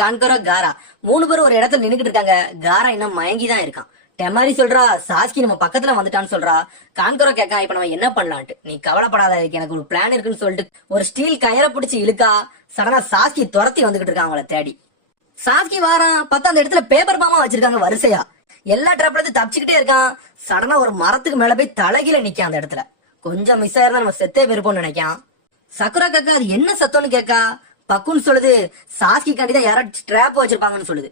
கான்கரோ காரா 3 பேரும் ஒரு இடத்துல நின்னுக்கிட்டு இருக்காங்க. காரா இன்னும் மயங்கிதான் இருக்கான். டெமாரி சொல்றா சாஸ்கி நம்ம பக்கத்துல வந்துட்டான்னு சொல்றா. கான்கரோ கேட்கா இப்ப நம்ம என்ன பண்ணலான்ட்டு. நீ கவலைப்படாத, எனக்கு ஒரு பிளான் இருக்குன்னு சொல்லிட்டு ஒரு ஸ்டீல் கயிறை பிடிச்சி இழுக்கா. சடனா சாஸ்கி துரத்தி வந்துகிட்டு இருக்கான் அவங்கள தேடி. சாஸ்கி வாரான், பார்த்தா அந்த இடத்துல பேப்பர் பாமா வச்சிருக்காங்க வரிசையா. எல்லா ட்ராப்ல இருந்து தப்பிச்சுக்கிட்டே இருக்கான். சடனா ஒரு மரத்துக்கு மேல போய் தலைகீழ நிக்கான். அந்த இடத்துல கொஞ்சம் மிஸ் ஆயிருந்தா நம்ம செத்தே போயிருப்போம்னு நினைக்கான். சக்குரா காக்கா அது என்ன சத்தம்னு கேட்கா. பக்குன்னு சொல்லுது சாஸ்கி காண்டிதான் யாராச்சும் ட்ராப் வச்சிருப்பாங்கன்னு சொல்லுது.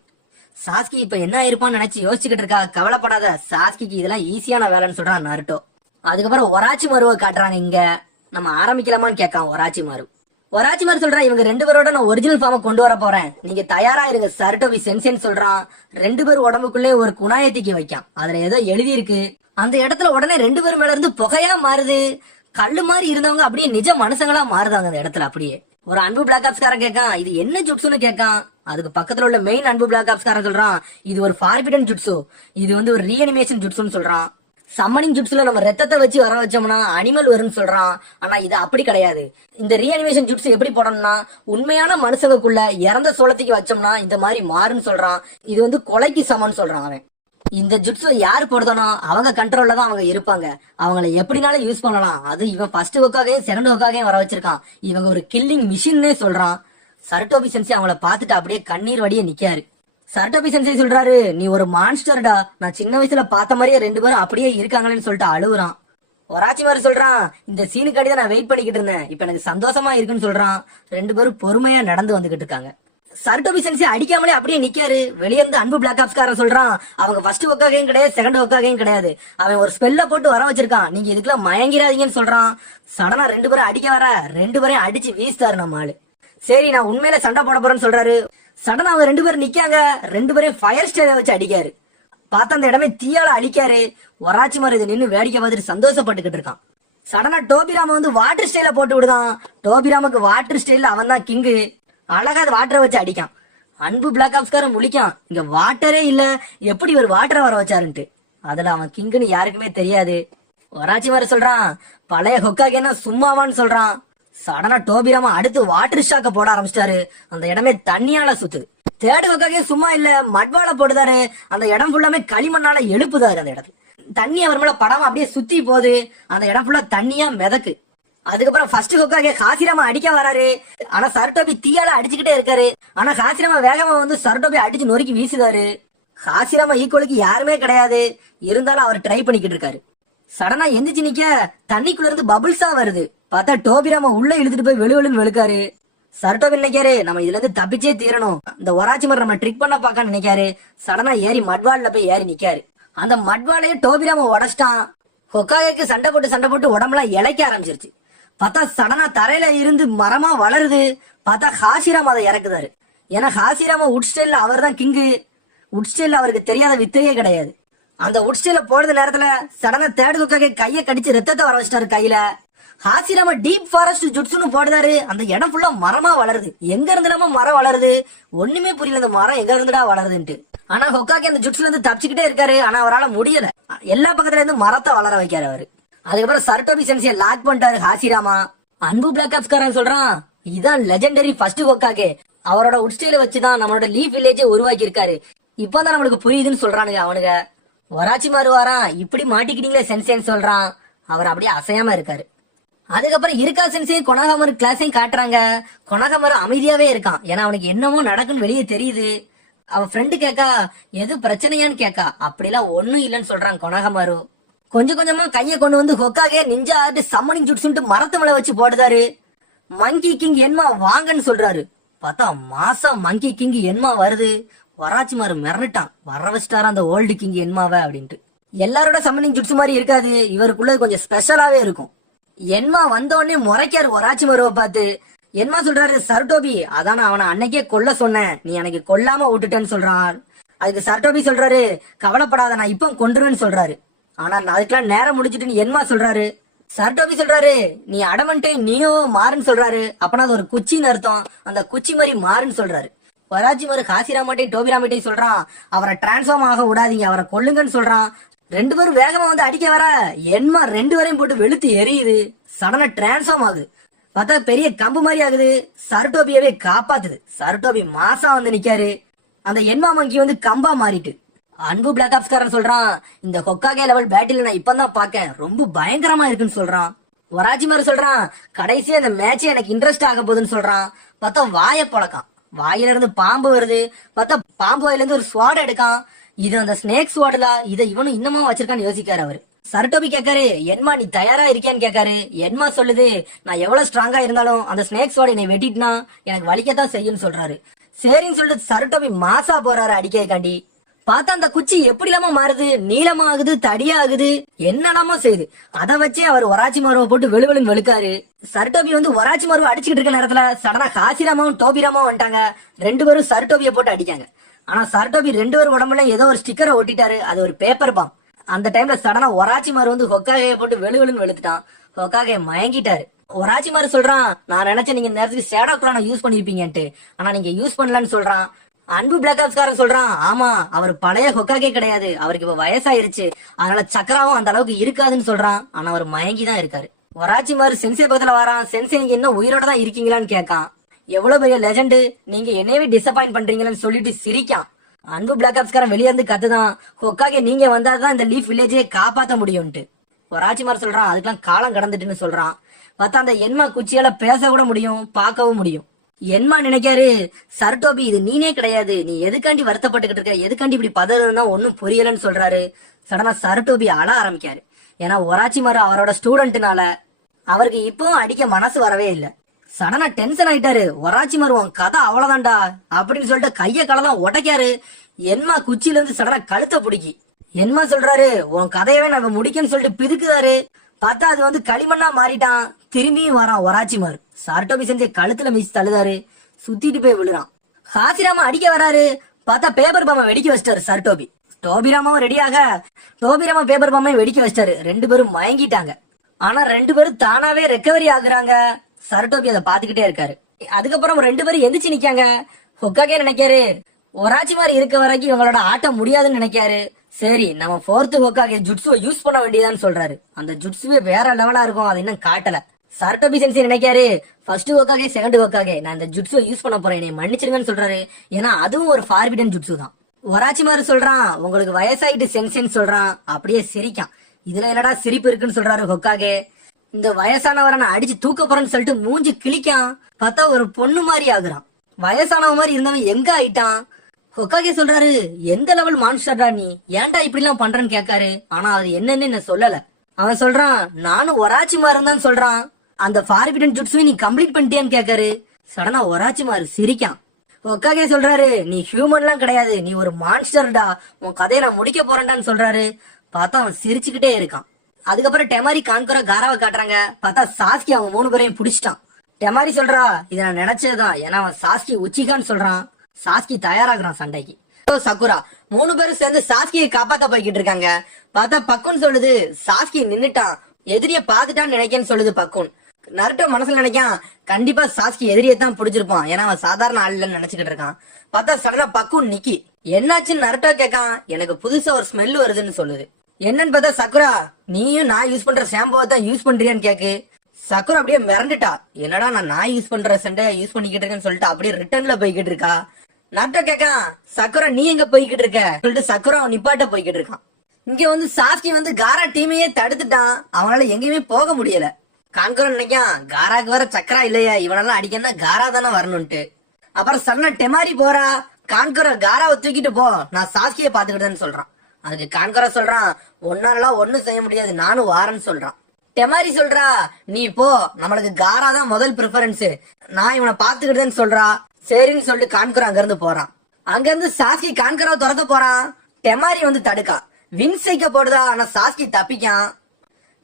சாஸ்கி இப்ப என்ன ஆயிருப்பான்னு நினைச்சு யோசிச்சுக்கிட்டு இருக்கா. கவலைப்படாத, சாஸ்கிக்கு இதெல்லாம் ஈஸியான வேலைன்னு சொல்றான் நருட்டோ. அதுக்கப்புறம் ஒராச்சி மருவை காட்டுறாங்க. இங்க நம்ம ஆரம்பிக்கலாமான்னு கேட்கான் ஒராச்சி மாரு. ஒராச்சி மாரு சொல்றான் இவங்க 2 பேரோட நான் ஒரிஜினல் ஃபார்மை கொண்டு வர போறேன், நீங்க தயாரா இருங்க சருட்டோவி சென்சேன்னு சொல்றான். 2 பேர் உடம்புக்குள்ளே ஒரு குணாயத்திக்கு வைக்கான். அதுல ஏதோ எழுதி இருக்கு. அந்த இடத்துல உடனே 2 பேர் மேல இருந்து புகையா மாறுது. கல்லு மாதிரி இருந்தவங்க அப்படியே நிஜ மனுஷங்களா மாறுதாங்க அந்த இடத்துல. அப்படியே ஒரு அன்பு பிளாக் ஆப்ஸ்காரன் கேட்கான் இது என்ன ஜுட்ஸுன்னு கேட்கான். அதுக்கு பக்கத்துல உள்ள மெயின் அன்பு பிளாக் ஆப்ஸ்காரன் சொல்றான் இது ஒரு ஃபார்பிடன் ஜுட்ஸு, இது வந்து ஒரு ரீஅனிமேஷன் ஜுட்ஸுன்னு சொல்றான். சம்மனிங் ஜுட்ஸ்ல நம்ம ரத்தத்தை வச்சு வர வச்சோம்னா அனிமல் வரும்னு சொல்றான். ஆனா இது அப்படி கிடையாது. இந்த ரீஅனிமேஷன் ஜுட்ஸ் எப்படி போடணும்னா உண்மையான மனுஷங்களுக்குள்ள இறந்த சோளத்துக்கு வச்சோம்னா இந்த மாதிரி மாறுன்னு சொல்றான். இது வந்து கொலைக்கு சமன்னு சொல்றான் அவன். இந்த ஜுட்ஸ் யாரு போடுதானோ அவங்க கண்ட்ரோல்ல தான் அவங்க இருப்பாங்க. அவங்கள எப்படினாலும் யூஸ் பண்ணலாம். அது இவன் ஃபர்ஸ்ட் ஒர்க்காகையும் செகண்ட் ஒர்க்காகையும் வர வச்சிருக்கான். இவங்க ஒரு கில்லிங் மிஷின்னே சொல்றான். சரட்டோபி சென்சி அவங்கள பாத்துட்டு அப்படியே கண்ணீர் வடிய நிக்காரு. சரட்டோபி சென்சி சொல்றாரு நீ ஒரு மான்ஸ்டர்டா, நான் சின்ன வயசுல பார்த்த மாதிரியே 2 பேரும் அப்படியே இருக்காங்களேன்னு சொல்லிட்டு அழுகுறான். ஒராச்சி மாதிரி சொல்றான் இந்த சீனுக்காடி தான் நான் வெயிட் பண்ணிக்கிட்டு இருந்தேன், இப்ப எனக்கு சந்தோஷமா இருக்குன்னு சொல்றான். 2 பேரும் பொறுமையா நடந்து வந்துகிட்டு இருக்காங்க. சரட்டோபி சென்சி அடிக்காமலே அப்படியே நிக்காரு. வெளியே இருந்து அன்பு பிளாக் ஆப்ஸ்காரன் சொல்றான் அவங்க ஃபர்ஸ்ட் ஒர்க்காகையும் கிடையாது செகண்ட் ஒர்க்காகையும் கிடையாது, அவன் ஒரு ஸ்பெல்ல போட்டு வர வச்சிருக்கான், நீங்க இதுக்கெல்லாம் மயங்கிறாதீங்கன்னு சொல்றான். சடனா 2 பேரும் அடிக்க வர 2 பேரையும் அடிச்சு வீசுறாரு நம்ம ஆளு. சரி நான் உண்மையில சண்டை போட போறேன்னு சொல்றாரு. சடனா அவங்க 2 பேரும் நிக்காங்க. 2 பேரையும் ஃபயர் ஸ்டைல வச்சு அடிக்காரு. பார்த்தா அந்த இடமே தீயால அழிக்காரு. ஒராச்சி மாதிரி இது நின்னு வேடிக்கை பார்த்துட்டு சந்தோஷப்பட்டுக்கிட்டு இருக்கான். சடனா டோபிராம வந்து வாட்டர் ஸ்டைல போட்டு விடுதான். டோபிராமுக்கு வாட்டர் ஸ்டைல அவன் தான் கிங்கு. அழகா அது வாட்டரை வச்சு அடிக்கான். அன்பு பிளாக் ஆப்ஸ்காரன் முழிக்கான் இங்க வாட்டரே இல்ல, எப்படி ஒரு வாட்டரை வர வச்சாருன்ட்டு. அதுல அவன் கிங்குன்னு யாருக்குமே தெரியாது. ஒராச்சி மாதிரி சொல்றான் பழைய ஹொக்காகேனா சும்மாவான்னு சொல்றான். சடனா டோபிராமா அடுத்து வாட்டர் ஷாக்க போட ஆரம்பிச்சிட்டாரு. அந்த இடமே தண்ணியால சுத்துது. தேர்ட் ஹொக்காகே சும்மா இல்ல மட்வால போடுதாரு. அந்த இடம் ஃபுல்லாமே களிமண்ணால எழுப்புதாரு. அந்த இடத்துல தண்ணி அவர் மேல படாம அப்படியே சுத்தி போகுது. அந்த இடம் ஃபுல்லா தண்ணியா மிதக்கு. அதுக்கப்புறம் ஃபர்ஸ்ட் ஹொக்காகே ஹாசிராமா அடிக்க வராரு. ஆனா சரட்டோபி தீயால அடிச்சுக்கிட்டே இருக்காரு. ஆனா ஹாசிராமா வேகமா வந்து சரட்டோபி அடிச்சு நொறுக்கி வீசுதாரு. ஹாசிராமா ஈக்குவலுக்கு யாருமே கிடையாது. இருந்தாலும் அவர் ட்ரை பண்ணிக்கிட்டு இருக்காரு. சடனா எந்திரிச்சு நிக்க தண்ணிக்குள்ள இருந்து பபுள்ஸா வருது. பார்த்தா டோபிராமா உள்ள இழுத்துட்டு போய் வெளுவெளுன்னு வெளுக்காரு. சரட்டோபி நினைக்காரு நம்ம இதுல இருந்து தப்பிச்சே தீரணும், இந்த ஒராச்சி மாதிரி நம்ம ட்ரிக் பண்ண பாக்க நினைக்காரு. சடனா ஏறி மட்வால்ல போய் ஏறி நிக்காரு. அந்த மட்வாலையே டோபிராமா உடச்சிட்டான். ஹொக்காகேக்கு சண்டை போட்டு உடம்புலாம் இழைக்க ஆரம்பிச்சிருச்சு. பார்த்தா சடனா தரையில இருந்து மரமா வளருது. பார்த்தா ஹாசிராமா அதை இறக்குதாரு. ஏன்னா ஹாசிராமா உட் ஸ்டைல்ல அவர் தான் கிங்கு. உட் ஸ்டைல்ல அவருக்கு தெரியாத வித்தையே கிடையாது. அந்த உட் ஸ்டைல போடுற நேரத்துல சடனா தேர்ட் ஹொக்காகே கைய கடிச்சு ரத்தத்தை வர வச்சிட்டாரு கையில. ஹாசிராமா டீப் ஃபாரஸ்ட் ஜுட்ஸுன்னு போடுறாரு. அந்த இடம் ஃபுல்லா மரமா வளருது. எங்க இருந்துலாம மரம் வளருது ஒண்ணுமே புரியல, அந்த மரம் எங்க இருந்துடா வளருதுன்ட்டு. ஆனா ஹொக்காகே அந்த ஜுட்ஸ்ல இருந்து தப்பிச்சுக்கிட்டே இருக்காரு. ஆனா அவரால் முடியல. எல்லா பக்கத்துல இருந்து மரத்தை வளர வைக்காரு அவரு. அதுக்கப்புறம் சரட்டோபி சென்சியை லாக் பண்ணிட்டாரு ஹாசிராமா. அன்பு பிளாக் ஆப்ஸ்காரன் சொல்றான் இதான் லெஜெண்டரி ஃபர்ஸ்ட் ஹொக்காகே, அவரோட உட் ஸ்டைல வச்சுதான் நம்மளோட லீஃப் வில்லேஜை உருவாக்கி இருக்காரு, இப்பதான் நம்மளுக்கு புரியுதுன்னு சொல்றானுங்க அவனுங்க. ஒராச்சி மாறுவாரான் இப்படி மாட்டிக்கிட்டீங்களே சென்சேன்னு சொல்றான். அவர் அப்படியே அசையாம இருக்காரு. அதுக்கப்புறம் இருக்கா சென்சையும் கொனகாமரு கிளாஸையும் காட்டுறாங்க. கொனகாமரு அமைதியாவே இருக்கான். ஏன்னா அவனுக்கு என்னமோ நடக்குன்னு வெளியே தெரியுது. அவன் ஃப்ரெண்டு கேக்கா எது பிரச்சனையான்னு கேக்கா. அப்படிலாம் ஒண்ணும் இல்லைன்னு சொல்றான் கொனகாமரு. கொஞ்சம் கொஞ்சமா கைய கொண்டு வந்து ஹொக்காகே நிஞ்சா ஆர்ட் சம்மனிங் ஜுட்ஸுன்ட்டு மரத்து மேல வச்சு போடுதாரு. மங்கி கிங் என்மா வாங்கன்னு சொல்றாரு. பார்த்தா மாசா மங்கி கிங் என்மா வருது. ஒராச்சி மாரு மிரண்டுட்டான். வர வச்சிட்டாரா அந்த ஓல்டு கிங் என்மாவ அப்படின்ட்டு. எல்லாரோட சம்மனிங் ஜுட்ஸ் மாதிரி இருக்காது, இவருக்குள்ள கொஞ்சம் ஸ்பெஷலாவே இருக்கும். என்மா வந்த உடனே முறைக்காரு ஒராச்சி மாருவை பார்த்து. என்மா சொல்றாரு சரட்டோபி அதான அவனை அன்னைக்கே கொல்ல சொன்னேன், நீ எனக்கு கொல்லாம விட்டுட்டேன்னு சொல்றான். அதுக்கு சரட்டோபி சொல்றாரு கவலைப்படாத நான் இப்ப கொன்றுவேன்னு சொல்றாரு. ஆனா அதுக்கெல்லாம் நேரம் முடிச்சிட்டுன்னு என்மா சொல்றாரு. சரட்டோபி சொல்றாரு நீ அடமன்ட்டே நீயோ மாறுன்னு சொல்றாரு. அப்பனா அது ஒரு குச்சின்னு அர்த்தம், அந்த குச்சி மாதிரி மாறுன்னு சொல்றாரு. ஒராச்சி மாரு ஹாசிராமாட்டையும் டோபிராமாட்டையும் சொல்றான் அவரை டிரான்ஸ்ஃபார்ம் ஆக விடாதீங்க, அவரை கொல்லுங்கன்னு சொல்றான். 2 பேரும் வேகமா வந்து அடிக்க வர என்மா 2 பேரையும் போட்டு வெளுத்து எரியுது. சடனா டிரான்ஸ்ஃபார்ம் ஆகுது. பார்த்தா பெரிய கம்பு மாதிரி ஆகுது. சருட்டோபியவே காப்பாத்துது. சருட்டோபி மாசா வந்து நிக்காரு. அந்த என்மா மங்கி வந்து கம்பா மாறிட்டு அன்பு பிளாக் ஆப்ஸ்காரன் சொல்றான், இந்த ஹொக்காகே லெவல் பேட்டில் நான் இப்பதான் பாக்கேன், ரொம்ப பயங்கரமா இருக்குன்னு சொல்றான். ஒராச்சிமாரு சொல்றான், கடைசியா இந்த மேட்ச் எனக்கு இன்ட்ரெஸ்ட் ஆக போகுதுன்னு சொல்றான். பார்த்தா வாய பழக்கம், வாயில இருந்து பாம்பு வருது. பார்த்தா பாம்பு வாயில இருந்து ஒரு ஸ்வாட் எடுக்கான். இது அந்த ஸ்னேக் ஸ்வாட்ல இதை இவனும் இன்னமும் வச்சிருக்கான்னு யோசிக்காரு அவரு. சரட்டோபி கேட்காரு, என்மா நீ தயாரா இருக்கியான்னு கேட்காரு. என்மா சொல்லுது, நான் எவ்வளவு ஸ்ட்ராங்கா இருந்தாலும் அந்த ஸ்னேக் ஸ்வாட் என்னை வெட்டிட்டுனா எனக்கு வலிக்கத்தான் செய்யும்னு சொல்றாரு. சரின்னு சொல்லிட்டு சரட்டோபி மாசா போறாரு அடிக்காண்டி. பார்த்தா அந்த குச்சி எப்படி இல்லாம மாறுது, நீளமாகுது, தடியாகுது, என்னெல்லாமோ செய்யுது. அதை வச்சே அவர் ஒராச்சி மருவை போட்டு வெளுவெளுன்னு வெளுக்காரு. சர்டோபி வந்து ஒராச்சி மருவை அடிச்சுட்டு இருக்க நேரத்துல சடனா காசிராமாவும் டோபிராமாவும் வந்துட்டாங்க. 2 பேரும் சர்டோபியை போட்டு அடிக்காங்க. ஆனா சர்டோபி 2 பேரும் உடம்புல ஏதோ ஒரு ஸ்டிக்கரை ஒட்டிட்டாரு. அது ஒரு பேப்பர் பாம். அந்த டைம்ல சடனா ஒராச்சி மரு வந்து ஹொக்காகையை போட்டு வெளுவெளுன்னு வெளுத்துட்டான். ஹொக்காகே மயங்கிட்டாரு. ஒராச்சி மாரு சொல்றான், நான் நினைச்சேன் நீங்க இந்த நேரத்துக்கு ஷேடோ கிளானை யூஸ் பண்ணிருப்பீங்கன்ட்டு, ஆனா நீங்க யூஸ் பண்ணலன்னு சொல்றான். அன்பு பிளாக் ஆப்ஸ்காரன் சொல்றான், ஆமா அவர் பழைய ஹொக்காகே கிடையாது, அவருக்கு இப்ப வயசாயிருச்சு, அதனால சக்கராவும் அந்த அளவுக்கு இருக்காதுன்னு சொல்றான். ஆனா அவர் மயங்கிதான் இருக்காரு. ஒராச்சி மாரு சென்சே பக்கத்துல வரான். சென்சே நீங்க இன்னும் உயிரோட தான் இருக்கீங்களான்னு கேட்கான். எவ்வளவு பெரிய லெஜண்ட், நீங்க என்னையவே டிசப்பாயிண்ட் பண்றீங்கன்னு சொல்லிட்டு சிரிக்கான். அன்பு பிளாக் ஆப்ஸ்காரன் வெளியே இருந்து கத்துதான், ஹொக்காகே நீங்க வந்தாதான் இந்த லீஃப் வில்லேஜே காப்பாத்த முடியும்ட்டு. ஒராச்சி மாரு சொல்றான், அதுக்கெல்லாம் காலம் கடந்துட்டுன்னு சொல்றான். பார்த்தா அந்த என்மா குச்சியால பேச கூட முடியும், பார்க்கவும் முடியும். என்மா நினைக்காரு, சர்டோபி இது நீனே கிடையாது, நீ எதுக்காண்டி வருத்தப்பட்டுக்கிட்டு இருக்க, எதுக்காண்டி இப்படி பதறதுன்னா ஒன்னும் புரியலன்னு சொல்றாரு. சடனா சர்டோபி அழ ஆரம்பிக்காரு. ஏன்னா ஒராச்சிமாரு அவரோட ஸ்டூடெண்ட்னால அவருக்கு இப்பவும் அடிக்க மனசு வரவே இல்லை. சடனா டென்ஷன் ஆயிட்டாரு. ஒராச்சிமாரு உன் கதை அவ்வளவுதான்டா அப்படின்னு சொல்லிட்டு கைய காலதான் உடைக்காரு. என்மா குச்சியில இருந்து சடனா கழுத்தை பிடிக்கி என்மா சொல்றாரு, உன் கதையவே நம்ம முடிக்கன்னு சொல்லிட்டு பிதுக்குதாரு. பார்த்தா அது வந்து களிமண்ணா மாறிட்டான். திரும்பியும் வரான் ஒராச்சிமாரு. சர்டோபி செஞ்ச கழுத்துல மிச்சு தள்ளுதாரு. சுத்திட்டு போய் விழுறான். ஹாசிராமா அடிக்க வராரு. பார்த்தா பேப்பர் பாம்பை வெடிக்க வச்சிட்டாரு சர்டோபி. டோபிராமாவும் ரெடியாக டோபிராமா பேப்பர் பாம்பை வெடிக்க வச்சிட்டாரு. 2 பேரும் மயங்கிட்டாங்க. ஆனா 2 பேரும் தானாவே ரெக்கவரி ஆகுறாங்க. சர்டோபி அதை பாத்துக்கிட்டே இருக்காரு. அதுக்கப்புறம் 2 பேரும் எந்திரிச்சு நிக்காங்க. ஹொக்காகே நினைக்காரு, ஒராச்சிமாரு இருக்க வரைக்கும் இவங்களோட ஆட்டம் முடியாதுன்னு நினைக்காரு. சரி நம்ம 4th ஹொக்காகே ஜுட்சுவை யூஸ் பண்ண வேண்டியதான்னு சொல்றாரு. அந்த ஜுட்சுவே வேற லெவலா இருக்கும், அதை இன்னும் காட்டல. சர்டோபி சென்சே நினைக்காரு, 1st ஹொக்காகே 2nd ஹொக்காகே நான் இந்த ஜுட்சுவை யூஸ் பண்ண போறேன், என்னை மன்னிச்சிருங்கன்னு சொல்றாரு. ஏன்னா அதுவும் ஒரு ஃபார்பிடன் ஜுட்சு தான். ஒராச்சிமாரு சொல்றான், உங்களுக்கு வயசாயிட்டு சென்சேன்னு சொல்றான். அப்படியே சிரிக்கான். இதுல என்னடா சிரிப்பு இருக்குன்னு சொல்றாரு ஹொக்காகே. இந்த வயசானவரை நான் அடிச்சு தூக்க போறேன்னு சொல்லிட்டு மூஞ்சி கிளிக்கான். பார்த்தா ஒரு பொண்ணு மாதிரி ஆகுறான். வயசானவ மாதிரி இருந்தவன் எங்க ஆயிட்டான். ஹொக்காகே சொல்றாரு, எந்த லெவல் மான்ஸ்டர்டா நீ, ஏன்டா இப்படி எல்லாம் பண்றேன்னு கேட்காரு. ஆனா அது என்னன்னு என்ன சொல்லல. அவன் சொல்றான், நானும் ஒராச்சிமாரு தான் சொல்றான். அந்த ஃபார்பிடன் ஜுட்சுவை நீ கம்ப்ளீட் பண்ணிட்டியான்னு கேட்காரு. சடனா ஒராச்சிமாரு சிரிக்கான். ஹொக்காகே சொல்றாரு, நீ ஹியூமன் எல்லாம் கிடையாது, நீ ஒரு மான்ஸ்டர்டா, உன் கதையை நான் முடிக்க போறேன்டான்னு சொல்றாரு. பார்த்தா அவன் சிரிச்சுக்கிட்டே இருக்கான். அதுக்கப்புறம் டெமாரி கான்குரா காராவை காட்டுறாங்க. பார்த்தா சாஸ்கி அவங்க 3 பேரையும் பிடிச்சிட்டான். டெமாரி சொல்றா, இதை நான் நினைச்சதுதான், ஏன்னா அவன் சாஸ்கி உச்சிகான்னு சொல்றான். சாஸ்கி தயாராகிறான் சண்டைக்கு. சக்குரா 3 பேரும் சேர்ந்து சாஸ்கியை காப்பாத்த போய்கிட்டு இருக்காங்க. பார்த்தா பக்குன் சொல்லுது, சாஸ்கி நின்னுட்டான், எதிரிய பாத்துட்டான்னு நினைக்கேன்னு சொல்லுது பக்குன். நருட்டோ மனசுல நினைக்கான், கண்டிப்பா சாஸ்கி எதிரியத்தான் பிடிச்சிருப்பான், ஏன்னா அவன் சாதாரண ஆள் இல்லன்னு நினைச்சுக்கிட்டு இருக்கான். பார்த்தா சடனா பக்குன் நிக்கி என்னாச்சுன்னு நருட்டோ கேட்கான். எனக்கு புதுசா ஒரு ஸ்மெல் வருதுன்னு சொல்லுது. என்னன்னு பார்த்தா சக்குரா, நீயும் நான் யூஸ் பண்ற ஷாம்புவை தான் யூஸ் பண்றியான்னு கேக்கு. சக்குரா அப்படியே மிரண்டுட்டா. என்னடா நான் யூஸ் பண்ற சண்டை யூஸ் பண்ணிக்கிட்டு இருக்கேன்னு சொல்லிட்டு அப்படியே ரிட்டர்ன்ல போய்கிட்டு இருக்கா. நருட்டோ கேட்கான், சக்குரா நீ எங்க போய்கிட்டு இருக்க சொல்லிட்டு சக்குரா நிப்பாட்ட போய்கிட்டு இருக்கான். இங்க வந்து சாஸ்கி வந்து காரா டீமையே தடுத்துட்டான். அவனால எங்கேயுமே போக முடியல. கான்குரா நினைக்கான், காராக்கு வர சக்கரா இல்லையா, இவனெல்லாம் அடிக்கன்னா காரா தானே வரணும்ட்டு. அப்புறம் சடனா டெமாரி போறா. கான்குரா காராவை தூக்கிட்டு போ, நான் சாஸ்கியை பாத்துக்கிட்டேன்னு சொல்றான். அதுக்கு கான்குரா சொல்றான், ஒன்னாலலாம் ஒண்ணும் செய்ய முடியாது, நானும் வாரேன்னு சொல்றான். டெமாரி சொல்றா, நீ போ, நம்மளுக்கு காரா தான் முதல் ப்ரிஃபரன்ஸ், நான் இவனை பாத்துக்கிட்டேன்னு சொல்றா. சரின்னு சொல்லிட்டு கான்குரா அங்க இருந்து போறான். அங்க இருந்து சாஸ்கி கான்குராவை துரத்த போறான். டெமாரி வந்து தடுக்கா. வின்சைக்க போடுதா, ஆனா சாஸ்கி தப்பிக்கான்.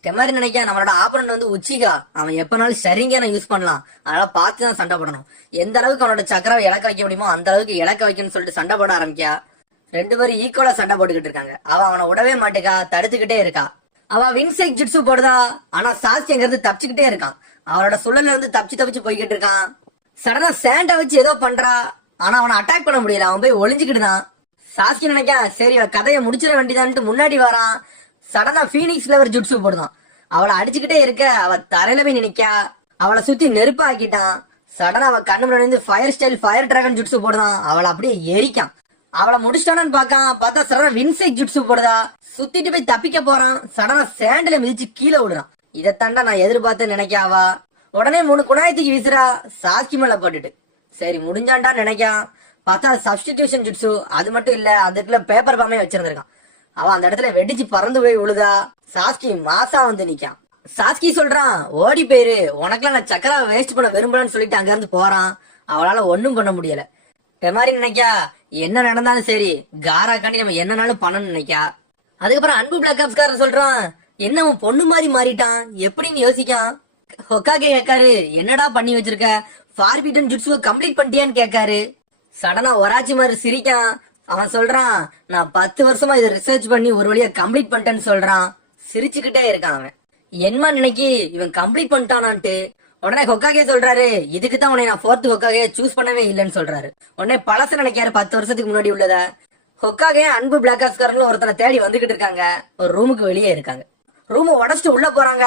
டெமாரி நினைக்க, நம்மளோட ஆப்பரண்ட் வந்து உச்சிகா, அவன் எப்பனாலும் சரிங்க யூஸ் பண்ணலாம், அதனால பார்த்துதான் சண்டை போடணும். எந்த அளவுக்கு அவனோட சக்கராவை இழக்க வைக்க முடியுமோ அந்த அளவுக்கு இழக்க வைக்கணும்னு சொல்லிட்டு சண்டை போட ஆரம்பிக்கா. 2 பேரும் ஈக்குவலா சண்டை போட்டுக்கிட்டு இருக்காங்க. அவனை விடவே மாட்டேக்கா, தடுத்துக்கிட்டே இருக்கா. அவ வின்சைக் ஜுட்சு போடுதா, ஆனா சாஸ்கி அங்க இருந்து தப்பிச்சுக்கிட்டே இருக்கான். அவனோட சுழல்ல இருந்து தப்பிச்சு போய்கிட்டு இருக்கான். சடனா சேண்டா வச்சு ஏதோ பண்றா, ஆனா அவனை அட்டாக் பண்ண முடியல. அவன் போய் ஒளிஞ்சுக்கிட்டு தான். சாஸ்கி நினைக்கா, சரி கதையை முடிச்சிட வேண்டியதான்ட்டு முன்னாடி வரான். சடனா பீனிக்ஸ் லெவர் ஜுட்சு போடுதான். அவளை அடிச்சுக்கிட்டே இருக்க, அவ தரையில போய் நினைக்கா. அவளை சுத்தி நெருப்பு ஆக்கிட்டான். சடனா அவ கண்ணு முன்னாடி ஃபயர் ஸ்டைல் ஃபயர் டிராகன் ஜுட்ஸு போடுதான். அவளை அப்படியே எரிக்கான். அவளை முடிச்சிட்டானு பார்த்தா சடனா வின்செக் ஜுட்ஸு போடுதா. சுத்திட்டு போய் தப்பிக்க போறான். சடனா சேண்டில மிதிச்சு கீழே விடுறான். இதைத்தாண்டா நான் எதிர்பார்த்து நினைக்காவா. உடனே 3 குணாயத்துக்கு வீசுறா. சாஸ்கி மேல போட்டுட்டு சரி முடிஞ்சான்டா நினைக்கான். பார்த்தா சப்ஸ்டிடியூஷன் ஜுட்ஸு. அது மட்டும் இல்ல, அதுக்குள்ள பேப்பர் பாமே வச்சிருந்திருக்கான். அவன் அந்த இடத்துல வெடிச்சு பறந்து போய் விழுதா. சாஸ்கி மாசா வந்து நிக்கான். சாஸ்கி சொல்றான், ஓடி போயிரு, உனக்குலாம் நான் சக்கரா வேஸ்ட் பண்ண விரும்பலன்னு சொல்லிட்டு அங்க இருந்து போறான். அவளால ஒண்ணும் பண்ண முடியல. மாதிரி நினைக்கா என்ன நடந்தாலும் சரி காராக்காண்டி நம்ம என்னனாலும் பண்ணணும்னு நினைக்கா. அதுக்கப்புறம் அன்பு பிளாக் ஆப்ஸ்காரர் சொல்றான், என்ன அவன் பொண்ணு மாதிரி மாறிட்டான் எப்படின்னு யோசிக்கான். ஹொக்காகே கேட்காரு, என்னடா பண்ணி வச்சிருக்க, ஃபார்பிட்டன் ஜுட்ஸுவை கம்ப்ளீட் பண்ணிட்டியான்னு கேட்காரு. சடனா ஒராச்சி மாதிரி சிரிக்கான். அவன் சொல்றான், நான் 10 வருஷமா இதை ரிசர்ச் பண்ணி ஒரு வழியா கம்ப்ளீட் பண்ணிட்டேன்னு சொல்றான். சிரிச்சுக்கிட்டே இருக்கான் அவன். என்ன நினைக்கி இவன் கம்ப்ளீட் பண்ணிட்டானான்ட்டு. உடனே ஹொக்காகே சொல்றாரு, இதுக்கு தான் உன்னை நான் 4th ஹொக்காகே சூஸ் பண்ணவே இல்லைன்னு சொல்றாரு. உடனே பழச நினைக்காரு 10 வருஷத்துக்கு முன்னாடி உள்ளத. ஹொக்காகே அன்பு பிளாக் ஆப்ஸ்காரங்களும் ஒருத்தனை தேடி வந்துகிட்டு இருக்காங்க. ஒரு ரூமுக்கு வெளியே இருக்காங்க. ரூம் உடச்சிட்டு உள்ள போறாங்க.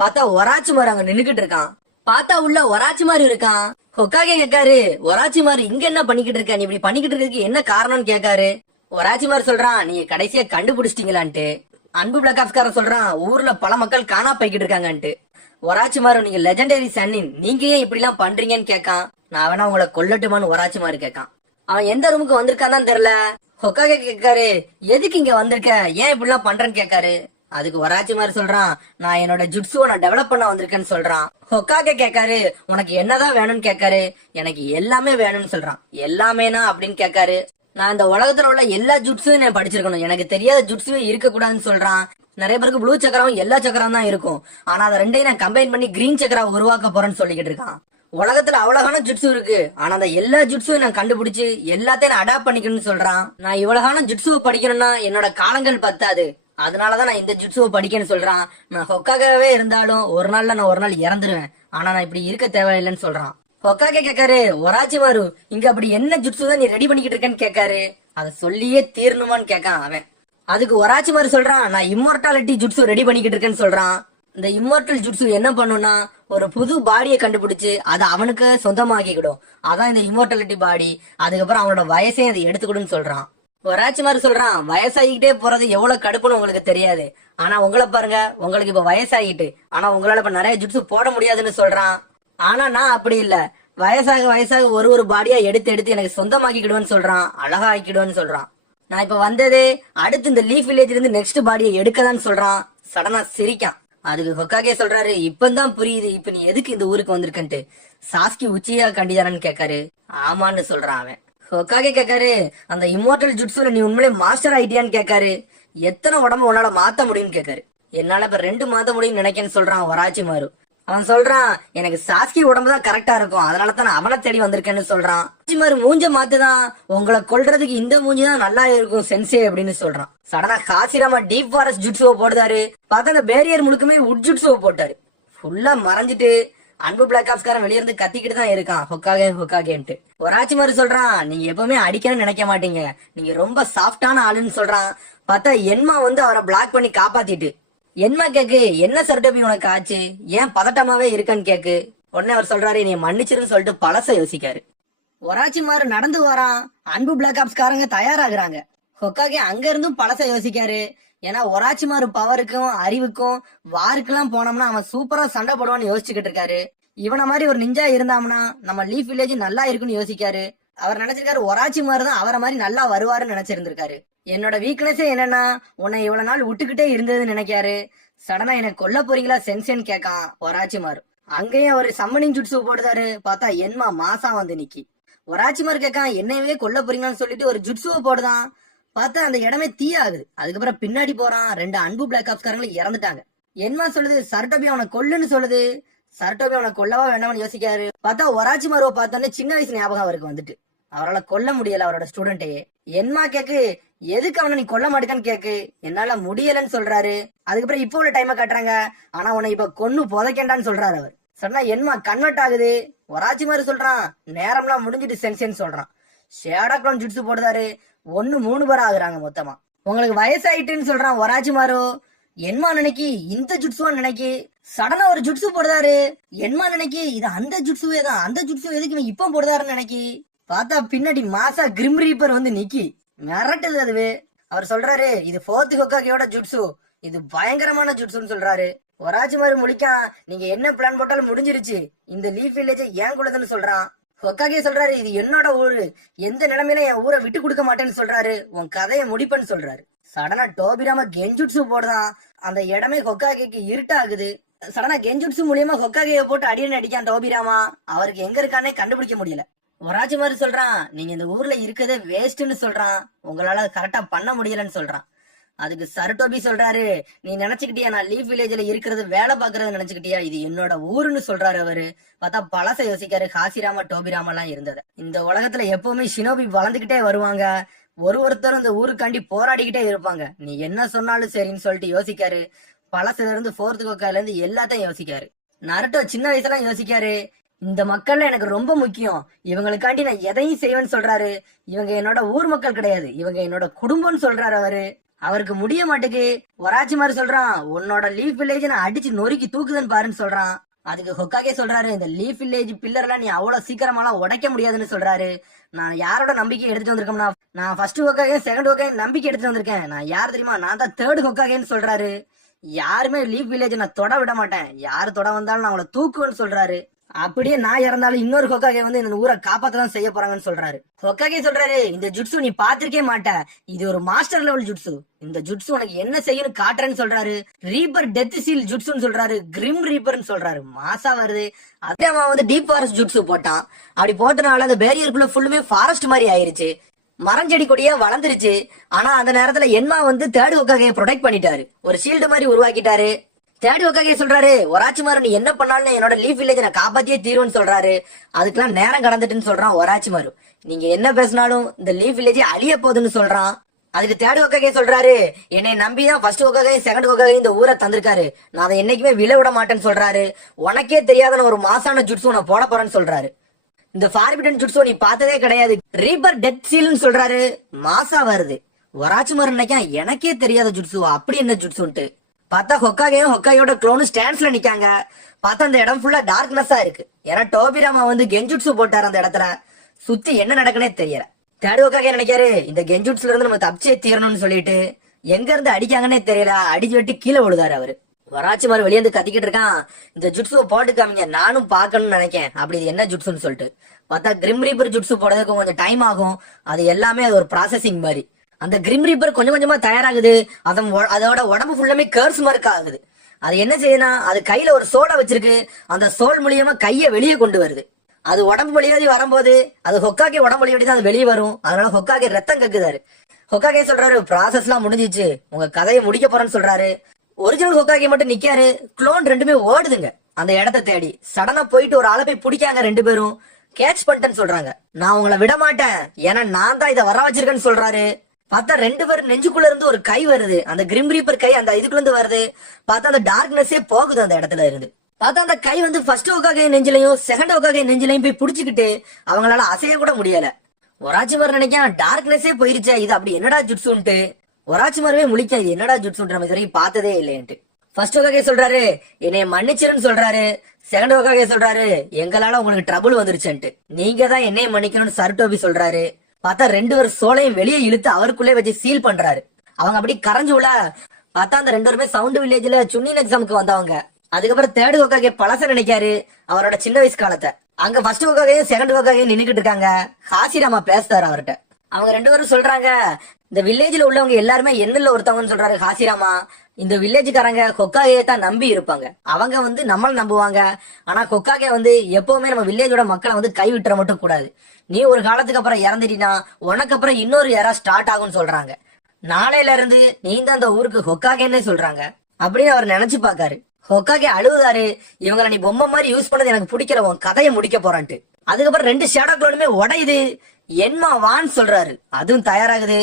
பார்த்தா ஒராச்சி மாதிரி அங்க நின்னுகிட்டு இருக்கான். பார்த்தா உள்ள ஒராச்சி மாதிரி இருக்கான். ஹொக்காகே கேட்காரு, ஒராச்சி மாதிரி இங்க என்ன பண்ணிக்கிட்டு இருக்க, நீ இப்படி பண்ணிக்கிட்டு இருக்கிறதுக்கு என்ன காரணம்னு கேட்காரு. ஒராச்சி மாதிரி சொல்றான், நீங்க கடைசியா கண்டுபிடிச்சிட்டீங்களான்ட்டு. அன்பு பிளாக் ஆப்ஸ்காரன் சொல்றான், ஊர்ல பல மக்கள் காணா போய்கிட்டு இருக்காங்கன்ட்டு. ஒராச்சி மாதிரி, நீங்க லெஜெண்டரி சன்னின், நீங்க ஏன் இப்படி எல்லாம் பண்றீங்கன்னு கேட்கான். நான் வேணா உங்களை கொல்லட்டுமான்னு ஒராச்சி மாதிரி கேட்கான். அவன் எந்த ரூமுக்கு வந்திருக்கான் தான் தெரியல. ஹொக்காகே கேட்காரு, எதுக்கு இங்க வந்திருக்க, ஏன் இப்படி எல்லாம் பண்றேன்னு கேட்காரு. அதுக்கு ஒராச்சி மாதிரி சொல்றான், நான் என்னோட ஜுட்ஸுவை நான் டெவலப் பண்ண வந்திருக்கேன்னு சொல்றான். ஹொக்காகே கேட்காரு, உனக்கு என்னதான் வேணும்னு கேட்காரு. எனக்கு எல்லாமே வேணும்னு சொல்றான். எல்லாமேனா அப்படின்னு கேட்காரு. நான் இந்த உலகத்துல உள்ள எல்லா ஜுட்ஸும் நான் படிச்சிருக்கணும், எனக்கு தெரியாத ஜுட்ஸுவே இருக்க கூடாதுன்னு சொல்றான். நிறைய பேருக்கு ப்ளூ சக்கரம் எல்லா சக்கரம் தான் இருக்கும், ஆனா அதை ரெண்டையும் நான் கம்பைன் பண்ணி கிரீன் சக்கரா உருவாக்க போறேன்னு சொல்லிக்கிட்டு இருக்கான். உலகத்துல அவ்வளவான ஜுட்ஸு இருக்கு, ஆனா அந்த எல்லா ஜுட்ஸும் நான் கண்டுபிடிச்சு எல்லாத்தையும் நான் அடாப்ட் பண்ணிக்கணும்னு சொல்றான். நான் இவ்வளவான ஜுட்ஸுவை படிக்கணும்னா என்னோட காலங்கள் பத்தாது, அதனாலதான் நான் இந்த ஜுட்ஸுவை படிக்கன்னு சொல்றான். நான் ஹொக்காகவே இருந்தாலும் ஒரு நாள்ல நான் ஒரு நாள் இறந்துருவேன், ஆனா நான் இப்படி இருக்க தேவையில்லைன்னு சொல்றான். ஹொக்காகே கேட்காரு, ஒராச்சி மாரு இங்க அப்படி என்ன ஜுட்ஸு தான் நீ ரெடி பண்ணிக்கிட்டு இருக்கேன்னு கேட்காரு. அதை சொல்லியே தீரணுமான்னு கேட்கான் அவன். அதுக்கு ஒராச்சி மாதிரி சொல்றான், நான் இம்மோர்டாலிட்டி ஜுட்ஸு ரெடி பண்ணிக்கிட்டு இருக்கேன்னு சொல்றான். இந்த இம்மோர்டல் ஜுட்ஸு என்ன பண்ணும்னா, ஒரு புது பாடியை கண்டுபிடிச்சு அதை அவனுக்கு சொந்தமாக்கிக்கிடும். அதான் இந்த இம்மோர்டாலிட்டி பாடி. அதுக்கப்புறம் அவனோட வயசையும் அதை எடுத்துக்கிடுன்னு சொல்றான். ஒராச்சி மாதிரி சொல்றான், வயசாகிக்கிட்டே போறது எவ்வளவு கடுப்புன்னு உங்களுக்கு தெரியாது, ஆனா உங்களை பாருங்க, உங்களுக்கு இப்ப வயசாகிட்டு, ஆனா உங்களால இப்ப நிறைய ஜுட்ஸு போட முடியாதுன்னு சொல்றான். ஆனா நான் அப்படி இல்ல, வயசாக வயசாக ஒரு பாடியா எடுத்து எடுத்து எனக்கு சொந்தமாக்கிக்கிடுவேன்னு சொல்றான். அழகா ஆக்கிடுவேன்னு சொல்றான். நான் இப்ப வந்ததே அடுத்து இந்த லீஃப் வில்லேஜ்ல இருந்து நெக்ஸ்ட் பாடியை எடுக்கதான்னு சொல்றான். சடனா சிரிக்கான். அதுக்கு ஹொக்காகே சொல்றாரு, இப்பதான் புரியுது இப்ப நீ எதுக்கு இந்த ஊருக்கு வந்திருக்கன்ட்டு. சாஸ்கி உச்சியா கண்டிதானு கேட்காரு. ஆமான்னு சொல்றான் அவன். ஹொக்காகே கேட்காரு, அந்த இம்மோர்டல் ஜுட்ஸுல நீ உண்மையிலே மாஸ்டர் ஆயிட்டியான்னு கேட்காரு. எத்தனை உடம்பு உன்னால மாத்த முடியும்னு கேட்காரு. என்னால இப்ப 2 மாத்த முடியும்னு நினைக்கேன்னு சொல்றான் ஒராச்சி மாரு. அவன் சொல்றான், எனக்கு சாஸ்கி உடம்பு தான் கரெக்டா இருக்கும், அதனால தான் நான் அவனை தேடி வந்திருக்கேன்னு சொல்றான். மாதிரி மூஞ்ச மாத்துதான், உங்களை கொல்றதுக்கு இந்த மூஞ்சி தான் நல்லா இருக்கும் சென்சே அப்படின்னு சொல்றான். சடனா காசிராமா டீப் ஃபாரஸ்ட் ஜுட்ஸுவை போடுதாரு. பார்த்தா அந்த பேரியர் முழுக்குமே உட் ஜுட்ஸுவை போட்டாரு. ஃபுல்லா மறைஞ்சிட்டு அன்பு பிளாக் ஆப்ஸ்காரன் வெளியே இருந்து கத்திக்கிட்டு தான் இருக்கான், ஹொக்காகே ஹொக்காகேன்ட்டு. ஒராச்சி மாதிரி சொல்றான், நீங்க எப்பவுமே அடிக்கணும்னு நினைக்க மாட்டீங்க, நீங்க ரொம்ப சாஃப்டான ஆளுன்னு சொல்றான். பார்த்தா என்மா வந்து அவரை பிளாக் பண்ணி காப்பாத்திட்டு. என்மா கேக்கு, என்ன சர்டபி உனக்கு ஆச்சு, ஏன் பதட்டமாவே இருக்கன்னு கேக்கு. உடனே அவர் சொல்றாரு, நீ மன்னிச்சிருன்னு சொல்லிட்டு பழச யோசிக்காரு. ஒராச்சி மாறு நடந்து வரான். அன்பு பிளாக் ஆப்ஸ்காரங்க தயாராகுறாங்க. ஹொக்காகே அங்க இருந்தும் பழச யோசிக்காரு. ஏன்னா ஒராச்சி மாறு பவருக்கும் அறிவுக்கும் வாருக்கெல்லாம் போனோம்னா அவன் சூப்பரா சண்டை போடுவான்னு யோசிச்சுக்கிட்டு இருக்காரு. இவன மாதிரி ஒரு நிஞ்சா இருந்தாம்னா நம்ம லீஃப் வில்லேஜ் நல்லா இருக்குன்னு யோசிக்காரு. அவர் நினைச்சிருக்காரு ஒராச்சி மாறு தான் அவரை மாதிரி நல்லா வருவாருன்னு நினைச்சிருந்திருக்காரு. என்னோட வீக்னஸே என்னன்னா, உன்னை இவ்வளவு நாள் விட்டுக்கிட்டே இருந்ததுன்னு நினைக்காரு. சடனா எனக்கு கொல்ல போறீங்களா சென்சேன்னு கேட்கான் ஒராச்சி மாறு. அங்கேயும் அவர் சம்மனிங் ஜுட்ஸு போடுதாரு. பார்த்தா என்மா மாசா வந்து நிக்கி. ஒராச்சி மாறு கேட்கான், என்னையவே கொல்ல போறீங்களான்னு சொல்லிட்டு ஒரு ஜுட்ஸுவை போடுதான். பார்த்தா அந்த இடமே தீயாகுது. அதுக்கப்புறம் பின்னாடி போறான். 2 அன்பு பிளாக் ஆப்ஸ்காரங்களும் இறந்துட்டாங்க. என்மா சொல்லுது, சர்டோபி அவனை கொல்லுன்னு சொல்லுது. சர்டோபி அவனை கொல்லவா வேண்டாம்னு யோசிக்காரு. பார்த்தா ஒராச்சி மாருவை பார்த்தோன்னே சின்ன வயசு ஞாபகம் அவருக்கு வந்துட்டு. அவரால் கொல்ல முடியல அவரோட ஸ்டூடெண்ட்டையே. என்மா கேக்கு, எதுக்கு அவனை நீ கொல்ல மாட்டேன்னு கேக்கு. என்னால முடியலன்னு சொல்றாரு. அதுக்கப்புறம் இப்போ உள்ள டைமை காட்டுறாங்க. ஆனா உன்னை இப்ப கொன்னு புதைக்கண்டான்னு சொல்றாரு அவர். சொன்னா என்மா கன்வெர்ட் ஆகுது. ஒராச்சி மாதிரி சொல்றான், நேரம்லாம் முடிஞ்சிட்டு சென்சேன்னு சொல்றான். ஷேடா க்ளோன் ஜுட்ஸு போடுதாரு. 3 பேர் ஆகுறாங்க மொத்தமா. உங்களுக்கு வயசாயிட்டுன்னு சொல்றான் ஒராச்சி மாரு. என்மா நினைக்கி இந்த ஜுட்ஸுவா நினைக்கி. சடனா ஒரு ஜுட்ஸு போடுறாரு. என்மா நினைக்கி இது அந்த ஜுட்ஸுவே தான், அந்த ஜுட்ஸு எதுக்கு இவன் இப்ப போடுறாருன்னு நினைக்கி பார்த்தா பின்னாடி மாசா கிரிம் ரீப்பர் வந்து நிக்கி மிரட்டுது அதுவே. அவர் சொல்றாரு இது 4th ஹொக்காகேயோட ஜுட்ஸு, இது பயங்கரமான ஜுட்ஸுன்னு சொல்றாரு. ஒராச்சி மாதிரி முழிக்கா, நீங்க என்ன பிளான் போட்டாலும் முடிஞ்சிருச்சு, இந்த லீஃப் வில்லேஜ் ஏன் கூடதுன்னு சொல்றான். ஹொக்காகே சொல்றாரு இது என்னோட ஊரு, எந்த நிலைமையில என் ஊரை விட்டு கொடுக்க மாட்டேன்னு சொல்றாரு, உன் கதையை முடிப்பேன்னு சொல்றாரு. சடனா டோபிராம கெஞ்சுட்ஸு போடுதான். அந்த இடமே ஹொக்காகேக்கு இருட்டாகுது. சடனா கெஞ்சுட்ஸு மூலியமா ஹொக்காகேயை போட்டு அடியன் அடிக்கான் டோபிராமா. அவருக்கு எங்க இருக்கானே கண்டுபிடிக்க முடியல. ஒராச்சி மாதிரி சொல்றான் நீங்க இந்த ஊர்ல இருக்கதே வேஸ்ட்னு சொல்றான், உங்களால கரெக்டா பண்ண முடியலன்னு சொல்றான். அதுக்கு சருட்டோபி சொல்றாரு நீ நினைச்சுக்கிட்டியா நான் லீஃப் வில்லேஜ்ல இருக்கிறது வேலை பாக்குறது நினைச்சுக்கிட்டியா, இது என்னோட ஊருன்னு சொல்றாரு அவரு. பார்த்தா பழச யோசிக்காரு. ஹாசிராமா டோபிராமா எல்லாம் இருந்தது. இந்த உலகத்துல எப்பவுமே ஷினோபி வளர்ந்துகிட்டே வருவாங்க, ஒருத்தரும் இந்த ஊருக்காண்டி போராடிக்கிட்டே இருப்பாங்க. நீ என்ன சொன்னாலும் சரின்னு சொல்லிட்டு யோசிக்காரு. பழசுல இருந்து 4th ஹொக்காகைல இருந்து எல்லாத்தையும் யோசிக்காரு. நருட்டோ சின்ன வயசுலாம் யோசிக்காரு, இந்த மக்கள்ல எனக்கு ரொம்ப முக்கியம், இவங்களுக்காண்டி நான் எதையும் செய்வேன்னு சொல்றாரு. இவங்க என்னோட ஊர் மக்கள் கிடையாது, இவங்க என்னோட குடும்பம்னு சொல்றாரு அவரு. அவருக்கு முடிய மாட்டேக்கு. ஒராச்சி மாதிரி சொல்றான் உன்னோட லீஃப் வில்லேஜ் நான் அடிச்சு நொறுக்கி தூக்குதுன்னு பாருன்னு சொல்றான். அதுக்கு ஹொக்காகே சொல்றாரு இந்த லீஃப் வில்லேஜ் பில்லர் எல்லாம் நீ அவ்வளவு சீக்கிரமாலாம் உடைக்க முடியாதுன்னு சொல்றாரு. நான் யாரோட நம்பிக்கை எடுத்துட்டு வந்திருக்கேன்னா, நான் 1st ஹொக்காகே 2nd ஹொக்காகே நம்பிக்கை எடுத்துட்டு வந்திருக்கேன். நான் யார் தெரியுமா, நான் தான் 3rd ஹொக்காகேன்னு சொல்றாரு. யாருமே லீஃப் வில்லேஜ் நான் தொட விட மாட்டேன், யாரு தொட வந்தாலும் நான் அவளை தூக்குவேன்னு சொல்றாரு. அப்படியே நான் இறந்தாலும் இன்னொரு ஹொக்காகே வந்து இந்த ஊரை காப்பாத்தான் செய்ய போறாங்கன்னு சொல்றாரு. ஹொக்காகே சொல்றாரு இந்த ஜுட்ஸு நீ பாத்திருக்கே மாட்ட, இது ஒரு மாஸ்டர் லெவல் ஜுட்ஸு, இந்த ஜுட்ஸு உனக்கு என்ன செய்யணும் காட்டுறேன்னு சொல்றாரு. ரீப்பர் டெத் சீல் ஜுட்ஸுன்னு சொல்றாரு, கிரிம் ரீப்பர்னு சொல்றாரு. மாசா வருது. அதே அவன் வந்து டீப் ஃபாரஸ்ட் ஜுட்ஸு போட்டான். அப்படி போட்டனால அந்த பேரியருக்குள்ள ஃபுல்லுமே ஃபாரஸ்ட் மாதிரி ஆயிருச்சு, மரஞ்செடி கொடியா வளர்ந்துருச்சு. ஆனா அந்த நேரத்துல என்மா வந்து 3rd ஹொக்காகையை ப்ரொடெக்ட் பண்ணிட்டாரு, ஒரு ஷீல்டு மாதிரி உருவாக்கிட்டாரு. 3rd ஹொக்காகே சொல்றாரு ஒராச்சிமாரு நீ என்ன பண்ணாலும் என்னோட லீஃப் வில்லேஜ் நான் காப்பாத்தியே தீருவேன்னு சொல்றாரு. அதுக்கெல்லாம் நேரம் கடந்துட்டுன்னு சொல்றான் ஒராச்சிமாரு. நீங்க என்ன பேசினாலும் இந்த லீஃப் வில்லேஜ் அழிய போகுதுன்னு சொல்றான். அதுக்கு 3rd ஹொக்காகே சொல்றாரு என்னை நம்பிதான் 1st ஹொக்காகே 2nd ஹொக்காகே இந்த ஊரை தந்திருக்காரு, நான் அதை என்னைக்குமே விழ விட மாட்டேன்னு சொல்றாரு. உனக்கே தெரியாத ஒரு மாசான ஜுட்ஸு நான் போட போறேன்னு சொல்றாரு. இந்த ஃபார்பிடன் ஜுட்ஸு நீ பார்த்ததே கிடையாது, ரீப்பர் டெத் சீல்னு சொல்றாரு. மாசா வருது. ஒராச்சிமாரு நினைக்கான் எனக்கே தெரியாத ஜுட்ஸு, அப்படி என்ன ஜுட்ஸுன்ட்டு. பார்த்தா ஹொக்காகேயும் ஹொக்காயோட க்ளோனு ஸ்டாண்ட்ஸ்ல நிக்காங்க. பார்த்தா அந்த இடம் ஃபுல்லா டார்க்னஸா இருக்கு. ஏன்னா டோபிராமா வந்து கெஞ்சுட்ஸு போட்டாரு அந்த இடத்துல. சுத்தி என்ன நடக்குனே தெரியல. 3rd ஹொக்காகே நினைக்காரு இந்த கெஞ்சுட்ஸ்ல இருந்து நம்ம தப்பிச்சே தீரணும்னு சொல்லிட்டு எங்க இருந்து அடிக்காங்கன்னே தெரியல, அடிச்சு வெட்டி கீழே விழுதாரு அவரு. வராச்சிமாரு வெளியே வந்து கத்திக்கிட்டு இருக்கான் இந்த ஜுட்ஸுவை போட்டு காமிங்க நானும் பாக்கணும்னு நினைக்கேன், அப்படி இது என்ன ஜுட்ஸுன்னு சொல்லிட்டு. பார்த்தா கிரிம் ரீப்பர் ஜுட்ஸு போடுறதுக்கு கொஞ்சம் டைம் ஆகும், அது எல்லாமே அது ஒரு ப்ராசஸிங் மாதிரி. அந்த கிரிம் ரீப்பர் கொஞ்சம் கொஞ்சமா தயாராகுது. அதோட உடம்பு ஃபுல்லாமே கர்ஸ் மார்க் ஆகுது. அது என்ன செய்யணும், அது கையில ஒரு சோலை வச்சிருக்கு, அந்த சோல் மூலியமா கைய வெளியே கொண்டு வருது. அது உடம்பு வழியாதி வரும்போது அது ஹொக்காகே உடம்பு வழியாடி தான் அது வெளியே வரும். அதனால ஹொக்காகே ரத்தம் கக்குதாரு. ஹொக்காகே சொல்றாரு ப்ராசஸ் எல்லாம் முடிஞ்சிச்சு, உங்க கதையை முடிக்க போறேன்னு சொல்றாரு. ஒரிஜினல் ஹொக்காகே மட்டும் நிக்காரு, க்ளோன் 2மே ஓடுதுங்க அந்த இடத்தை தேடி. சடனா போயிட்டு ஒரு ஆளை போய் பிடிக்காங்க, 2 பேரும் கேட்ச் பண்ணிட்டேன்னு சொல்றாங்க. நான் உங்களை விட மாட்டேன், ஏன்னா நான் தான் இதை வர வச்சிருக்கேன்னு சொல்றாரு. பார்த்தா 2 பேரும் நெஞ்சுக்குள்ள இருந்து ஒரு கை வருது, அந்த கிரிம் ரீப்பர் கை அந்த இதுக்குள்ள இருந்து வருது. பார்த்தா அந்த டார்க்னஸே போகுது அந்த இடத்துல இருந்து. பார்த்தா அந்த கை வந்து 1st ஹொக்காகே நெஞ்சிலையும் 2nd ஹொக்காகே நெஞ்சிலையும் போய் புடிச்சுக்கிட்டு அவங்களால அசைய கூட முடியல. ஒராச்சிமார் நினைக்கான் டார்க்னஸே போயிருச்சா, இது அப்படி என்னடா ஜுட்ஸுன்ட்டு. ஒராச்சிமாரவே முழிக்க இது என்னடா ஜுட்ஸுன்ட்டு நம்ம இது வரைக்கும் பார்த்ததே இல்லைன்ட்டு. 1st ஹொக்காகே சொல்றாரு என்னைய மன்னிச்சிருன்னு சொல்றாரு. 2nd ஹொக்காகே சொல்றாரு எங்களால உங்களுக்கு ட்ரபுள் வந்துருச்சுன்ட்டு, நீங்க தான் என்னைய மன்னிக்கணும்னு சருட்டோபி சொல்றாரு. பார்த்தா 2 பேரும் சோலையும் வெளியே இழுத்து அவருக்குள்ளே வச்சு சீல் பண்றாரு. அவங்க அப்படி கரைஞ்சு உள்ள. பார்த்தா அந்த 2 பேருமே சவுண்ட் வில்லேஜ்ல சுன்னின் எக்ஸாமுக்கு வந்தவங்க. அதுக்கப்புறம் 3rd ஹொக்காகே பழச நினைக்காரு அவரோட சின்ன வயசு காலத்தை. அங்க 1st ஹொக்காகையும் 2nd ஹொக்காகையும் நின்னுக்கிட்டு இருக்காங்க. ஹாசிராமா பேசுறாரு அவர்கிட்ட. அவங்க 2 பேரும் சொல்றாங்க இந்த வில்லேஜ்ல உள்ளவங்க எல்லாருமே என்னல ஒருத்தவங்கன்னு சொல்றாரு ஹாசிராமா. இந்த வில்லேஜ்காரங்க ஹொக்காகையை தான் நம்பி இருப்பாங்க, அவங்க வந்து நம்மள நம்புவாங்க. ஆனா ஹொக்காகே வந்து எப்பவுமே நம்ம வில்லேஜோட மக்களை வந்து கைவிட்டுற மட்டும் கூடாது. நீ ஒரு காலத்துக்கு அப்புறம் இறந்துட்டீனா உனக்கு அப்புறம் இன்னொரு யாரா ஸ்டார்ட் ஆகும்னு சொல்றாங்க. நாளையில இருந்து நீ தான் அந்த ஊருக்கு ஹொக்காகேன்னே சொல்றாங்க அப்படின்னு அவர் நினைச்சு பாக்காரு. ஹொக்காகே அழுவுதாரு, இவங்களை நீ பொம்மை மாதிரி யூஸ் பண்ணது எனக்கு பிடிக்கல, உன் கதையை முடிக்க போறான்ட்டு. அதுக்கப்புறம் 2 ஷேடோ க்ளோனுமே உடையுது. என்மா வான்னு சொல்றாரு, அதுவும் தயாராகுது.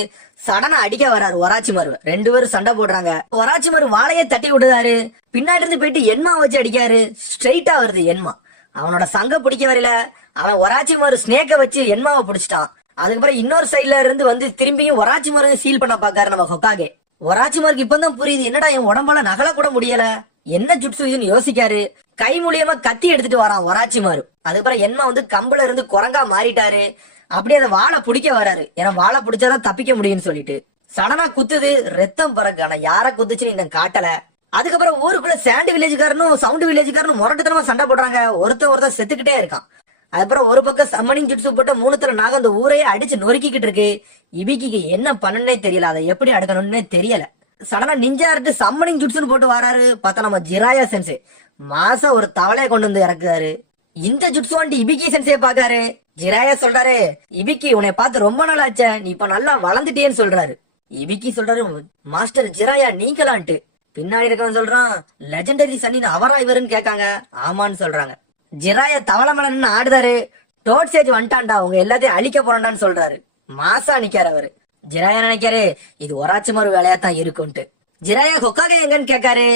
சடனா அடிக்க வராரு ஒராச்சிமாரு. 2 பேரும் சண்டை போடுறாங்க. ஒராச்சிமாரு வாழையே தட்டி விடுதாரு. பின்னாடி இருந்து போயிட்டு என்மா வச்சு அடிக்காரு. ஸ்ட்ரெயிட்டா வருது என்மா. அவனோட சங்க பிடிக்க வரல, அவன் ஒராச்சிமாரு ஸ்னேக்க வச்சு என்மாவை பிடிச்சிட்டான். அதுக்கப்புறம் இன்னொரு சைட்ல இருந்து வந்து திரும்பியும் ஒராச்சிமாரு சீல் பண்ண பாக்காரு நம்ம ஹொக்காகே. ஒராச்சிமாருக்கு இப்பதான் புரியுது என்னடா என் உடம்பால நகல கூட முடியல, என்ன ஜுட்சு இதுன்னு யோசிக்காரு. கை மூலியமா கத்தி எடுத்துட்டு வரான் ஒராச்சிமாரு. அதுக்கப்புறம் என்மா வந்து கம்புல இருந்து குரங்கா மாறிட்டாரு. அப்படியே அதை வாழை பிடிக்க வராரு. ஏன்னா வாழை பிடிச்சாதான் தப்பிக்க முடியும்னு சொல்லிட்டு சடனா குத்துது, ரத்தம் பறக்கு. ஆனா யார குத்துச்சுன்னு இந்த காட்டல. அதுக்கப்புறம் ஊருக்குள்ள சாண்ட் வில்லேஜ்காரனும் சவுண்ட் வில்லேஜ்காரனும் முரட்டுத்தனமா சண்டை போடுறாங்க. ஒருத்தன் செத்துக்கிட்டே இருக்கான். அதுக்கப்புறம் ஒரு பக்கம் சம்மனிங் ஜுட்சு போட்ட 3 தலை நாகம் அந்த ஊரையே அடிச்சு நொறுக்கிக்கிட்டு இருக்கு. இபிக்கிக்கு என்ன பண்ணனே தெரியல, அதை எப்படி அடுக்கணும்னே தெரியல. சடனா நிஞ்சா இருக்கு சம்மனிங் ஜுட்சுன்னு போட்டு வராரு. பார்த்தா நம்ம ஜிராயா சென்சே மாசம் ஒரு தவளையை கொண்டு வந்து இறக்குறாரு. இந்த ஜுட்சு வந்துட்டு இபிக்கி சென்சே பாக்காரு. ஜிராயா சொல்றாரு, இபிக்கி உன்னை பார்த்து ரொம்ப நாள் ஆச்சே, நீ இப்ப நல்லா வளர்ந்துட்டேன்னு சொல்றாரு. இபிக்கி சொல்றாரு, மாஸ்டர் ஜிராயா நீங்களான்ட்டு. பின்னாடி இருக்கவன் சொல்றான், லெஜெண்டரி சன்னின் அவரா இவருன்னு கேட்காங்க. ஆமான்னு சொல்றாங்க. ஜிராயா தவளை மலன்னு ஆடுதாரு. டோட் சேஜ் வந்துட்டான்டா, உங்க எல்லாத்தையும் அழிக்க போறான்டான்னு சொல்றாரு. மாசா நிக்காரு அவரு. ஜிராயா நினைக்காரு இது ஒராச்சிமாரு வேலையா தான் இருக்கும்ட்டு. ஜிராயா ஹொக்காகே எங்கன்னு கேட்காரு.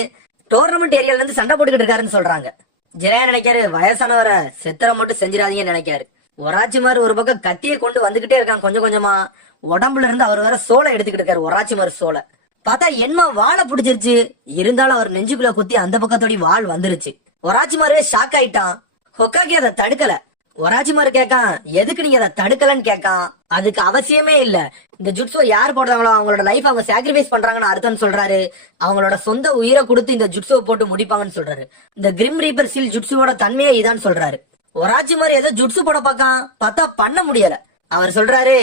டோர்னமெண்ட் ஏரியால இருந்து சண்டை போட்டுக்கிட்டு இருக்காருன்னு சொல்றாங்க. ஜிராயா நினைக்காரு வயசானவரை செத்தரை மட்டும் செஞ்சிடாதீங்கன்னு நினைக்காரு. ஒராச்சிமாரு ஒரு பக்கம் கத்தியை கொண்டு வந்துகிட்டே இருக்கான். கொஞ்சம் கொஞ்சமா உடம்புல இருந்து அவர் வேற சோலை எடுத்துக்கிட்டு இருக்காரு. ஒராச்சிமாரு சோலை பார்த்தா என்மா வாழை பிடிச்சிருச்சு. இருந்தாலும் அவர் நெஞ்சுக்குள்ள குத்தி அந்த பக்கத்தோடி வாள் வந்துருச்சு. ஒராச்சிமாருவே ஷாக் ஆயிட்டான். ஹொக்காகி அதை தடுக்கல. ஒராச்சிமாரு கேட்கான், எதுக்கு நீங்க அதை தடுக்கலன்னு கேட்கான். அதுக்கு அவசியமே இல்ல. இந்த ஜுட்ஸோ யார் போடுறாங்களோ அவங்களோட லைஃப் அவங்க சாக்ரிஃபைஸ் பண்றாங்கன்னு அர்த்தம் சொல்றாரு. அவங்களோட சொந்த உயிரை கொடுத்து இந்த ஜுட்ஸோ போட்டு முடிப்பாங்கன்னு சொல்றாரு. இந்த கிரிம் ரீப்பர் சீல் ஜுட்ஸுவோட தன்மையே இதான் சொல்றாரு. ஒராச்சிமாரு ஏதோ ஜுட்ஸு போட பார்த்தா பண்ண முடியல. அவர் சொல்றாரு,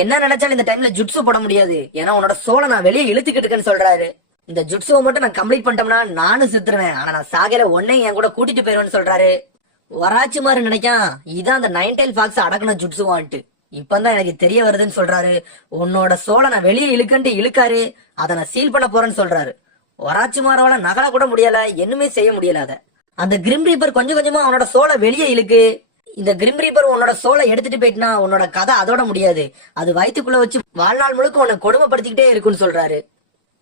என்ன நினைச்சாலும் இந்த டைம்ல ஜுட்ஸு போட முடியாது, ஏன்னா உன்னோட சோலை நான் வெளியே இழுத்துக்கிட்டு இருக்கேன்னு சொல்றாரு. இந்த ஜுட்ஸுவை மட்டும் நான் கம்ப்ளீட் பண்ணிட்டோம்னா நானும் செத்துருவேன், ஆனா நான் சாகல உன்னையும் என் கூட கூட்டிட்டு போயிருவேன்னு சொல்றாரு. ஒராச்சிமாரு நினைக்கான், இதான் அந்த 9 tail fox அடக்குன ஜுட்ஸுவான்ட்டு. இப்பதான் எனக்கு தெரிய வருதுன்னு சொல்றாரு. உன்னோட சோலை நான் வெளியே இழுக்கன்ட்டு இழுக்காரு. அதை நான் சீல் பண்ண போறேன்னு சொல்றாரு. ஒராச்சிமாரோட நகல கூட முடியல, என்னுமே செய்ய முடியல. அத அந்த கிரிம் ரீப்பர் கொஞ்சம் கொஞ்சமா அவனோட சோலை வெளியே இழுக்கு. இந்த கிரிம் ரீப்பர் உன்னோட சோலை எடுத்துட்டு போயிட்டுனா உன்னோட கதை அதோட முடியாது, அது வயிற்றுக்குள்ள வச்சு வாழ்நாள் முழுக்க உன்னை கொடுமைப்படுத்திக்கிட்டே இருக்குன்னு சொல்றாரு.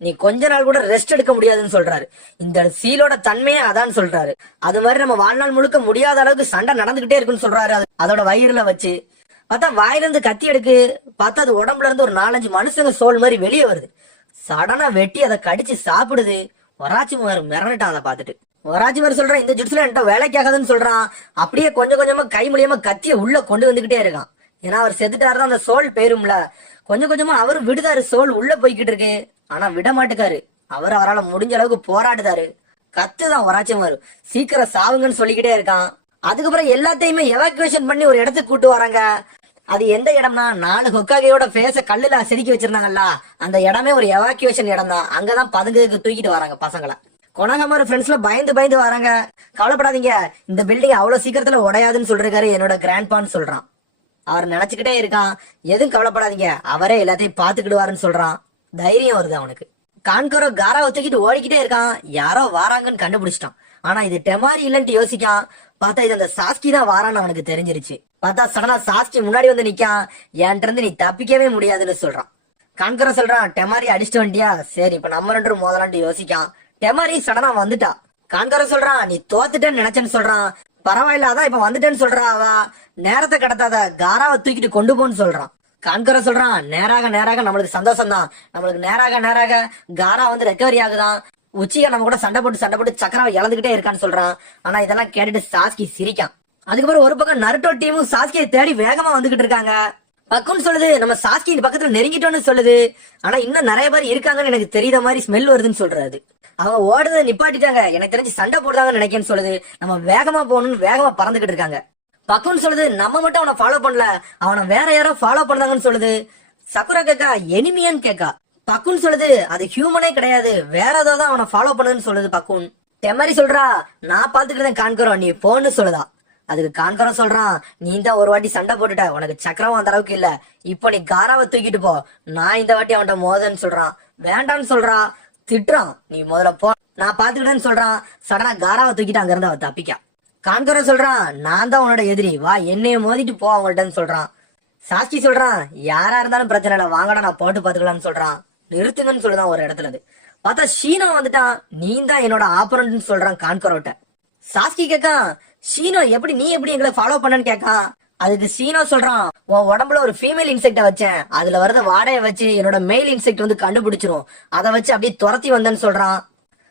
நீ கொஞ்ச நாள் கூட ரெஸ்ட் எடுக்க முடியாதுன்னு சொல்றாரு. இந்த சீலோட தன்மையே அதான் சொல்றாரு. அது மாதிரி நம்ம வாழ்நாள் முழுக்க முடியாத அளவுக்கு சண்டை நடந்துகிட்டே இருக்குன்னு சொல்றாரு. அதோட வயிறுல வச்சு பார்த்தா வாயில இருந்து கத்தி எடுக்கு. பார்த்தா அது உடம்புல இருந்து ஒரு 4-5 மனுஷங்க சோல் மாதிரி வெளியே வருது. சடனா வெட்டி அதை கடிச்சு சாப்பிடுது. ஒராச்சிமாரு மிரண்டுட்டான் அதை பார்த்துட்டு. ஒராச்சிமாரு சொல்றான், இந்த ஜுட்ஸ்ல என்கிட்ட வேலைக்கு ஆகாதுன்னு சொல்றான். அப்படியே கொஞ்சம் கொஞ்சமா கை மூலியமா கத்திய உள்ள கொண்டு வந்துகிட்டே இருக்கான். ஏன்னா அவர் செத்துட்டாருதான் அந்த சோல் போயிரும்ல. கொஞ்சம் கொஞ்சமா அவரு விடுதாரு, சோல் உள்ள போய்கிட்டு இருக்கு. ஆனா விட மாட்டுக்காரு. அவரால் முடிஞ்ச அளவுக்கு போராடுதாரு. கத்துதான் ஒராச்சிமாரு, சீக்கிரம் சாவுங்கன்னு சொல்லிக்கிட்டே இருக்கான். அதுக்கப்புறம் எல்லாத்தையுமே எவாக்குவேஷன் பண்ணி ஒரு இடத்துக்கு கூட்டு வராங்க. அது எந்த இடம்னா 4 ஹொக்காகையோட ஃபேஸ கல்லுல செதுக்கி வச்சிருந்தாங்கல்ல, அந்த இடமே ஒரு எவாக்குவேஷன் இடம் தான். அங்கதான் பதுங்குக்கு தூக்கிட்டு வராங்க பசங்களை. கொனகமாரு ஃப்ரெண்ட்ஸ்ல பயந்து பயந்து வராங்க. கவலைப்படாதீங்க, இந்த பில்டிங் அவ்வளவு சீக்கிரத்துல உடையாதுன்னு சொல்றாரு என்னோட கிராண்ட்பான்னு சொல்றான். அவர் நினைச்சுக்கிட்டே இருக்கான், எதுவும் கவலைப்படாதீங்க, அவரே எல்லாத்தையும் பாத்துக்கிடுவாருன்னு சொல்றான். தைரியம் வருது அவனுக்கு. கான்கரோ காராவை தூக்கிட்டு ஓடிக்கிட்டே இருக்கான். யாரோ வாராங்கன்னு கண்டுபிடிச்சிட்டான். ஆனா இது டெமாரி இல்லன்ட்டு யோசிக்கான். பார்த்தா இது அந்த சாஸ்கி தான் வாரான்னு அவனுக்கு தெரிஞ்சிருச்சு. பார்த்தா சடனா சாஸ்கி முன்னாடி வந்து நிக்கான். என்கிட்ட இருந்து நீ தப்பிக்கவே முடியாதுன்னு சொல்றான். கான்கரோ சொல்றான், டெமாரி அடிச்சுட்டு வந்துட்டியா, சரி இப்ப நம்ம 2 பேரும் மோதலான்ட்டு யோசிக்கான். டெமாரி சடனா வந்துட்டா. கான்கரோ சொல்றான், நீ தோத்துட்டேன்னு நினைச்சேன்னு சொல்றான். பரவாயில்ல, அதான் இப்ப வந்துட்டேன்னு சொல்றா. அவ நேரத்தை கடத்தாத, காராவை தூக்கிட்டு கொண்டு போன்னு சொல்றான். கான்கரோ சொல்றான், நேராக நேராக நம்மளுக்கு சந்தோஷம் தான், நம்மளுக்கு நேராக நேராக காரா வந்து ரெக்கவரி ஆகுதான். உச்சிகா நம்ம கூட சண்டை போட்டு சக்கராவை இழந்துகிட்டே இருக்கான்னு சொல்றான். ஆனா இதெல்லாம் கேட்டுட்டு சாஸ்கி சிரிக்கான். அதுக்கப்புறம் ஒரு பக்கம் நருட்டோ டீமும் சாஸ்கியை தேடி வேகமா வந்துகிட்டு இருக்காங்க. பக்குன்னு சொல்லுது, நம்ம சாஸ்கி இந்த பக்கத்துல நெருங்கிட்டோம்னு சொல்லுது. ஆனா இன்னும் நிறைய பேர் இருக்காங்கன்னு எனக்கு தெரியுத மாதிரி ஸ்மெல் வருதுன்னு சொல்றாரு. அவங்க ஓடுறதை நிப்பாட்டிட்டாங்க, எனக்கு தெரிஞ்சு சண்டை போடுறாங்கன்னு நினைக்கேன்னு சொல்லுது. நம்ம வேகமா போகணும்னு வேகமா பறந்துகிட்டு இருக்காங்க. பக்குன்னு சொல்லுது, நம்ம மட்டும் அவனை ஃபாலோ பண்ணல, அவனை வேற யாரோ ஃபாலோ பண்ணாங்கன்னு சொல்லுது. சக்குரா கேக்கா, எனிமியான்னு கேக்கா. பக்குன்னு சொல்லுது, அது ஹியூமனே கிடையாது, வேற ஏதாவது அவனை ஃபாலோ பண்ணுன்னு சொல்லுது பக்குன். டெமரி சொல்றா, நான் பாத்துக்கிட்டேன் கான்கரோ, நீ போன்னு சொல்லுதா. அதுக்கு கான்கரோ சொல்றான், நீ தான் ஒரு வாட்டி சண்டை போட்டுட்ட, உனக்கு சக்கரம் அந்த அளவுக்கு இல்ல, இப்போ நீ காராவை தூக்கிட்டு போ, நான் இந்த வாட்டி அவன்கிட்ட மோதன்னு சொல்றான். வேண்டான்னு சொல்றா, திட்டுறான், நீ முதல்ல போ, நான் பாத்துக்கிட்டேன்னு சொல்றான். சடனா காராவை தூக்கிட்டு அங்க இருந்து அவன் தப்பிக்கா. கான்கரோ சொல்றான், நான் தான் உன்னோட எதிரி, வா என்னைய மோதிட்டு போ அவங்கள்ட்டன்னு சொல்றான். சாஸ்கி சொல்றான், யாரா இருந்தாலும் பிரச்சனை இல்ல, வாங்கடா நான் போட்டு பாத்துக்கலாம்னு சொல்றான். நிறுத்துங்கன்னு சொல்லுதான் ஒரு இடத்துல இருந்து. பார்த்தா ஷீனோ வந்துட்டான், நீ தான் என்னோட ஆப்பரண்ட் சொல்றான் கான்கரோட்ட. சாஸ்கி கேக்கான், ஷீனோ எப்படி நீ எப்படி எங்களை ஃபாலோ பண்ணன்னு கேக்கான். அதுக்கு ஷீனோ சொல்றான், உன் உடம்புல ஒரு ஃபீமேல் இன்செக்ட வச்சேன், அதுல வரத வாடையை வச்சு என்னோட மேல் இன்செக்ட் வந்து கண்டுபிடிச்சிரும், அதை வச்சு அப்படியே துரத்தி வந்தேன்னு சொல்றான்.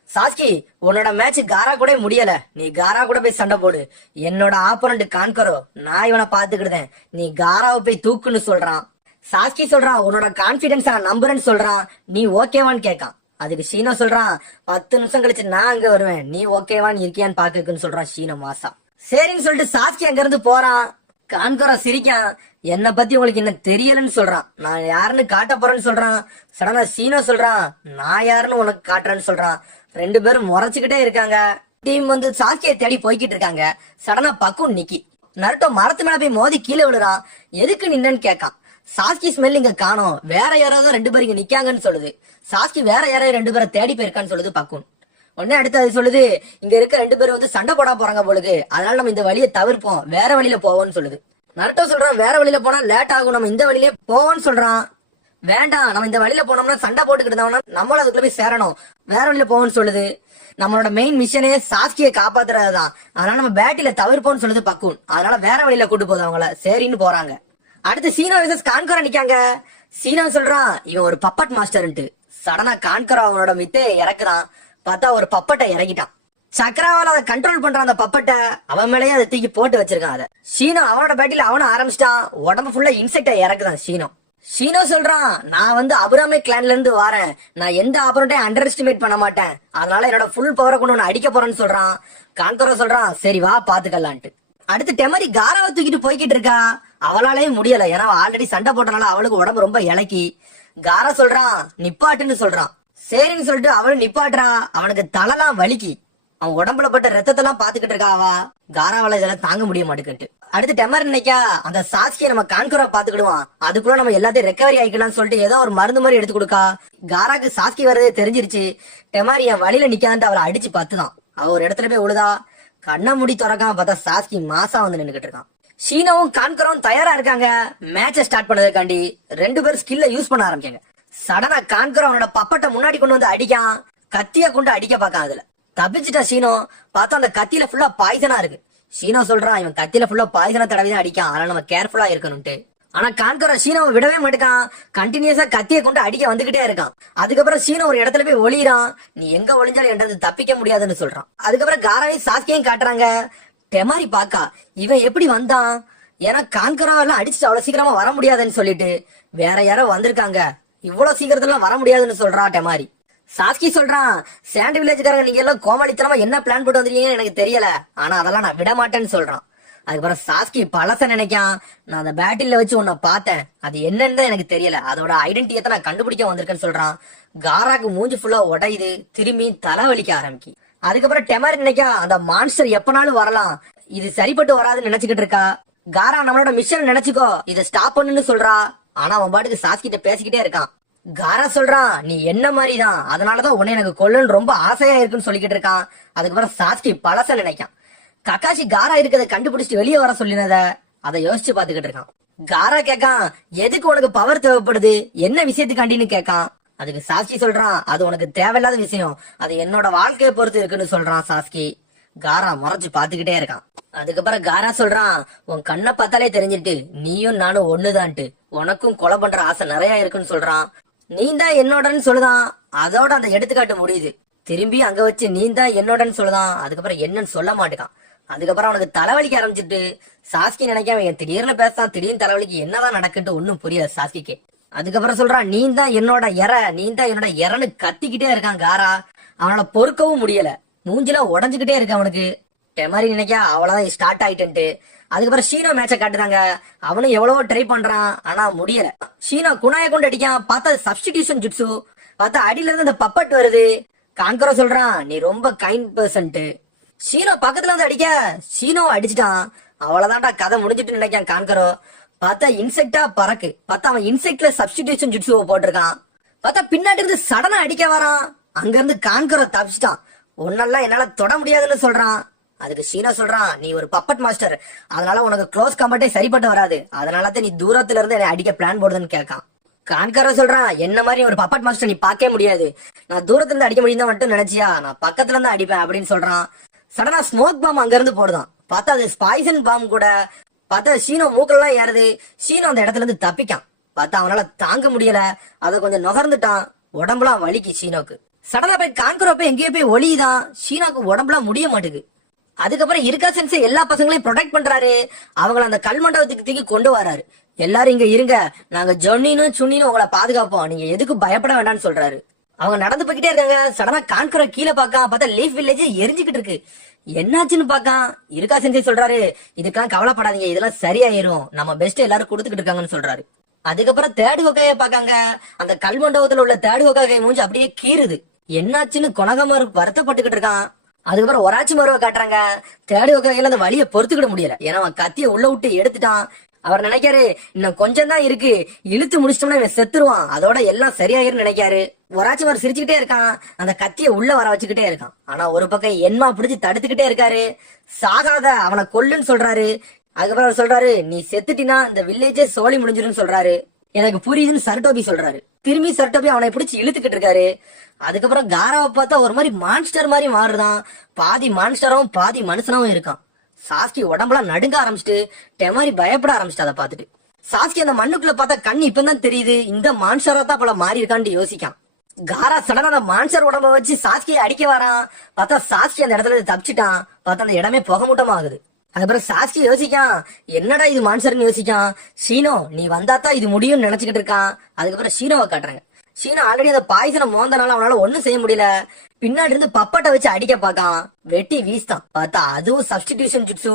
சாஸ்கி, உன்னோட மேட்ச் காரா கூட முடியல, நீ காரா கூட போய் சண்டை போடு. என்னோட ஆப்போனண்ட் கான்கரோ, நான் இவனை பாத்துக்கிட்டேன், நீ காராவை போய் தூக்குன்னு சொல்றான். சாஸ்கி சொல்றான் உன்னோட கான்பிடன்ஸ் நான் நம்புறேன்னு சொல்றான். நீ ஓகேவான்னு கேட்கான். அதுக்கு ஷீனோ சொல்றான் 10 நிமிஷம் கழிச்சு நான் அங்க வருவேன், நீ ஓகேவான்னு இருக்கியான்னு பாக்குன்னு சொல்றான் ஷீனோ மாசா. சரின்னு சொல்லிட்டு சாஸ்கி அங்க இருந்து போறான். கான்கரோ சிரிக்கான். என்னை பத்தி உங்களுக்கு என்ன தெரியலன்னு சொல்றான். நான் யாருன்னு காட்ட போறேன்னு சொல்றான். சடனா ஷீனோ சொல்றான் நான் யாருன்னு உனக்கு காட்டுறேன்னு சொல்றான். 2 பேரும் முறைச்சுக்கிட்டே இருக்காங்க. டீம் வந்து சாஸ்கியை தேடி போய்கிட்டு இருக்காங்க. சடனா பக்குன் நிக்கி நருட்டோ மரத்து மேல போய் மோதி கீழே விழுறான். எதுக்கு நின்னன்னு கேட்கான். சாஸ்கி ஸ்மெல் இங்க காணோம், வேற யாராவது 2 பேர் இங்க நிக்காங்கன்னு சொல்லுது. சாஸ்கி வேற யாராவது 2 பேரை தேடி போயிருக்கான்னு சொல்லுது பக்குன். உடனே அடுத்து அது சொல்லுது இங்க இருக்க 2 பேரும் வந்து சண்டை போட போறாங்க பொழுது, அதனால நம்ம இந்த வழியை தவிர்ப்போம், வேற வழியில போவோம்னு சொல்லுது. நருட்டோ சொல்றான் வேற வழியில போனா லேட் ஆகும், நம்ம இந்த வழியிலே போவோம்னு சொல்றான். வேண்டாம், நம்ம இந்த வழியில போனோம்னா சண்டை போட்டுக்கிட்டு இருந்தோம்னா நம்மளும் அதுக்குள்ள போய் சேரணும், வேற வழியில போவோம்னு சொல்லுது. நம்மளோட மெயின் மிஷனே சாஸ்கியை காப்பாத்துறதுதான், அதனால நம்ம பேட்டில தவிர்ப்போம்னு சொல்லுது பக்குன். அதனால வேற வழியில கூட்டு போகுது அவங்கள. சரின்னு போறாங்க. அடுத்து சீனோ விசஸ் கான்கரோ நிக்காங்க. சீனோ சொல்றான் இவன் ஒரு பப்பட் மாஸ்டர்ன்ட்டு. சடனா கான்கரோ அவனோட மித்தே இறக்குறான். பார்த்தா ஒரு பப்பட்டை இறக்கிட்டான். சக்கராவால அதை கண்ட்ரோல் பண்றான். அந்த பப்பட்டை அவன் மேலேயே அதை தூக்கி போட்டு வச்சிருக்கான். அதை ஷீனோ அவனோட பேட்டில அவனும் ஆரம்பிச்சிட்டான். உடம்பு ஃபுல்லா இன்செக்டை இறக்குதான் ஷீனோ. ஷீனோ சொல்றான் நான் வந்து அபுராமே கிளான்ல இருந்து வரேன், நான் எந்த ஆப்பரண்ட்டையும் அண்டர் எஸ்டிமேட் பண்ண மாட்டேன், அதனால என்னோட ஃபுல் பவரை கொண்டு ஒன்னு அடிக்க போறேன்னு சொல்றான். கான்கரோ சொல்றான் சரி வா பாத்துக்கலான்ட்டு. அடுத்து டெமரி காராவை தூக்கிட்டு போய்கிட்டு இருக்கா. அவளாலேயும் முடியல, ஏன்னா ஆல்ரெடி சண்டை போட்டனால அவளுக்கு உடம்பு ரொம்ப இலக்கி. காரா சொல்றான் நிப்பாட்டுன்னு சொல்றான். சரின்னு சொல்லிட்டு அவளும் நிப்பாட்டுறா. அவனுக்கு தலைலாம் வலிக்கி, அவன் உடம்புல பட்ட ரத்தத்தெல்லாம் பாத்துக்கிட்டு இருக்கா. அவ காராவால இதெல்லாம் தாங்க முடிய மாட்டேங்கிட்டு. அடுத்து டெமர் நினைக்கா அந்த சாஸ்கியை நம்ம கான்கரோ பாத்துக்கிடுவான், அதுக்குள்ள நம்ம எல்லாத்தையும் ரெக்கவரி ஆயிக்கலாம்னு சொல்லிட்டு ஏதோ ஒரு மருந்து மாதிரி எடுத்து கொடுக்கா. காராக்கு சாஸ்கி வர்றதே தெரிஞ்சிருச்சு. டெமர் என் வழியில நிக்கான்ட்டு அவளை அடிச்சு பத்துதான். அவ ஒரு இடத்துல போய் விழுதா. கண்ணை முடி திறக்காம பார்த்தா சாஸ்கி மாசா வந்து நின்னுகிட்டு இருக்கான். ஷீனோவும் கான்கரோவும் தயாரா இருக்காங்க மேட்சை ஸ்டார்ட் பண்ணதுக்காண்டி. 2 பேரும் ஸ்கில்ல யூஸ் பண்ண ஆரம்பிக்காங்க. சடனா கான்கரோ அவனோட பப்பட்டை முன்னாடி கொண்டு வந்து அடிக்கான். கத்திய கொண்டு அடிக்க பாக்கான். அதுல தப்பிச்சுட்டா ஷீனோ. பார்த்தா அந்த கத்தியில ஃபுல்லா பாய்சனா இருக்கு. ஷீனோ சொல்றான் இவன் கத்தியில ஃபுல்லா பாய்சனா தடவிதான் அடிக்கான், அதனால நம்ம கேர்ஃபுல்லா இருக்கணும்ட்டு. ஆனா கான்கரோ ஷீனோவை விடவே மாட்டேக்கான். கண்டினியூஸா கத்தியை கொண்டு அடிக்க வந்துகிட்டே இருக்கான். அதுக்கப்புறம் ஷீனோ ஒரு இடத்துல போய் ஒளிறான். நீ எங்க ஒளிஞ்சாலும் என்றது தப்பிக்க முடியாதுன்னு சொல்றான். அதுக்கப்புறம் காராவையும் சாஸ்கியையும் காட்டுறாங்க. டெமாரி பாக்கா இவன் எப்படி வந்தான், ஏன்னா கான்கரோ எல்லாம் அடிச்சுட்டு அவ்வளவு சீக்கிரமா வர முடியாதுன்னு சொல்லிட்டு வேற யாரோ வந்திருக்காங்க, இவ்வளவு சீக்கிரத்துல வர முடியாதுன்னு சொல்றா டெமாரி. சாஸ்கி சொல்றான் சாண்ட் வில்லேஜ்காரங்க நீங்க எல்லாம் கோமாளித்தனமா என்ன பிளான் போட்டு வந்திருக்கீங்கன்னு எனக்கு தெரியல, ஆனா அதெல்லாம் நான் விட மாட்டேன்னு சொல்றான். அதுக்கப்புறம் சாஸ்கி பழச நினைக்கான். நான் அந்த பேட்டில வச்சு உன்னை பார்த்தேன், அது என்னன்னு எனக்கு தெரியல, அதோட ஐடென்டிட்டியை நான் கண்டுபிடிக்க வந்திருக்கேன்னு சொல்றான். காராக்கு மூஞ்சி ஃபுல்லா உடையுது, திரும்பி தலைவலிக்க ஆரம்பிக்கு. அதுக்கப்புறம் டெமர் நினைக்கா அந்த மான்ஸ்டர் எப்பனாலும் வரலாம், இது சரிப்பட்டு வராதுன்னு நினைச்சுக்கிட்டு இருக்கா. காரா நம்மளோட மிஷன் நினைச்சுக்கோ, இதை ஸ்டாப் பண்ணுன்னு சொல்றா. ஆனா அவன் பாட்டுக்கு சாஸ்கிட்ட பேசிக்கிட்டே இருக்கான். காரா சொல்றான் நீ என்ன மாதிரிதான், அதனாலதான் உன்னை எனக்கு கொல்லுன்னு ரொம்ப ஆசையா இருக்குன்னு சொல்லிக்கிட்டு இருக்கான். அதுக்கப்புறம் சாஸ்கி பழச நினைக்கான். கக்காஷி காரா இருக்கிறத கண்டுபிடிச்சிட்டு வெளியே வர சொல்லினத அதை யோசிச்சு பாத்துக்கிட்டு இருக்கான். காரா கேட்கான் எதுக்கு உனக்கு பவர் தேவைப்படுது, என்ன விஷயத்துக்காண்டின்னு கேட்கான். அதுக்கு சாஸ்கி சொல்றான் அது உனக்கு தேவையில்லாத விஷயம், அது என்னோட வாழ்க்கையை பொறுத்து இருக்குன்னு சொல்றான் சாஸ்கி. காரா முறைச்சு பாத்துக்கிட்டே இருக்கான். அதுக்கப்புறம் காரா சொல்றான் உன் கண்ணை பார்த்தாலே தெரிஞ்சிட்டு நீயும் நானும் ஒண்ணுதான்ட்டு, உனக்கும் கொலை பண்ற ஆசை நிறைய இருக்குன்னு சொல்றான். நீ தான் என்னோடன்னு சொல்லுதான். அதோட அந்த எடுத்துக்காட்டு முடியுது. திரும்பி அங்க வச்சு நீ தான் என்னோடன்னு சொல்லுதான். அதுக்கப்புறம் என்னன்னு சொல்ல மாட்டேக்கான். அதுக்கப்புறம் அவனுக்கு தலைவலிக்க ஆரம்பிச்சிட்டு சாஸ்கி நினைக்காம என் திடீர்னு பேசான், திடீர்னு தலைவலிக்கு என்னதான் நடக்குன்ட்டு ஒன்னும் புரியாது சாஸ்கிக்கு. அதுக்கப்புறம் சொல்றான் நீ தான் என்னோட நீ தான் என்னோட இறன்னு கத்திக்கிட்டே இருக்கான் காரா. அவனால பொறுக்கவும் முடியல, மூஞ்சிலாம் உடஞ்சுக்கிட்டே இருக்கு அவனுக்கு. டெமரி நினைக்கா அவ்வளவுதான் ஸ்டார்ட் ஆயிட்டு. அதுக்கப்புறம் ஷீனோ மேட்ச காட்டுறாங்க. அவனும் எவ்வளவோ ட்ரை பண்றான், ஆனா முடியல. ஷீனோ குணாய கொண்டு அடிக்கான். பார்த்தா சப்ஸ்டிடியூஷன் ஜுட்ஸு. பார்த்தா அடியில இருந்து அந்த பப்பட் வருது. கான்கரோ சொல்றான் நீ ரொம்ப கைண்ட் பர்சன்ட்டு. ஷீனோ பக்கத்துல வந்து அடிக்க ஷீனோ அடிச்சுட்டான். அவ்வளவுதான்டா கதை முடிஞ்சிட்டு நினைக்கான் கான்கரோ. பார்த்தா இன்செக்டா பறக்கு. பார்த்தா அவன் இன்செக்ட்ல சப்ஸ்டிடியூஷன் ஜுட்ஸுவை போட்டிருக்கான். பார்த்தா பின்னாடி இருந்து சடனா அடிக்க வரான். அங்க இருந்து கான்கரோ தப்பிச்சிட்டான். உன்னெல்லாம் என்னால தொட முடியாதுன்னு சொல்றான். அதுக்கு ஷீனோ சொல்றான் நீ ஒரு பப்பட் மாஸ்டர், அதனால உனக்கு க்ளோஸ் காம்பட்டே சரிப்பட்டு வராது, அதனாலதான் நீ தூரத்துல இருந்து என்னை அடிக்க பிளான் போடுதுன்னு கேட்கான். கான்கரோ சொல்றான் என்ன மாதிரி ஒரு பப்பட் மாஸ்டர் நீ பார்க்கவே முடியாது, நான் தூரத்துல இருந்து அடிக்க முடியும் மட்டும் நினைச்சியா, நான் பக்கத்துல இருந்து அடிப்பேன் அப்படின்னு சொல்றான். சடனா ஸ்மோக் பாம் அங்க இருந்து போடுதான். பார்த்தா அது பாய்சன் பாம் கூட. பார்த்தா ஷீனோ மூக்கெல்லாம் ஏறுது. ஷீனோ அந்த இடத்துல இருந்து தப்பிக்கான். பார்த்தா அவனால தாங்க முடியல, அதை கொஞ்சம் நுகர்ந்துட்டான். உடம்புலாம் வலிக்கு ஷீனோக்கு. சடனா போய் கான்குறப்ப எங்கேயோ போய் ஒளியுதான். ஷீனாக்கு உடம்புலாம் முடிய மாட்டுது. அதுக்கப்புறம் இருக்கா சென்சே எல்லா பசங்களையும் ப்ரொடெக்ட் பண்றாரு. அவங்கள அந்த கல் மண்டபத்துக்கு தூக்கி கொண்டு வராரு. எல்லாரும் இங்க இருங்க, நாங்க ஜொன்னின்னு சுன்னின்னு உங்களை பாதுகாப்போம், நீங்க எதுக்கு பயப்பட வேண்டாம்னு சொல்றாரு. அவங்க நடந்து போய்கிட்டே இருக்காங்க. சடனா கான்குற கீழே பார்த்தா லீஃப் வில்லேஜ் எரிஞ்சுக்கிட்டு இருக்கு. என்னாச்சுன்னு பாக்கா இருக்கா சென்சே சொல்றாரு, இதுக்கெல்லாம் கவலைப்படாதீங்க, இதெல்லாம் சரியாயிரும், நம்ம பெஸ்ட் எல்லாரும் கொடுத்துக்கிட்டு இருக்காங்கன்னு சொல்றாரு. அதுக்கப்புறம் தேர்டு ஹோக்காய பாக்காங்க. அந்த கல் மண்டபத்துல உள்ள தேர்டு ஹோக்காய மூஞ்சி அப்படியே கீறுது. என்னாச்சுன்னு கொனகமாரு வருத்தப்பட்டுக்கிட்டு இருக்கான். அதுக்கப்புறம் ஒராச்சி மருவை காட்டுறாங்க. தேர்டு ஹோக்காயில அந்த வலியை பொறுத்துக்கிட முடியல. ஏன்னா அவன் கத்திய உள்ள விட்டு எடுத்துட்டான். அவர் நினைக்காரு இன்னும் கொஞ்சம் தான் இருக்கு, இழுத்து முடிச்சிட்டோம்னா இவன் செத்துருவான், அதோட எல்லாம் சரியாயிரும் நினைக்காரு. ஒராச்சிமார் சிரிச்சுக்கிட்டே இருக்கான், அந்த கத்திய உள்ள வர வச்சுக்கிட்டே இருக்கான். ஆனா ஒரு பக்கம் என்மா பிடிச்சு தடுத்துக்கிட்டே இருக்காரு. சாகாத, அவனை கொல்லுன்னு சொல்றாரு. அதுக்கப்புறம் அவர் சொல்றாரு, நீ செத்துட்டினா இந்த வில்லேஜே சோழி முடிஞ்சிருன்னு சொல்றாரு. எனக்கு புரியுதுன்னு சர்டோபி சொல்றாரு. திரும்பி சர்டோபி அவனை பிடிச்சி இழுத்துக்கிட்டு இருக்காரு. அதுக்கப்புறம் காராவை பார்த்தா ஒரு மாதிரி மான்ஸ்டர் மாதிரி மாறுதான். பாதி மான்ஸ்டராவும் பாதி மனுஷனாவும் இருக்கான். சாஸ்கி உடம்புலாம் நடுங்க ஆரம்பிச்சுட்டு டெமாரி பயப்பட ஆரம்பிச்சுட்டு. அதை பார்த்துட்டு சாஸ்கி அந்த மண்ணுக்குள்ள பார்த்தா கண் இப்பதான் தெரியுது, இந்த மான்ஸ்டரா தான் போல மாறி இருக்கான்னு யோசிக்கான். காரா சடனா அந்த மான்ஸ்டர் உடம்ப வச்சு சாஸ்கியை அடிக்க வரான். பார்த்தா சாஸ்கி அந்த இடத்துல தப்பிச்சுட்டான். பார்த்தா அந்த இடமே புகமூட்டமா ஆகுது. அதுக்கப்புறம் சாஸ்கி யோசிக்கான், என்னடா இது மான்ஸ்டர்னு யோசிக்கான். ஷீனோ நீ வந்தாதான் இது முடியும்னு நினைச்சுக்கிட்டு இருக்கான். அதுக்கப்புறம் ஷீனோவை காட்டுறாங்க. ஷீனோ ஆல்ரெடி அந்த பாய்சனை மோந்தனால அவனால ஒண்ணும் செய்ய முடியல. பின்னாடி இருந்து பப்பட்டை வச்சு அடிக்க பாக்கான். வெட்டி வீசிட்டான். பார்த்தா அதுவும் சப்ஸ்டிடியூஷன் ஜுட்ஸு.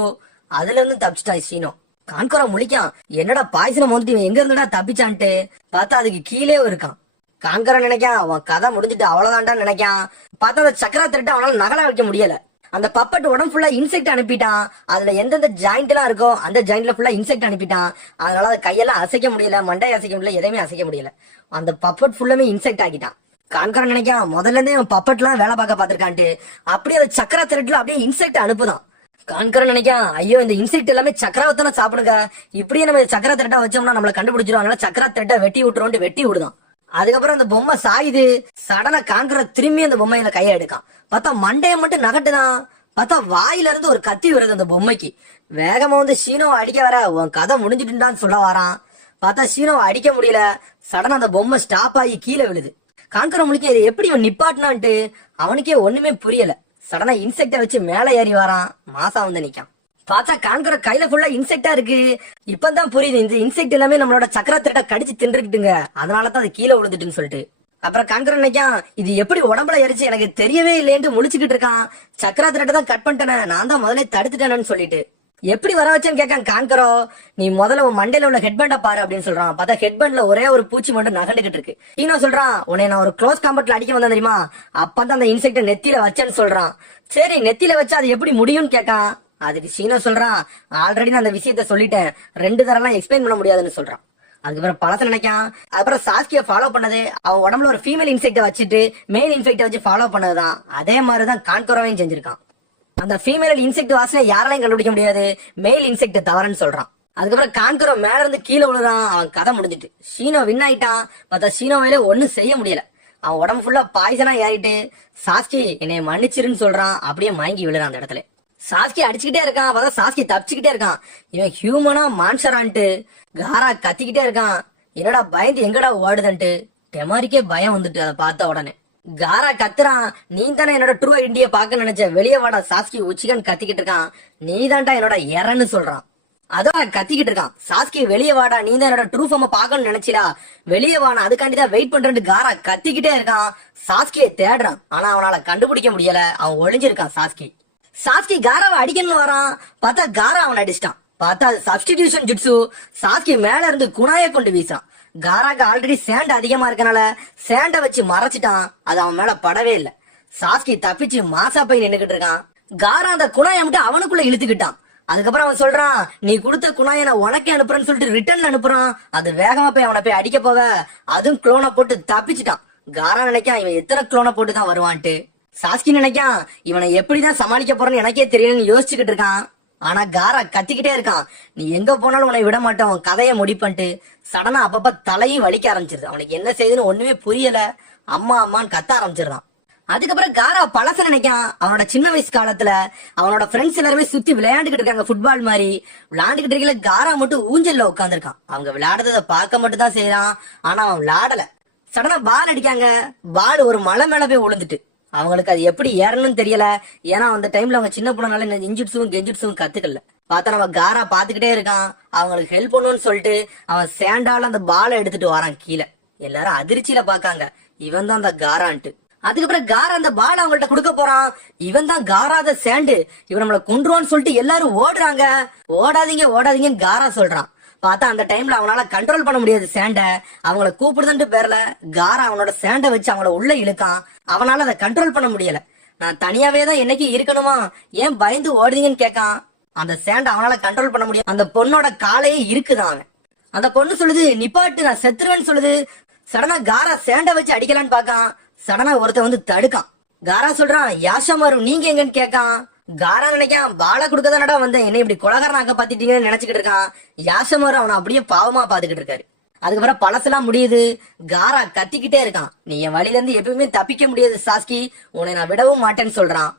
அதுல இருந்து தப்பிச்சிட்டான் ஷீனோ. கான்கோரா முழிக்கான், என்னடா பாய்சனை மோந்துட்டு எங்க இருந்துடா தப்பிச்சான்ட்டு. பார்த்தா அதுக்கு கீழே இருக்கான். கான்கோரா நினைக்கான் அவன் கதை முடிஞ்சிட்டு அவ்வளவுதான்டா நினைக்கான். பார்த்தா அந்த சக்கரா திருட்டு அவனால நகல வைக்க முடியல. அந்த பப்பட் உடம்பு ஃபுல்லா இன்செக்ட் அனுப்பிட்டான். அதுல எந்தெந்த ஜாயிண்ட் எல்லாம் இருக்கோ அந்த ஜாயிண்ட்ல ஃபுல்லா இன்செக்ட் அனுப்பிட்டான். அதனால அது கையெல்லாம் அசைக்க முடியல, மண்டையை அசைக்க முடியல, எதையுமே அசைக்க முடியல. அந்த பப்பட் ஃபுல்லாமே இன்செக்ட் ஆக்கிட்டான். கான்கோரா நினைக்கான் முதல்ல இருந்தே அவன் பப்பட் எல்லாம் வேலை பார்க்க பாத்திருக்கான்ட்டு. அப்படியே அந்த சக்கரா திருட்டுல அப்படியே இன்செக்ட் அனுப்புதான். கான்கோரா நினைக்கான், ஐயோ இந்த இன்செக்ட் எல்லாமே சக்கராவத்தான சாப்பிடுங்க, இப்படியே நம்ம சக்கரா திருட்டா வச்சோம்னா நம்மள கண்டுபிடிச்சிரும், அதனால சக்கரா திருட்டா வெட்டி விட்டுருவோம், வெட்டி விடுதான். அதுக்கப்புறம் அந்த பொம்மை சாயுது. சடனா கான்கோரா திரும்பி அந்த பொம்மையில கையை எடுக்கான். பார்த்தா மண்டையை மட்டும் நகட்டுதான். பார்த்தா வாயில இருந்து ஒரு கத்தி வருது அந்த பொம்மைக்கு. வேகமா வந்து ஷீனோவை அடிக்க வர, உன் கதை முடிஞ்சிட்டுன்னு சொல்ல வரான். பார்த்தா ஷீனோவை அடிக்க முடியல. சடனா அந்த பொம்மை ஸ்டாப் ஆகி கீழே விழுது. கான்கோரா முழிக்க இதை எப்படி இவன் நிப்பாட்டினான்ட்டு அவனுக்கே ஒண்ணுமே புரியல. சடனா இன்செக்டை வச்சு மேல ஏறி வரான். மாசா வந்து நிக்கான். பார்த்தா கான்கோரா கையில ஃபுல்லா இன்செக்டா இருக்கு. இப்பதான் புரியுது இந்த இன்செக்ட் எல்லாமே நம்மளோட சக்கரா திருட்ட கடிச்சு தின்றுக்கிட்டுங்க, அதனாலதான் அது கீழே விழுந்துட்டுன்னு சொல்லிட்டு. அப்புறம் கான்கோரா நினைக்கான், இது எப்படி உடம்புல எரிச்சு எனக்கு தெரியவே இல்லைன்னு முழிச்சுக்கிட்டு இருக்கான். சக்கரா திருட்ட தான் கட் பண்ணிட்டேன், நான் தான் முதல்ல தடுத்துட்டேன்னு சொல்லிட்டு. எப்படி வர வச்சேன்னு கேட்கான் கான்கோரா. நீ முதல்ல உன் மண்டையில உள்ள ஹெட்பேண்டா பாரு அப்படின்னு சொல்றான். பார்த்தா ஹெட்பேண்ட்ல ஒரே ஒரு பூச்சி மட்டும் நகண்டுகிட்டு இருக்கு. ஷீனோ சொல்றான், உன்னை நான் ஒரு க்ளோஸ் காம்பட்ல அடிக்க வந்தேன் தெரியுமா, அப்பதான் அந்த இன்செக்ட நெத்தியில வச்சேன்னு சொல்றான். சரி நெத்தியில வச்சா அது எப்படி முடியும்னு கேட்கான். அதுக்கு ஷீனோ சொல்றான், ஆல்ரெடி நான் அந்த விஷயத்த சொல்லிட்டேன், 2 தடவை எக்ஸ்பிளைன் பண்ண முடியாதுன்னு சொல்றான். அதுக்கப்புறம் பழத்தை நினைக்கான். அப்புறம் சாஸ்கிய ஃபாலோ பண்ணது அவன் உடம்புல ஒரு ஃபீமேல் இன்செக்ட வச்சுட்டு மேல் இன்செக்ட வச்சு ஃபாலோ பண்ணதுதான். அதே மாதிரிதான் கான்கோராவையும் செஞ்சிருக்கான். அந்த ஃபீமேல் இன்செக்ட் வாசனை யாராலையும் கண்டுபிடிக்க முடியாது, மேல் இன்செக்ட் தவறுன்னு சொல்றான். அதுக்கப்புறம் கான்கோரா மேல இருந்து கீழே விழுறான். அவன் கதை முடிஞ்சிட்டு. ஷீனோ வின் ஆயிட்டான். பார்த்தா ஷீனோவில ஒன்னும் செய்ய முடியல. அவன் உடம்பு ஃபுல்லா பாய்சனா ஏறிட்டு சாஸ்கி என்னை மன்னிச்சிருன்னு சொல்றான். அப்படியே மயங்கி விழுறான் அந்த இடத்துல. சாஸ்கி அடிச்சுக்கிட்டே இருக்கான். பார்த்தா சாஸ்கி தப்பிச்சுக்கிட்டே இருக்கான். இவன் ஹியூமனா மான்சரான்ட்டு காரா கத்திக்கிட்டே இருக்கான். என்னடா பயந்து எங்கடா ஓடுதன்ட்டு டெமாரிக்கே பயம் வந்துட்டு அதை பார்த்த உடனே. காரா கத்துறான், நீ தானே என்னோட ட்ரூ ஐடென்டிட்டியை பார்க்க நினைச்ச, வெளியே வாடா. சாஸ்கி உச்சிகன் கத்திக்கிட்டு இருக்கான். நீ தான்டா என்னோட எரன்னு சொல்றான். அதான் கத்திக்கிட்டு இருக்கான். சாஸ்கி வெளியே வாடா, நீ தான் என்னோட ட்ரூ ஃபார்ம பாக்கணும்னு நினைச்சிடா, வெளியே வாடா, அதுக்காண்டிதான் வெயிட் பண்றேன்னு காரா கத்திக்கிட்டே இருக்கான். சாஸ்கியை தேடுறான். ஆனா அவனால கண்டுபிடிக்க முடியல. அவன் ஒளிஞ்சிருக்கான் சாஸ்கி. சாஸ்கி காராவை அடிக்கணும்னு வரான். பார்த்தா காரா அவன் அடிச்சிட்டான். பார்த்தா சப்ஸ்டிடியூஷன் ஜுட்ஸு. சாஸ்கி மேல இருந்து குணாய கொண்டு வீசான். காராக்கு ஆல்ரெடி சேண்ட் அதிகமா இருக்கனால சேண்ட வச்சு மறைச்சிட்டான். அது அவன் மேல படவே இல்ல. சாஸ்கி தப்பிச்சு மாசா போய் நின்னுகிட்டு இருக்கான். காரா அந்த குணாய மட்டும் அவனுக்குள்ள இழுத்துக்கிட்டான். அதுக்கப்புறம் அவன் சொல்றான், நீ கொடுத்த குணாய நான் உனக்கே அனுப்புறேன்னு சொல்லிட்டு ரிட்டர்ன் அனுப்புறான். அது வேகமா போய் அவனை போய் அடிக்க போக அதுவும் குளோனை போட்டு தப்பிச்சுட்டான். காரா நினைக்கான் இவன் எத்தனை குளோனை போட்டு தான் வருவான்ட்டு. சாஸ்கி நினைக்கான் இவனை எப்படிதான் சமாளிக்க போறேன்னு எனக்கே தெரியலன்னு யோசிச்சுக்கிட்டு இருக்கான். ஆனா காரா கத்திக்கிட்டே இருக்கான், நீ எங்க போனாலும் உன்னை விட மாட்டேன், உன் கதையை முடிப்பன்ட்டு. சடனா அப்பப்ப தலையும் வலிக்க ஆரம்பிச்சிருது. அவனுக்கு என்ன செய்யுதுன்னு ஒண்ணுமே புரியல. அம்மா அம்மான்னு கத்த ஆரம்பிச்சிருந்தான். அதுக்கப்புறம் காரா பழச நினைக்கான். அவனோட சின்ன வயசு காலத்துல அவனோட ஃப்ரெண்ட்ஸ் எல்லாருமே சுத்தி விளையாண்டுகிட்டு இருக்காங்க, ஃபுட்பால் மாதிரி விளையாண்டுகிட்டு இருக்கல. காரா மட்டும் ஊஞ்சல்ல உட்காந்துருக்கான். அவங்க விளையாடுறத பார்க்க மட்டும் தான் செய்யறான். ஆனா அவன் விளையாடல. சடனா பால் அடிக்காங்க. பால் ஒரு மலை மேல போய் விழுந்துட்டு அவங்களுக்கு அது எப்படி ஏறணும்னு தெரியல. ஏன்னா அந்த டைம்ல அவங்க சின்ன பொண்ணனால இந்த இன்ஜிட்ஸும் கெஞ்சிட்ஸும் கத்துக்கல. பார்த்தா நம்ம காரா பாத்துக்கிட்டே இருக்கான். அவங்களுக்கு ஹெல்ப் பண்ணுன்னு சொல்லிட்டு அவன் சேண்டால அந்த பாலை எடுத்துட்டு வரான் கீழே. எல்லாரும் அதிர்ச்சியில பாக்காங்க, இவன் தான் அந்த காரான்ட்டு. அதுக்கப்புறம் காரா அந்த பால் அவங்கள்ட்ட கொடுக்க போறான். இவன் தான் காராத சேண்டு, இவன் நம்மள கொன்றுவான்னு சொல்லிட்டு எல்லாரும் ஓடுறாங்க. ஓடாதீங்க ஓடாதீங்கன்னு காரா சொல்றான். பார்த்தா அந்த டைம்ல அவனால கண்ட்ரோல் பண்ண முடியாது சேண்ட. அவங்கள கூப்பிடுதுன்ட்டு பேர்ல காரா அவனோட சேண்டை வச்சு அவங்கள உள்ள இழுக்கான். அவனால அதை கண்ட்ரோல் பண்ண முடியல. நான் தனியாவே தான் என்னைக்கு இருக்கணுமா, ஏன் பயந்து ஓடுதீங்கன்னு கேட்கான். அந்த சேண்டை அவனால கண்ட்ரோல் பண்ண முடியாது. அந்த பொண்ணோட காலையே இருக்குதான் அவன். அந்த பொண்ணு சொல்லுது நிப்பாட்டு, நான் செத்துருவேன்னு சொல்லுது. சடனா காரா சேண்டை வச்சு அடிக்கலான்னு பாக்கான். சடனா ஒருத்த வந்து தடுக்கான். காரா சொல்றான், யாஷாமாரு நீங்க எங்கன்னு கேட்கான். காரா நினைக்கான், பாலை கொடுக்கதானடா வந்தேன், என்ன இப்படி கொலகாரனாக்க பாத்திட்டீங்கன்னு நினைச்சுக்கிட்டு இருக்கான். யாஷமாரு அவனை அப்படியே பாவமா பாத்துக்கிட்டு இருக்காரு. அதுக்கப்புறம் பழசெல்லாம் முடியுது. காரா கத்திக்கிட்டே இருக்கான், நீ என் வழியில இருந்து எப்பவுமே தப்பிக்க முடியாது சாஸ்கி, உன்னை நான் விடவும் மாட்டேன்னு சொல்றான்.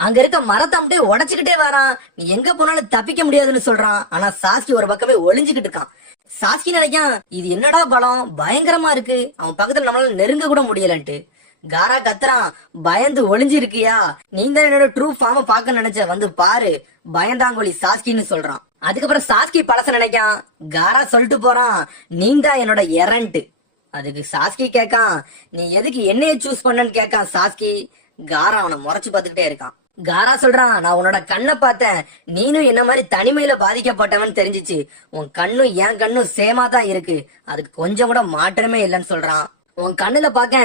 அங்க இருக்க மரத்தை அப்படியே உடைச்சுக்கிட்டே வரான். நீ எங்க போனாலும் தப்பிக்க முடியாதுன்னு சொல்றான். ஆனா சாஸ்கி ஒரு பக்கமே ஒளிஞ்சுக்கிட்டு இருக்கான். சாஸ்கி நினைக்கான், இது என்னடா பலம், பயங்கரமா இருக்கு, அவன் பக்கத்துல நம்மளால நெருங்க கூட முடியலன்ட்டு. காரா கத்துறான், பயந்து ஒளிஞ்சு இருக்கியா, நீ தான் என்னோட ட்ரூ ஃபார்ம பாக்க நினைச்ச, வந்து பாரு, பயந்தாங்கோலி சாஸ்கின்னு சொல்றான். அதுக்கப்புறம் சாஸ்கி பழச நினைக்கான். காரா சொல்லிட்டு போறான், நீ தான் என்னோட எரண்ட். அதுக்கு சாஸ்கி கேக்கான், நீ எதுக்கு என்னைய சூஸ் பண்ணன்னு கேக்கான் சாஸ்கி. காரா அவனை முறைச்சு பார்த்துக்கிட்டே இருக்கான். காரா சொல்றான், நான் உன்னோட கண்ணை பார்த்தேன், நீனும் என்ன மாதிரி தனிமையில பாதிக்கப்பட்டவன் தெரிஞ்சிச்சு, உன் கண்ணும் என் கண்ணும் சேமா தான் இருக்கு, அதுக்கு கொஞ்சம் கூட மாற்றமே இல்லைன்னு சொல்றான். உன் கண்ணுல பாக்க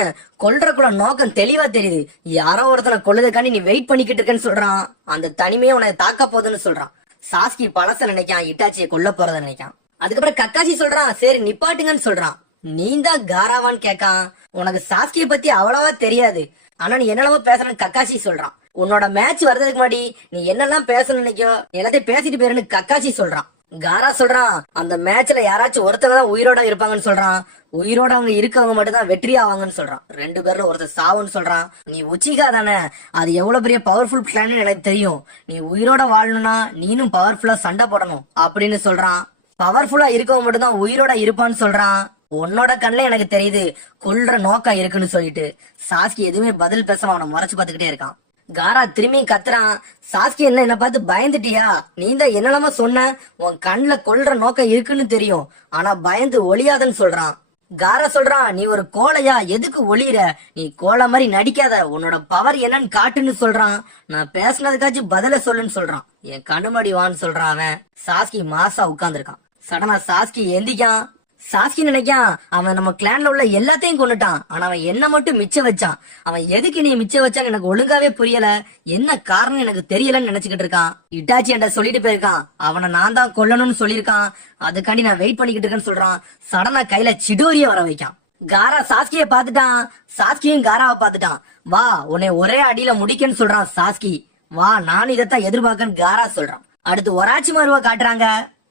கொல்ற கூட நோக்கம் தெளிவா தெரியுது, யாரோ ஒருத்தனை கொல்லுறதுக்காண்டி நீ வெயிட் பண்ணிக்கிட்டு இருக்கேன்னு சொல்றான். அந்த தனிமையை உனக்கு தாக்க போகுதுன்னு சொல்றான். சாஸ்கி பழச நினைக்கான், இட்டாச்சியை கொல்ல போறத நினைக்கான். அதுக்கப்புறம் கக்காசி சொல்றான், சரி நிப்பாட்டுங்கன்னு சொல்றான். நீ தான் காராவான்னு கேக்கான். உனக்கு சாஸ்கிய பத்தி அவ்வளவா தெரியாது, ஆனா நீ என்னெல்லாமோ பேசுறன்னு கக்காசி சொல்றான். உன்னோட மேட்ச் வர்றதுக்கு முன்னாடி நீ என்னெல்லாம் பேசணும் நினைக்கோ எல்லாத்தையும் பேசிட்டு போயிருன்னு கக்காசி சொல்றான். காரா சொல்றான், அந்த மேட்ச்ல யாராச்சும் ஒருத்தங்க தான் உயிரோட இருப்பாங்கன்னு சொல்றான். உயிரோட அவங்க இருக்கவங்க மட்டும் தான் வெற்றி ஆவாங்கன்னு சொல்றான். 2 பேர்ல ஒருத்தர் சாவுன்னு சொல்றான். நீ உச்சிகா தானே, அது எவ்வளவு பெரிய பவர்ஃபுல் பிளான் எனக்கு தெரியும், நீ உயிரோட வாழணும்னா நீனும் பவர்ஃபுல்லா சண்டை போடணும் அப்படின்னு சொல்றான். பவர்ஃபுல்லா இருக்கவங்க மட்டும் தான் உயிரோட இருப்பான்னு சொல்றான். உன்னோட கண்ணுல எனக்கு தெரியுது கொல்ற நோக்கம் இருக்குன்னு சொல்லிட்டு சாஸ்கி எதுவுமே பதில் பேசாம அவனை முறைச்சு பாத்துக்கிட்டே இருக்கான். காரா திரும்பி கத்துறான், சாஸ்கி என்ன பார்த்து பயந்துட்டியா, நீ தான் என்னெல்லாம சொன்ன, உன் கண்ணுல கொல்ற நோக்கம் இருக்குன்னு தெரியும், ஆனா பயந்து ஒளியாதன்னு சொல்றான். காரா சொல்றான், நீ ஒரு கோழையா, எதுக்கு ஒளியிற, நீ கோழை மாதிரி நடிக்காத, உன்னோட பவர் என்னன்னு காட்டுன்னு சொல்றான். நான் பேசினதுக்காச்சும் பதில சொல்லுன்னு சொல்றான். என் கண்ணுமாடி வான்னு சொல்றான் அவன். சாஸ்கி மாசா உட்கார்ந்துருக்கான். சடனா சாஸ்கி எந்திக்கான். சாஸ்கி நினைக்கான், அவன் நம்ம கிளான்ல உள்ள எல்லாத்தையும் கொண்டுட்டான், ஆனா அவன் என்ன மட்டும் மிச்சம் வச்சான். அவன் எதுக்கு நீ மிச்சம் வச்சான்னு எனக்கு ஒழுங்காவே புரியல, என்ன காரணம் எனக்கு தெரியலன்னு நினைச்சுக்கிட்டு இருக்கான். இட்டாச்சி என்கிட்ட சொல்லிட்டு போயிருக்கான், அவனை நான் தான் கொல்லணும்னு சொல்லியிருக்கான், அதுக்காண்டி நான் வெயிட் பண்ணிக்கிட்டு இருக்கேன்னு சொல்றான். சடனா கையில சிடோரிய வர வைக்கான். காரா சாஸ்கிய பாத்துட்டான். சாஸ்கியும் காராவை பாத்துட்டான். வா உன்னை ஒரே அடியில முடிக்கன்னு சொல்றான் சாஸ்கி. வா நானும் இதைத்தான் எதிர்பார்க்கன்னு காரா சொல்றான். அடுத்து ஒராச்சி மாருவா காட்டுறாங்க.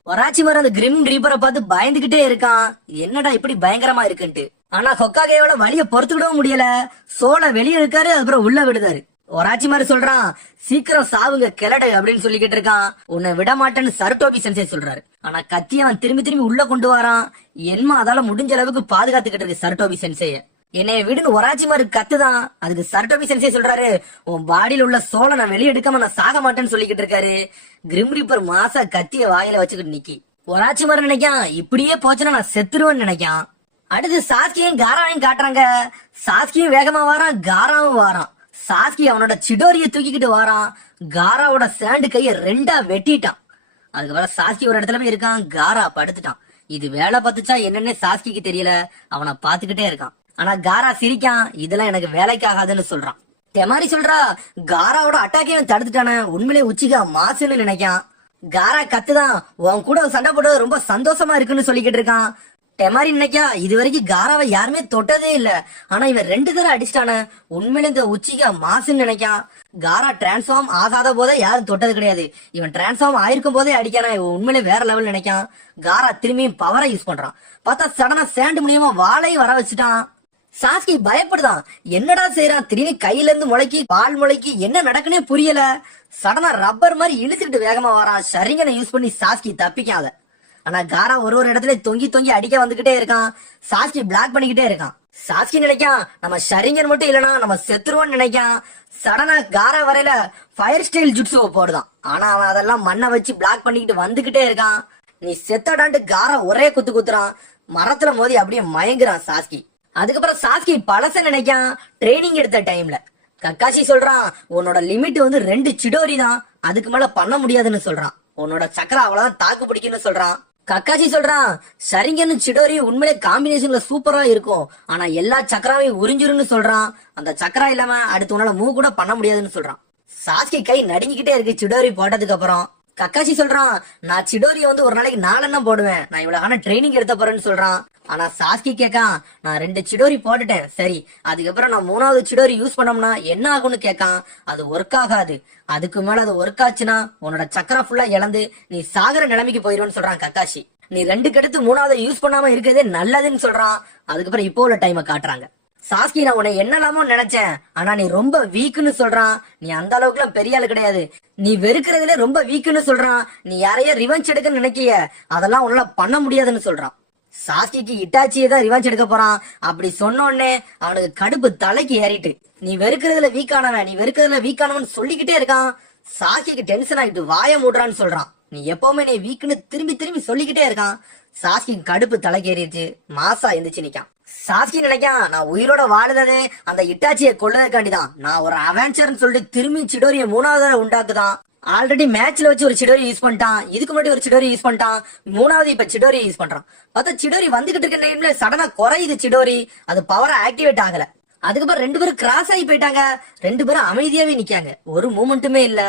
ஒராச்சிமாரு அந்த கிரிம் ரீப்பரை பார்த்து பயந்துகிட்டே இருக்கான், என்னடா இப்படி பயங்கரமா இருக்குன்ட்டு. ஆனா ஹொக்காகேயோட வலிய பொறுத்துக்கிடவும் முடியல. சோழ வெளியே இருக்காரு, அதுக்கப்புறம் உள்ள விடுதாரு. ஒராச்சிமாரு சொல்றான், சீக்கிரம் சாவுங்க கிளடு அப்படின்னு சொல்லிக்கிட்டு இருக்கான். உன்னை விட மாட்டேன்னு சருட்டோபி சென்சே சொல்றாரு. ஆனா கத்தி அவன் திரும்பி திரும்பி உள்ள கொண்டு வரான். என்மா அதால முடிஞ்ச அளவுக்கு பாதுகாத்துக்கிட்டு இருக்கு சருட்டோபி சென்சேய. என்னைய விடுன்னு ஒராச்சிமாரு கத்துதான். அதுக்கு சருட்டோபி சென்சே சொல்றாரு, உன் பாடியில உள்ள சோலை நான் வெளியே எடுக்காம நான் சாக மாட்டேன்னு சொல்லிக்கிட்டு இருக்காரு. கிரிம் ரீப்பர் மாசா கத்திய வாயில வச்சுக்கிட்டு நிக்கி. ஒராச்சிமாரு நினைக்கான், இப்படியே போச்சுன்னா நான் செத்துருவேன்னு நினைக்கான். அடுத்து சாஸ்கியும் காராவையும் காட்டுறாங்க. சாஸ்கியும் வேகமா வாரான், காராவும் வாரான். சாஸ்கி அவனோட சிடோரிய தூக்கிக்கிட்டு வாரான். காராவோட சேண்டு கைய 2ஆ வெட்டிட்டான். அதுக்கப்புறம் சாஸ்கி ஒரு இடத்துல போய் இருக்கான், காரா படுத்துட்டான். இது வேலை பார்த்துச்சா என்னன்னு சாஸ்கிக்கு தெரியல, அவனை பாத்துக்கிட்டே இருக்கான். ஆனா காரா சிரிக்கான், இதெல்லாம் எனக்கு வேலைக்கு ஆகாதுன்னு சொல்றான். தெமாரி சொல்றா, காராவோட அட்டாக்கையும் தடுத்துட்டானே, உண்மையிலே உச்சிகா மாசுன்னு நினைக்கான். காரா கத்துதான், உன் கூட சண்டை போட்டது ரொம்ப சந்தோஷமா இருக்குன்னு சொல்லிக்கிட்டு இருக்கான். டெமாரி நினைக்கா, இது வரைக்கும் காராவை யாருமே தொட்டதே இல்ல, ஆனா இவன் 2 தடவை அடிச்சிட்டானே, உண்மையில இந்த உச்சிகா மாசுன்னு நினைக்கான். காரா டிரான்ஸ்ஃபார்ம் ஆகாத போதே யாரும் தொட்டது கிடையாது, இவன் டிரான்ஸ்ஃபார்ம் ஆயிருக்கும் போதே அடிக்கானா, இவன் உண்மையிலே வேற லெவல் நினைக்கான். காரா திரும்பியும் பவரை யூஸ் பண்றான். பார்த்தா சடனா சேண்டு மூலியமா வாளையும் வர வச்சுட்டான். சாஸ்கி பயப்படுதான், என்னடா செய்யறான், திடீர்னு கையில இருந்து முளைக்கி பால் முளைக்கி என்ன நடக்குன்னே புரியல. சடனா ரப்பர் மாதிரி இழுத்துட்டு வேகமா வரான். ஷரிங்கனை யூஸ் பண்ணி சாஸ்கி தப்பிக்காத. ஆனா காரா ஒரு இடத்துல தொங்கி தொங்கி அடிக்க வந்துகிட்டே இருக்கான். சாஸ்கி பிளாக் பண்ணிக்கிட்டே இருக்கான். சாஸ்கி நினைக்கான் நம்ம ஷரிங்கன் மட்டும் இல்லனா நம்ம செத்துருவோம்னு நினைக்கான். சடனா காரா வரையில ஃபயர் ஸ்டைல் ஜுட்ஸுவை போடுதான். ஆனா அவன் அதெல்லாம் மண்ணை வச்சு பிளாக் பண்ணிக்கிட்டு வந்துகிட்டே இருக்கான். நீ செத்தடான்ட்டு காரா ஒரே குத்து குத்துறான். மரத்துல மோதி அப்படியே மயங்குறான் சாஸ்கி. அதுக்கப்புறம் சாஸ்கி பழச நினைக்கான் ட்ரைனிங் எடுத்த டைம்ல. கக்காஷி சொல்றான் உன்னோட லிமிட் வந்து 2 சிடோரி தான், அதுக்கு மேல பண்ண முடியாதுன்னு சொல்றான். உன்னோட சக்கரை அவ்வளவுதான் தாக்கு பிடிக்குன்னு சொல்றான். கக்காஷி சொல்றான் ஷரிங்கன் சிடோரி உண்மையிலே காம்பினேஷன்ல சூப்பரா இருக்கும், ஆனா எல்லா சக்கராவையும் உறிஞ்சிருன்னு சொல்றான். அந்த சக்கரா இல்லாம அடுத்து உன்னால மூவ் கூட பண்ண முடியாதுன்னு சொல்றான். சாஸ்கி கை நடுங்கிக்கிட்டே இருக்கு சிடோரி போட்டதுக்கு அப்புறம். கக்காஷி சொல்றான் நான் சிடோரிய வந்து ஒரு நாளைக்கு 4 எண்ணம் போடுவேன், நான் இவ்வளவு ட்ரைனிங் எடுத்த போறேன்னு சொல்றான். ஆனா சாஸ்கி கேக்கான் நான் 2 சிடோரி போட்டுட்டேன், சரி அதுக்கப்புறம் நான் 3வது சிடோரி யூஸ் பண்ணோம்னா என்ன ஆகும்னு கேக்கான். அது ஒர்க் ஆகாது, அதுக்கு மேல அது ஒர்க் ஆச்சுன்னா உன்னோட சக்கரா ஃபுல்லா இழந்து நீ சாகர நிலைமைக்கு போயிருவேன்னு சொல்றான் கக்காஷி. நீ 2க்கு அடுத்து 3வது யூஸ் பண்ணாம இருக்கிறதே நல்லதுன்னு சொல்றான். அதுக்கப்புறம் இப்போ உள்ள டைமை காட்டுறாங்க. சாஸ்கி நான் உன்னை என்னலாமோ நினைச்சேன், ஆனா நீ ரொம்ப வீக்குன்னு சொல்றான். நீ அந்த அளவுக்கு எல்லாம் பெரிய ஆளு கிடையாது, நீ வெறுக்கிறதுல ரொம்ப வீக்குன்னு சொல்றான். நீ யாரையா ரிவெஞ்ச் எடுக்க நினைக்கிய, அதெல்லாம் உன்னால பண்ண முடியாதுன்னு சொல்றான். சாஸ்கிக்கு இட்டாச்சியை தான் ரிவெஞ்ச் எடுக்க போறான். அப்படி சொன்னோடனே அவனுக்கு கடுப்பு தலைக்கு ஏறிட்டு நீ வெறுக்கிறதுல வீக்கானவன், நீ வெறுக்கிறதுல வீக்கானவன் சொல்லிக்கிட்டே இருக்கான். சாஸ்கிக்கு டென்ஷன் ஆயிட்டு வாய மூடுறான்னு சொல்றான். நீ எப்பவுமே நீ வீக்குன்னு திரும்பி திரும்பி சொல்லிக்கிட்டே இருக்கான். சாஸ்கி கடுப்பு தலைக்கு ஏறிடுச்சு. மாசா எந்திரிச்சு நிக்கான். சாஸ்கி நினைக்கான் நான் உயிரோட வாழுதே அந்த இட்டாச்சியை கொள்ளதுக்காண்டிதான். நான் ஒரு அவெஞ்சர்னு சொல்லிட்டு திரும்பி சிடோரிய 3வது தடவை உண்டாக்குதான். ஆல்ரெடி மேட்ச்ல வச்சு ஒரு சிடோரி யூஸ் பண்ணிட்டான், இதுக்கு மட்டும் ஒரு சிடோரி யூஸ் பண்ணிட்டான், 3வது இப்ப சிடோரி யூஸ் பண்றான். பார்த்தா சிடோரி வந்துகிட்டு இருக்க டைம்ல சடனா குறையுது சிடோரி, அது பவரா ஆக்டிவேட் ஆகல. அதுக்கப்புறம் 2 பேரும் கிராஸ் ஆகி போயிட்டாங்க. 2 பேரும் அமைதியாவே நிக்காங்க, ஒரு மூமெண்ட்டுமே இல்ல.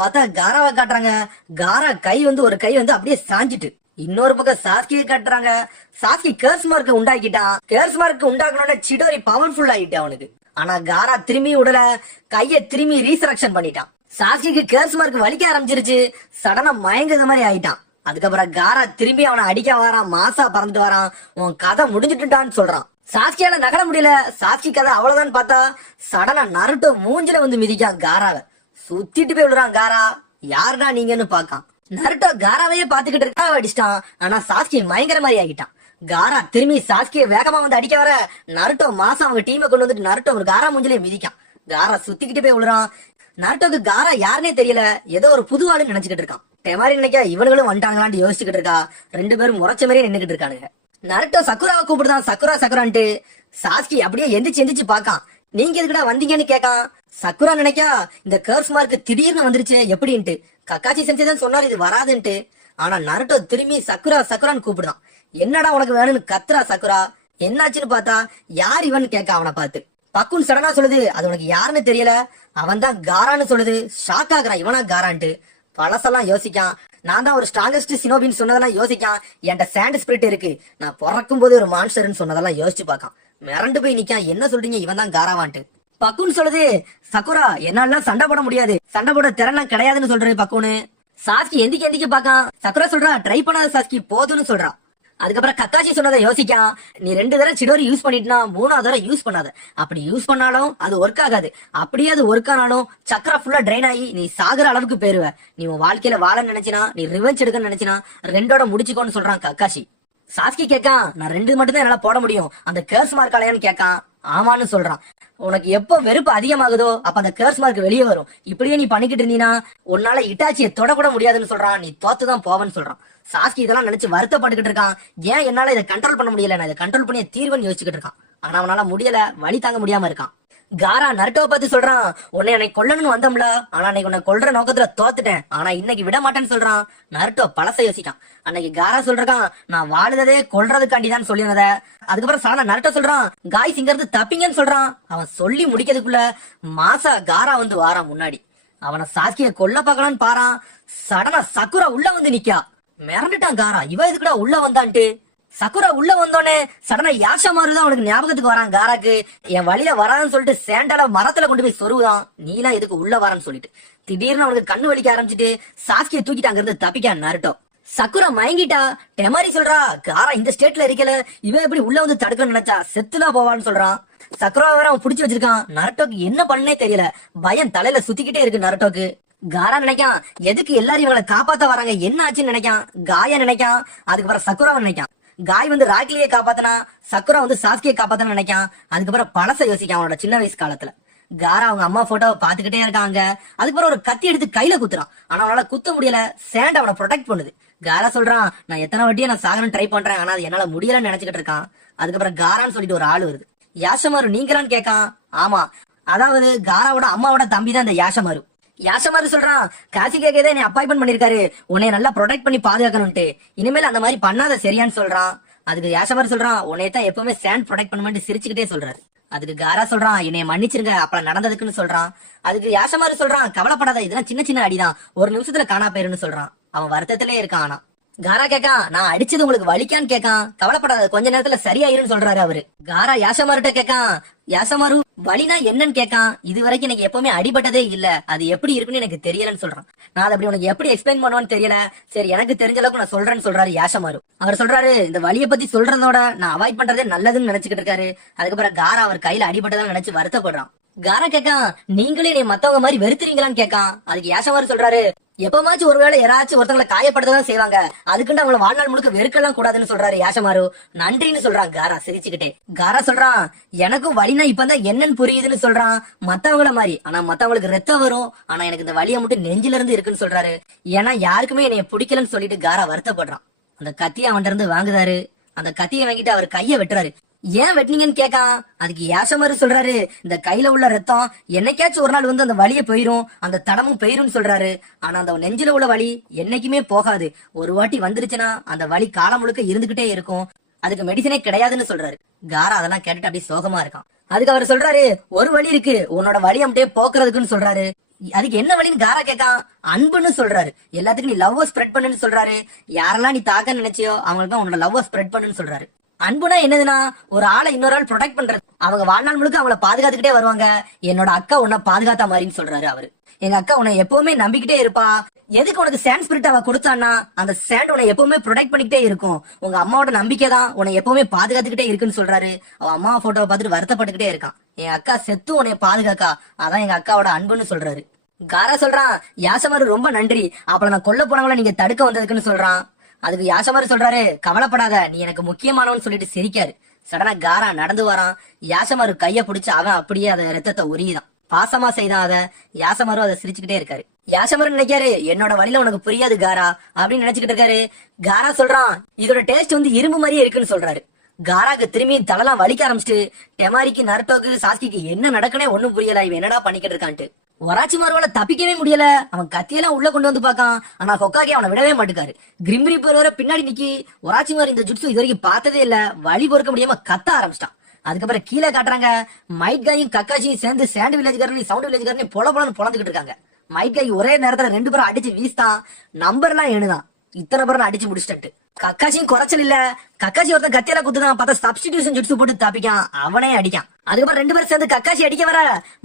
பார்த்தா காராவை காட்டுறாங்க. காரா கை வந்து ஒரு கை வந்து அப்படியே சாஞ்சிட்டு. இன்னொரு பக்கம் சாஸ்கியை காட்டுறாங்க. சாஸ்கி கேர்ஸ் மார்க் உண்டாக்கிட்டான். கேர்ஸ் மார்க் உண்டாக்கணும்னா சிடோரி பவர்ஃபுல் ஆயிட்டு அவனுக்கு. ஆனா காரா திரும்பி விடல, கைய திரும்பி ரீசரக்ஷன் பண்ணிட்டான். சாஸ்கிக்கு கேர்ஸ் மார்க் வலிக்க ஆரம்பிச்சிருச்சு. சடனா மயங்குற மாதிரி ஆயிட்டான். அதுக்கப்புறம் காரா திரும்பி அவனை அடிக்க வரான். மாசா பறந்துட்டு வரான். உன் கதை முடிஞ்சுட்டுட்டான்னு சொல்றான். சாஸ்கியால நகர முடியல. சாஸ்கி கதை அவ்வளவுதான் பார்த்தா சடனா நருட்டோ மூஞ்சில வந்து மிதிக்கான் காராவை. சுத்திட்டு போய் விடுறான் காரா. யாருடா நீங்கன்னு பாக்கான். நருட்டோ காராவையே பாத்துக்கிட்டு இருக்கா அடிச்சிட்டான். ஆனா சாஸ்கி பயங்கர மாதிரி ஆகிட்டான். காரா திரும்பி சாஸ்கிய வேகமா வந்து அடிக்க வர நருட்டோ மாசம் அவங்க டீமை கொண்டு வந்துட்டு நருட்டோ ஒரு காரா மூஞ்சிலே மிதிக்கான். காரா சுத்திக்கிட்டு போய் விழுறான். நருட்டோக்கு காரா யாருன்னே தெரியல, ஏதோ ஒரு புது ஆளுன்னு நினைச்சுக்கிட்டு இருக்கான். டெமாரி நினைக்கா இவனுங்களும் வந்துட்டாங்களான்னு யோசிச்சுக்கிட்டு இருக்கா. 2 பேரும் முறைச்ச மாதிரியே நின்னுக்கிட்டு இருக்கானுங்க. நருட்டோ சக்குராவை கூப்பிடுதான், சக்குரா சக்குரான்ட்டு. சாஸ்கி அப்படியே எந்திரிச்சு எந்திரிச்சு பாக்கான். நீங்க எதுக்குடா வந்தீங்கன்னு கேக்கான். சக்குரா நினைக்கா இந்த கர்ஸ் மார்க் திடீர்னு வந்துருச்சு எப்படின்ட்டு. கக்காச்சி செஞ்சதான் சொன்னார் இது வராதுன்ட்டு. ஆனா நருட்டோ திரும்பி சக்குரா சக்குரான்னு கூப்பிடுதான். என்னடா உனக்கு வேணும்னு கத்துறா சக்குரா. என்னாச்சுன்னு பார்த்தா யார் இவன் கேட்க அவனை பார்த்து. பக்குன் சடனா சொல்லுது அது உனக்கு யாருன்னு தெரியல, அவன் தான் காரான்னு சொல்லுது. ஷாக் ஆகுறான் இவனா காரான்ட்டு. பழசெல்லாம் யோசிக்கான். நான் தான் ஒரு ஸ்ட்ராங்கஸ்ட் சினோபின்னு சொன்னதெல்லாம் யோசிக்கான். என்கிட்ட சாண்ட் ஸ்பிரிட் இருக்கு, நான் பிறக்கும் போது ஒரு மான்ஸ்டர்னு சொன்னதெல்லாம் யோசிச்சு பார்க்கான். மிரண்டு போய் நிக்கான். என்ன சொல்றீங்க இவன் தான் காராவான்ட்டு. பக்குன்னு சொல்லுது சக்குரா என்னால சண்டை போட முடியாது, சண்டை போட திறன்லாம் கிடையாதுன்னு சொல்றது பக்குன்னு. சாஸ்கி எந்திக்க எந்திக்க பாக்கான். சக்குரா சொல்றா ட்ரை பண்ணாத சாஸ்கி போதுன்னு சொல்றான். அதுக்கப்புறம் கக்காச்சி சொன்னதை யோசிக்கான். நீ 2 தடவை சிடோரி யூஸ் பண்ணிட்டுனா 3வது தடவை யூஸ் பண்ணாத. அப்படி யூஸ் பண்ணாலும் அது ஒர்க் ஆகாது. அப்படியே அது ஒர்க் ஆனாலும் சக்கரா ஃபுல்லா ட்ரெயின் ஆகி நீ சாகுற அளவுக்கு போயிருவ. நீ உன் வாழ்க்கையில வாழ நினைச்சினா, நீ ரிவெஞ்ச் எடுக்க நினைச்சினா 2ஓட முடிச்சுக்கோன்னு சொல்றான் கக்காச்சி. சாஸ்கி கேக்கான் நான் 2 மட்டும் தான் என்னால போட முடியும், அந்த கேர்ஸ் மார்க் அலையான்னு கேக்கான். ஆமான்னு சொல்றான். உனக்கு எப்போ வெறுப்பு அதிகமாகுதோ அப்ப அந்த கேர்ஸ் மார்க் வெளியே வரும். இப்படியே நீ பண்ணிக்கிட்டு இருந்தீனா உன்னால இட்டாச்சியை தொடக்கூட முடியாதுன்னு சொல்றான். நீ தோத்துதான் போவன்னு சொல்றான். சாஸ்கி இதெல்லாம் நினைச்சு வருத்தப்பட்டுக்கிட்டு இருக்கான். ஏன் என்னால இதை கண்ட்ரோல் பண்ண முடியல, நான் இதை கண்ட்ரோல் பண்ணிய தீர்வுன்னு யோசிச்சுக்கிட்டு இருக்கான். ஆனா அவனால முடியல, வழி தாங்க முடியாம இருக்கான். காரா நருட்டோவை பார்த்து சொல்றான் உன்னை என்னை கொல்லணும்னு வந்தோம்ல, ஆனா அன்னைக்கு உன்னை கொல்ற நோக்கத்துல தோத்துட்டேன், ஆனா இன்னைக்கு விட மாட்டேன்னு சொல்றான். நருட்டோ பழச யோசிக்கான். அன்னைக்கு காரா சொல்றான் நான் வாழுதே கொல்றதுக்காண்டிதான் சொல்லினத. அதுக்கப்புறம் சாதா நருட்டோ சொல்றான் காய்ஸ் இங்க இருந்து தப்பிங்கன்னு சொல்றான். அவன் சொல்லி முடிக்கிறதுக்குள்ள மாசா காரா வந்து வாரான் முன்னாடி. அவனை சாஸ்கிய கொல்ல பாக்கலான்னு பாறான். சடனா சக்குரா உள்ள வந்து நிக்கா. மிரண்டுட்டான் காரா, இவ எதுக்குடா உள்ள வந்தான்ட்டு. சக்குரா உள்ள வந்தோடனே சடனா யாஷா மாறுதான் அவனுக்கு ஞாபகத்துக்கு வரான். காராக்கு என் வழியில வரான்னு சொல்லிட்டு சேண்டால மரத்துல கொண்டு போய் சொருவுதான். நீலாம் எதுக்கு உள்ள வரான்னு சொல்லிட்டு திடீர்னு அவனுக்கு கண்ணு வலிக்க ஆரம்பிச்சுட்டு சாஸ்கியை தூக்கிட்டு அங்க இருந்து தப்பிக்கான் நருட்டோ. சக்குரா மயங்கிட்டா. டெமாரி சொல்றா காரா இந்த ஸ்டேட்ல இருக்கல, இவன் எப்படி உள்ள வந்து தடுக்கணும்னு நினைச்சா செத்துலாம் போவான்னு சொல்றான். சக்குரா வேற அவன் புடிச்சு வச்சிருக்கான். நருட்டோக்கு என்ன பண்ணனே தெரியல, பயம் தலையில சுத்திக்கிட்டே இருக்கு நருட்டோக்கு. காரா நினைக்கான் எதுக்கு எல்லாரும் இவங்களை காப்பாத்த வராங்க, என்ன ஆச்சுன்னு நினைக்கான். காயா நினைக்கான். அதுக்கப்புறம் சக்குராவை நினைக்கான். காய் வந்து ராக்கிலியை காப்பாத்தனா, சக்குரா வந்து சாஸ்கியை காப்பாத்தன நினைக்கான். அதுக்கப்புறம் பழச யோசிக்கான் அவனோட சின்ன வயசு காலத்துல. காரா அவங்க அம்மா போட்டோவை பாத்துக்கிட்டே இருக்காங்க. அதுக்கப்புறம் ஒரு கத்தி எடுத்து கையில குத்துறான். ஆனா அவனால குத்த முடியல. சேண்ட் அவனை ப்ரொடெக்ட் பண்ணுது. காரா சொல்றான், நான் எத்தனை வாட்டியே நான் சாகணும் ட்ரை பண்றேன், ஆனா அது என்னால முடியலன்னு நினைச்சுக்கிட்டு இருக்கான். அதுக்கப்புறம் காரான்னு சொல்லிட்டு ஒரு ஆள் வருது. யாஷமாரு நீங்களான்னு கேட்கான். ஆமா, அதாவது காராவோட அம்மாவோட தம்பி தான் இந்த யாஷமாரு. யாஷமாரு சொல்றான், காசி கேக்கதே என்னை அப்பாயின்மெண்ட் பண்ணிருக்காரு, உன்னை நல்லா ப்ரொடெக்ட் பண்ணி பாதுகாக்கணும்ட்டு, இனிமேல் அந்த மாதிரி பண்ணாத சரியான்னு சொல்றான். அதுக்கு யாஷமாரு சொல்றான், உன்னை தான் எப்பவுமே சேண்ட் ப்ரொடெக்ட் பண்ண சிரிச்சுக்கிட்டே சொல்றாரு. அதுக்கு காரா சொல்றான், என்னைய மன்னிச்சிருங்க அப்ப நடந்ததுக்குன்னு சொல்றான். அதுக்கு யாஷமாரு சொல்றான், கவலைப்படாத, இதெல்லாம் சின்ன சின்ன அடிதான், ஒரு நிமிஷத்துல காணா போயிருன்னு சொல்றான். அவன் வருத்தத்திலே இருக்கான். ஆனா காரா கேக்கான், நான் அடிச்சது உங்களுக்கு வலிக்கான்னு கேக்கான். கவலைப்படாத, கொஞ்ச நேரத்துல சரியாயிருன்னு சொல்றாரு அவரு. காரா யாஷமாருட்ட கேக்கான், யாஷமாரு வலினா என்னன்னு கேக்கான். இது வரைக்கும் எனக்கு எப்பவுமே அடிபட்டதே இல்ல, அது எப்படி இருக்குன்னு எனக்கு தெரியலன்னு சொல்றான். நான் அதை அப்படி உனக்கு எப்படி எக்ஸ்பிளைன் பண்ணுவான்னு தெரியல, சரி எனக்கு தெரிஞ்ச அளவுக்கு நான் சொல்றேன்னு சொல்றாரு யாஷமாரு. அவர் சொல்றாரு, இந்த வலியை பத்தி சொல்றதோட நான் அவாய்ட் பண்றதே நல்லதுன்னு நினைச்சுக்கிட்டு இருக்காரு. அதுக்கப்புறம் காரா அவர் கையில அடிபட்டதான் நினைச்சு வருத்தப்படுறான். காரா கேக்கான், நீங்களே நீ மத்தவங்க மாதிரி வெறுத்துறீங்களான்னு கேக்கான். அதுக்கு யாஷமாரு சொல்றாரு, எப்பமாச்சும் ஒருவேளை யாராச்சும் ஒருத்தவங்களை காயப்படுத்ததான் செய்வாங்க, அதுக்குன்னு அவங்களை வாழ்நாள் முழுக்க வெறுக்கலாம் கூடாதுன்னு சொல்றாரு யாஷமாரு. நன்றின்னு சொல்றான் காரா சிரிச்சுக்கிட்டே. காரா சொல்றான், எனக்கும் வலினா இப்பதான் என்னன்னு புரியுதுன்னு சொல்றான். மத்தவங்கள மாதிரி, ஆனா மத்தவங்களுக்கு ரத்தம் வரும், ஆனா எனக்கு இந்த வலியை மட்டும் நெஞ்சில இருந்து இருக்குன்னு சொல்றாரு. ஏன்னா யாருக்குமே என்னைய பிடிக்கலன்னு சொல்லிட்டு காரா வருத்தப்படுறான். அந்த கத்தியை அவன்கிட்ட இருந்து வாங்குதாரு. அந்த கத்தியை வாங்கிட்டு அவர் கைய வெட்டுறாரு. ஏன் வெட்டினீங்கன்னு கேக்கான். அதுக்கு யாஷமாரு சொல்றாரு, இந்த கையில உள்ள ரத்தம் என்னைக்காச்சும் ஒரு நாள் வந்து அந்த வலியை போயிரும், அந்த தடமும் போயிரும் சொல்றாரு. ஆனா அந்த நெஞ்சில உள்ள வலி என்னைக்குமே போகாது, ஒரு வாட்டி வந்துருச்சுன்னா அந்த வலி காலம் முழுக்க இருந்துகிட்டே இருக்கும், அதுக்கு மெடிசனே கிடையாதுன்னு சொல்றாரு. காரா அதெல்லாம் கேட்டுட்டு அப்படியே சோகமா இருக்கான். அதுக்கு அவர் சொல்றாரு, ஒரு வழி இருக்கு, உன்னோட வலி அப்படியே போக்குறதுக்குன்னு சொல்றாரு. அதுக்கு என்ன வழின்னு காரா கேட்கான். அன்புன்னு சொல்றாரு. எல்லாத்துக்கும் நீ லவ் ஸ்ப்ரெட் பண்ணுன்னு சொல்றாரு. யாரெல்லாம் நீ தாக்க நினைச்சியோ அவங்களுக்கு உன்னோட லவ் ஸ்ப்ரெட் பண்ணுன்னு சொல்றாரு. அன்புனா என்னதுன்னா, ஒரு ஆளை இன்னொரு ஆள் ப்ரொடெக்ட் பண்றது. அவங்க வாழ்நாள் முழுக்க அவங்கள பாதுகாத்துக்கிட்டே வருவாங்க. என்னோட அக்கா உன்னை பாதுகாத்தா மாதிரின்னு சொல்றாரு அவரு. எங்க அக்கா உன்னை எப்பவுமே நம்பிக்கிட்டே இருப்பா. எதுக்கு உனக்கு சேண்ட் ஸ்பிரிட் அவ கொடுத்தான்னா, அந்த சேண்ட் உன்னை எப்பவுமே ப்ரொடெக்ட் பண்ணிக்கிட்டே இருக்கும். உங்க அம்மாவோட நம்பிக்கை தான் உன்னை எப்பவுமே பாதுகாத்துக்கிட்டே இருக்குன்னு சொல்றாரு. அவ அம்மா போட்டோவை பார்த்துட்டு வருத்தப்பட்டுக்கிட்டே இருக்கான். என் அக்கா செத்து உன்னை பாதுகாக்கா, அதான் எங்க அக்காவோட அன்புன்னு சொல்றாரு. காரா சொல்றான், யாஷமாரு ரொம்ப நன்றி, அப்ப நான் கொல்ல போனவங்கள நீங்க தடுக்க வந்ததுக்குன்னு சொல்றான். அதுக்கு யாஷமாரு சொல்றாரு, கவலைப்படாத, நீ எனக்கு முக்கியமானவன்னு சொல்லிட்டு சிரிக்காரு. சடனா காரா நடந்து வரான். யாஷமாரு கைய பிடிச்சு அவன் அப்படியே அத ரத்தத்தை உரியுதான். பாசமா செய்தான் அத. யாஷமாரு அதை சிரிச்சுக்கிட்டே இருக்காரு. யாஷமாரு நினைக்காரு, என்னோட வழியில உனக்கு புரியாது காரா அப்படின்னு நினைச்சுக்கிட்டு இருக்காரு. காரா சொல்றான், இதோட டேஸ்ட் வந்து இரும்பு மாதிரியே இருக்குன்னு சொல்றாரு. காராக்கு திரும்பி தலைலாம் வலிக்க ஆரம்பிச்சுட்டு, டெமாரிக்கு நருட்டோக்கு சாஸ்கிக்கு என்ன நடக்குனே ஒண்ணும் புரியல, இவன் என்னடா பண்ணிக்கிட்டு இருக்கான்ட்டு. ஒராச்சிமாருவால தப்பிக்கவே முடியல. அவன் கத்தியெல்லாம் உள்ள கொண்டு வந்து பாக்கான். ஆனா ஹொக்காகே அவனை விடவே மாட்டுக்காரு. கிரிம் ரீப்பர் வர பின்னாடி நிக்கி. ஒராச்சிமாரு இந்த ஜுட்சு இது வரைக்கும் பார்த்ததே இல்ல. வழி பொறுக்க முடியாம கத்த ஆரம்பிச்சிட்டான். அதுக்கப்புறம் கீழே காட்டுறாங்க, மைட் காயும் கக்காச்சியும் சேர்ந்து சாண்ட் வில்லேஜ்காரனையும் சவுண்ட் வில்லேஜ்காரனையும் பொலன்னு பொழந்துகிட்டு இருக்காங்க. மைட் காய் ஒரே நேரத்துல 2 பேரும் அடிச்சு வீசிட்டான். நம்பர் எல்லாம் எண்ணுதான். இத்தனை பேரும் அடிச்சு முடிச்சுட்டு கக்காச்சியும் குறைச்சல் இல்ல. கக்காச்சி ஒருத்தன் கத்தியில குத்துதான், பார்த்தா சப்ஸ்டிடியூஷன் ஜுட்சு போட்டு தப்பிக்கான். அவனே அடிக்கான். அதுக்கப்புறம் 2 பேரும் சேர்ந்து கக்காச்சி அடிக்க வர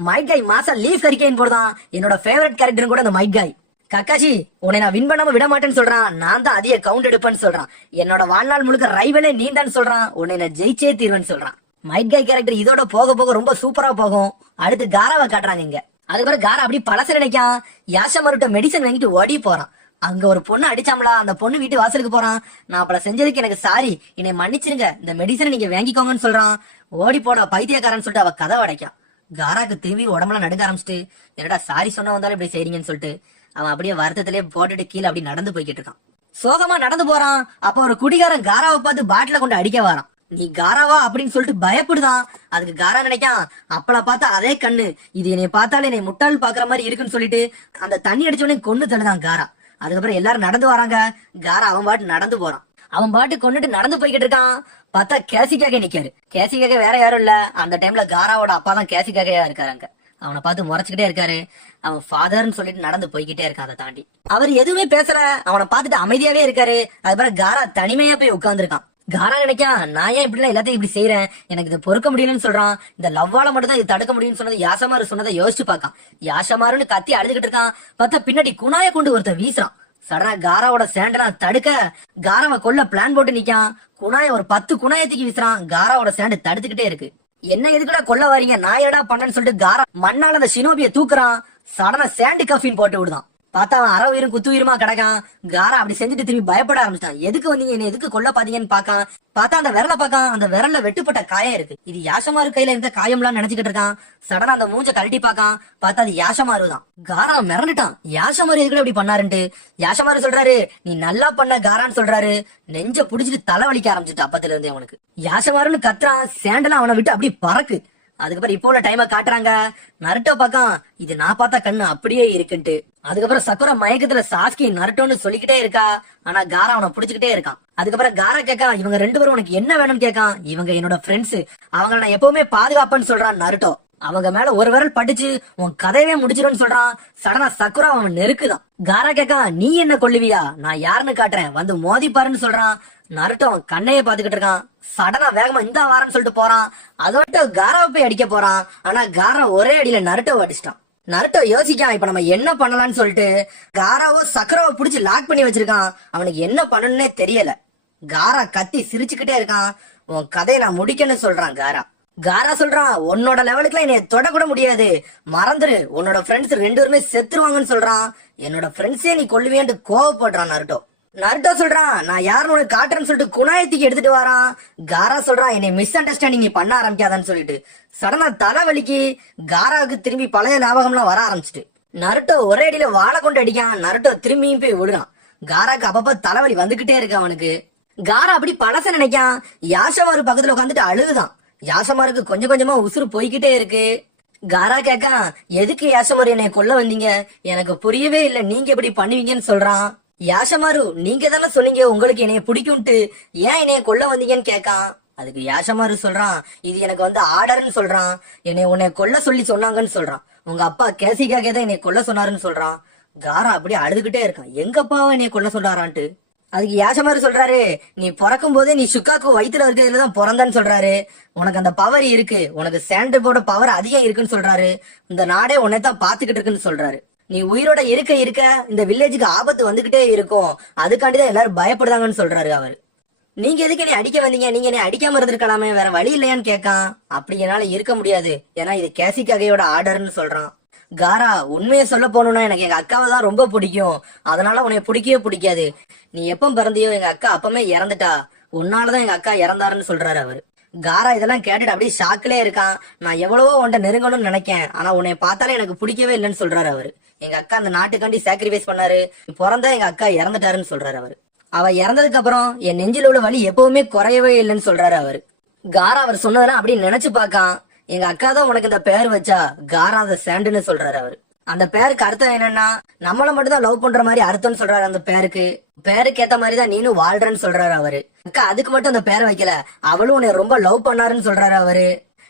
மைட் காய் மாசா லீஃப் கரிக்கைன்னு போடுதான். என்னோட ஃபேவரட் கேரக்டர் கூட அந்த மைட் காய். கக்காச்சி உன்னை நான் வின் பண்ணாம விட மாட்டேன்னு சொல்றான். நான் தான் அதிக கவுண்ட் எடுப்பேன்னு சொல்றான். என்னோட வாழ்நாள் முழுக்க ரைவலே நீந்தான்னு சொல்றான். உன்னை நான் ஜெயிச்சே தீர்வேன்னு சொல்றான். மைட் காய் கேரக்டர் இதோட போக போக ரொம்ப சூப்பரா போகும். அடுத்து காராவை காட்டுறாங்க இங்க. அதுக்கப்புறம் காரா அப்படி பழச நினைக்கான். யாஷமாருட்ட மெடிசன் வாங்கிட்டு ஓடி போறான். அங்க ஒரு பொண்ணு அடிச்சாமலா, அந்த பொண்ணு வீட்டு வாசலுக்கு போறான். நான் அப்பல செஞ்சதுக்கு எனக்கு சாரி, என்னை மன்னிச்சிருங்க, இந்த மெடிசனை நீங்க வாங்கிக்கோங்கன்னு சொல்றான். ஓடி போட பைத்தியக்காரன்னு சொல்லிட்டு அவ கதவை அடைக்கான். காராக்கு திரும்பி உடம்புலாம் நடுங்க ஆரம்பிச்சுட்டு, என்னடா சாரி சொன்ன வந்தாலும் இப்படி செய்றீங்கன்னு சொல்லிட்டு அவன் அப்படியே வருத்தத்திலேயே போட்டுட்டு கீழே அப்படி நடந்து போய்கிட்டு இருக்கான். சோகமா நடந்து போறான். அப்ப ஒரு குடிகாரன் காராவை பார்த்து பாட்டில கொண்டு அடிக்க வரான். நீ காராவா அப்படின்னு சொல்லிட்டு பயப்படுதான். அதுக்கு காரா நினைக்கான், அப்பள பார்த்தா அதே கண்ணு, இது என்னை பார்த்தாலே என்னை முட்டாள் பாக்குற மாதிரி இருக்குன்னு சொல்லிட்டு அந்த தண்ணி அடிச்சவனே கொண்டு தள்ளுதான் காரா. அதுக்கப்புறம் எல்லாரும் நடந்து வராங்க. காரா அவன் பாட்டு நடந்து போறான். அவன் பாட்டு கொண்டுட்டு நடந்து போய்கிட்டு இருக்கான். பார்த்தா கேசிக்காக நிக்காரு. கேசிக்காக வேற யாரும் இல்ல, அந்த டைம்ல காராவோட அப்பா தான் கேசிக்காகையா இருக்காரு. அவனை பார்த்து முறைச்சுக்கிட்டே இருக்காரு. அவன் ஃபாதர்ன்னு சொல்லிட்டு நடந்து போய்கிட்டே இருக்கான். அதை தாண்டி அவர் எதுவுமே பேசல. அவனை பார்த்துட்டு அமைதியாவே இருக்காரு. அதுக்கப்புறம் காரா தனிமையா போய் உட்கார்ந்துருக்கான். காரா நினைக்கான், நான் ஏன் இப்படி எல்லாத்தையும் இப்படி செய்யறேன், எனக்கு இதை பொறுக்க முடியலன்னு சொல்றான். இந்த லவ்வால மட்டும் தான் இது தடுக்க முடியும்னு சொன்னது யாஷமாரு சொன்னதை யோசிச்சு பார்க்கான். யாஷமாருன்னு கத்தி அழுதுகிட்டு இருக்கான். பார்த்தா பின்னாடி குணாய கொண்டு ஒருத்தன் வீசுறான். சடனா காராவோட சேண்டெல்லாம் தடுக்க காராவை கொல்ல பிளான் போட்டு நிக்கான். குணாய ஒரு 10 குணாயத்துக்கு வீசுறான். காராவோட சேண்டு தடுத்துக்கிட்டே இருக்கு. என்ன எதுக்குடா கொல்ல வரீங்க, நான் என்னடா பண்ணேன்னு சொல்லிட்டு காரா மண்ணால அந்த ஷினோபிய தூக்குறான். சடனா சேண்டு கஃபின் போட்டு விடுதான். பார்த்தா அவன் அற உயிரும் குத்து உயிருமா கிடக்கான். காரா அப்படி செஞ்சுட்டு திரும்பி பயப்பட ஆரம்பிச்சிட்டான். எதுக்கு வந்தீங்க, என்ன எதுக்கு கொல்ல பாத்தீங்கன்னு பாக்கான். பார்த்தா அந்த விரல பாக்கான். அந்த விரல்ல வெட்டுப்பட்ட காயம் இருக்கு. இது யாஷமாரு கையில இருந்த காயம்லாம் நினைச்சுக்கிட்டு இருக்கான். சடனா அந்த மூஞ்ச கழட்டி பாக்கான். பார்த்தா அது யாஷமாரு தான். காரா மிரண்டுட்டான். யாஷமாரு எதுக்கு இப்படி பண்ணாருன்ட்டு. யாஷமாரு சொல்றாரு, நீ நல்லா பண்ண காரான்னு சொல்றாரு. நெஞ்ச புடிச்சிட்டு தலை வலிக்க ஆரம்பிச்சுட்டு அப்பத்துல இருந்தே அவனுக்கு. யாஷமாருன்னு கத்துறான். சேண்டலாம் அவனை விட்டு அப்படி பறக்கு. அதுக்கப்புறம் இப்போ உள்ள டைமை காட்டுறாங்க. நருட்டோ பாக்கான். இது நான் பார்த்த கண்ணு அப்படியே இருக்குன்ட்டு. அதுக்கப்புறம் சக்குரா மயக்கத்துல சாஸ்கி நருட்டோன்னு சொல்லிக்கிட்டே இருக்கா. ஆனா காரா அவனை புடிச்சுக்கிட்டே இருக்கான். அதுக்கப்புறம் காரா கேட்கான், இவங்க 2 பேரும் உனக்கு என்ன வேணும்னு கேட்கான். இவங்க என்னோட ஃப்ரெண்ட்ஸ், அவங்க நான் எப்பவுமே பாதுகாப்பேன்னு சொல்றான் நருட்டோ. அவங்க மேல ஒரு விரல் படிச்சு உன் கதையவே முடிச்சிடும்னு சொல்றான். சடனா சக்குரா அவன் நெருக்குதான். காரா கேட்கான், நீ என்ன கொல்லுவியா, நான் யாருன்னு காட்டுறேன், வந்து மோதி பாருன்னு சொல்றான். நருட்டோ அவன் கண்ணையே பாத்துக்கிட்டு இருக்கான். சடனா வேகமா இந்த வாரன்னு சொல்லிட்டு போறான். அதோட காராவை போய் அடிக்க போறான். ஆனா காரா ஒரே அடியில நருட்டோ அடிச்சிட்டான். நருட்டோ யோசிக்கான், இப்ப நம்ம என்ன பண்ணலாம்னு சொல்லிட்டு. காராவோ சக்கரவை புடிச்சு லாக் பண்ணி வச்சிருக்கான். அவனுக்கு என்ன பண்ணணும்னே தெரியல. காரா கத்தி சிரிச்சுக்கிட்டே இருக்கான். உன் கதையை நான் முடிக்கணும்னு சொல்றான் காரா. காரா சொல்றான், உன்னோட லெவலுக்குலாம் என்னைய தொட கூட முடியாது, மறந்துரு, உன்னோட ஃப்ரெண்ட்ஸ் 2 பேருமே செத்துருவாங்கன்னு சொல்றான். என்னோட ஃப்ரெண்ட்ஸே நீ கொல்லுவேன்ட்டு கோவப்படுறான் நருட்டோ. நருட்டோ சொல்றான், நான் யாருன்னு உனக்கு காட்டுறேன்னு சொல்லிட்டு குணாயத்துக்கு எடுத்துட்டு வரான். காரா சொல்றான், என்னை மிஸ் அண்டர்ஸ்டாண்டிங் நீ பண்ண ஆரம்பிக்காதான்னு சொல்லிட்டு. சடனா தலைவலிக்கு காராவுக்கு திரும்பி பழைய ஞாபகம்லாம் வர ஆரம்பிச்சிட்டு. நருட்டோ ஒரே அடியில வாழை கொண்டு அடிக்கான். நருட்டோ திரும்பியும் போய் விடுறான். காராக்கு அப்பப்ப தலைவலி வந்துகிட்டே இருக்கு அவனுக்கு. காரா அப்படி பழச நினைக்கான். யாஷமாரு பக்கத்துல உட்காந்துட்டு அழுகுதான். யாஷமாருக்கு கொஞ்சம் கொஞ்சமா உசுறு போய்கிட்டே இருக்கு. காரா கேக்கா, எதுக்கு யாஷமாரு என்னை கொல்ல வந்தீங்க, எனக்கு புரியவே இல்ல, நீங்க எப்படி பண்ணுவீங்கன்னு சொல்றான். யாஷமாரு, நீங்க தானே சொன்னீங்க உங்களுக்கு என்னைய பிடிக்கும்ட்டு, ஏன் என்னைய கொல்ல வந்தீங்கன்னு கேக்கான். அதுக்கு யாஷமாரு சொல்றான், இது எனக்கு வந்து ஆர்டர்னு சொல்றான். என்னை உன்னை கொல்ல சொல்லி சொன்னாங்கன்னு சொல்றான். உங்க அப்பா கேசிக்காக தான் என்னை கொல்ல சொன்னாருன்னு சொல்றான். காரா அப்படியே அழுதுகிட்டே இருக்கான், எங்க அப்பாவை என்னைய கொல்ல சொல்றாரான்ட்டு. அதுக்கு யாஷமாரு சொல்றாரு, நீ பிறக்கும் போதே நீ சுக்காக்கு வயிற்றுல இருக்கிறதுலதான் பிறந்தான்னு சொல்றாரு. உனக்கு அந்த பவர் இருக்கு, உனக்கு சாண்டர்போர்ட பவர் அதிகம் இருக்குன்னு சொல்றாரு. இந்த நாடே உன்னைத்தான் பாத்துக்கிட்டு இருக்குன்னு சொல்றாரு. நீ உயிரோட இருக்க இருக்க இந்த வில்லேஜுக்கு ஆபத்து வந்துகிட்டே இருக்கும், அதுக்காண்டிதான் எல்லாரும் பயப்படுதாங்கன்னு சொல்றாரு அவரு. நீங்க எதுக்கு என்னை அடிக்க வந்தீங்க, நீங்க என்னை அடிக்காம இருந்திருக்கலாமே, வேற வழி இல்லையான்னு கேட்கான். அப்படி என்னால இருக்க முடியாது, ஏன்னா இது கேசிக்காகையோட ஆர்டர்னு சொல்றான். காரா, உண்மையை சொல்ல போனோம்னா எனக்கு எங்க அக்காவை தான் ரொம்ப பிடிக்கும், அதனால உன்னை பிடிக்கவே பிடிக்காது. நீ எப்ப பிறந்தியோ எங்க அக்கா அப்பமே இறந்துட்டா, உன்னாலதான் எங்க அக்கா இறந்தாருன்னு சொல்றாரு அவரு. காரா இதெல்லாம் கேட்டுட்டு அப்படியே ஷாக்கிலே இருக்கான். நான் எவ்வளவோ உன்ட்ட நெருங்கணும்னு நினைக்கேன், ஆனா உன்னை பார்த்தாலே எனக்கு பிடிக்கவே இல்லைன்னு சொல்றாரு அவரு. எங்க அக்கா அந்த நாட்டுக்காண்டி சாக்ரிஃபைஸ் பண்ணாரு, பிறந்தா எங்க அக்கா இறந்துட்டாருன்னு சொல்றாரு அவரு. அவ இறந்ததுக்கு அப்புறம் என் நெஞ்சில உள்ள வலி எப்பவுமே குறையவே இல்லைன்னு சொல்றாரு அவரு. காரா அவர் சொன்னதெல்லாம் அப்படி நினைச்சு பாக்கான். எங்க அக்கா தான் உனக்கு இந்த பேர் வச்சா, காரா த சாண்டுன்னு சொல்றாரு அவரு. அந்த பேருக்கு அர்த்தம் என்னன்னா, நம்மள மட்டும் தான் லவ் பண்ற மாதிரி அர்த்தம்னு சொல்றாரு. அந்த பேருக்கு ஏத்த மாதிரி தான் நீனும் வாழ்றன்னு சொல்றாரு அவரு. அக்கா அதுக்கு மட்டும் அந்த பேரை வைக்கல, அவளும் உன்னை ரொம்ப லவ் பண்ணாருன்னு சொல்றாரு அவரு.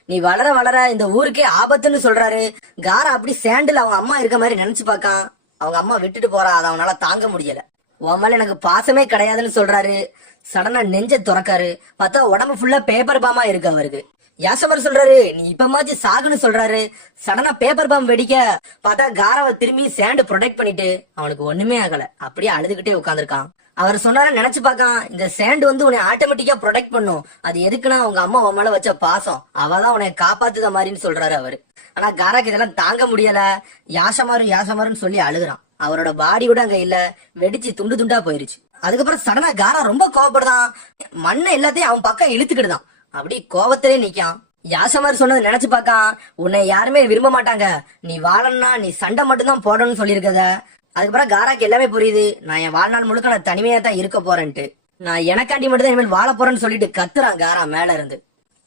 நீ வளர வளர இந்த ஊருக்கே ஆபத்துன்னு சொல்றாரு. காரா அப்படி சாண்டில் அவங்க அம்மா இருக்க மாதிரி நினைச்சு பாக்கான். அவங்க அம்மா விட்டுட்டு போறா, அதை அவனால தாங்க முடியல. உன் மேல எனக்கு பாசமே கிடையாதுன்னு சொல்றாரு. சடனா நெஞ்ச துறக்காரு. பார்த்தா உடம்பு ஃபுல்லா பேப்பர் பாமா இருக்கு அவருக்கு. யாஷமாரு சொல்றாரு, நீ இப்பமாச்சு சாகுன்னு சொல்றாரு. சடனா பேப்பர் பாம் வெடிக்க பார்த்தா காராவை திரும்பி சாண்டு ப்ரொடெக்ட் பண்ணிட்டு அவனுக்கு ஒண்ணுமே ஆகல, அப்படியே அழுதுகிட்டே உட்காந்துருக்கான். அவர் சொன்னார நினைச்சு பாக்கான், இந்த சாண்டு வந்து உன்னை ஆட்டோமேட்டிக்கா ப்ரொடெக்ட் பண்ணும், அது எதுக்குன்னா உங்க அம்மா உன் மேல வச்ச பாசம், அவதான் உன்னை காப்பாத்துத மாதிரின்னு சொல்றாரு அவரு. ஆனா காராக்கு இதெல்லாம் தாங்க முடியல. யாஷமாருன்னு சொல்லி அழுகுறான். அவரோட பாடி கூட அங்க இல்ல, வெடிச்சு துண்டு துண்டா போயிருச்சு. அதுக்கப்புறம் சடனா காரா ரொம்ப கோவப்படுதான். மண்ணை எல்லாத்தையும் அவன் பக்கம் இழுத்துக்கிட்டுதான் அப்படி கோவத்திலே நிக்கான். யாஷமாரு சொன்னது நினைச்சு பாக்கான், உன்னை யாருமே விரும்ப மாட்டாங்க, நீ வாழணும்னா நீ சண்டை மட்டும் தான் போடணும்னு சொல்லியிருக்கத. அதுக்கப்புறம் காராக்கு எல்லாமே புரியுது, நான் என் வாழ்நாள் முழுக்க நான் தனிமையா தான் இருக்க போறேன்ட்டு, நான் எனக்காண்டி மட்டும் தான் இனிமேல் வாழ போறேன்னு சொல்லிட்டு கத்துறான் காரா மேல இருந்து.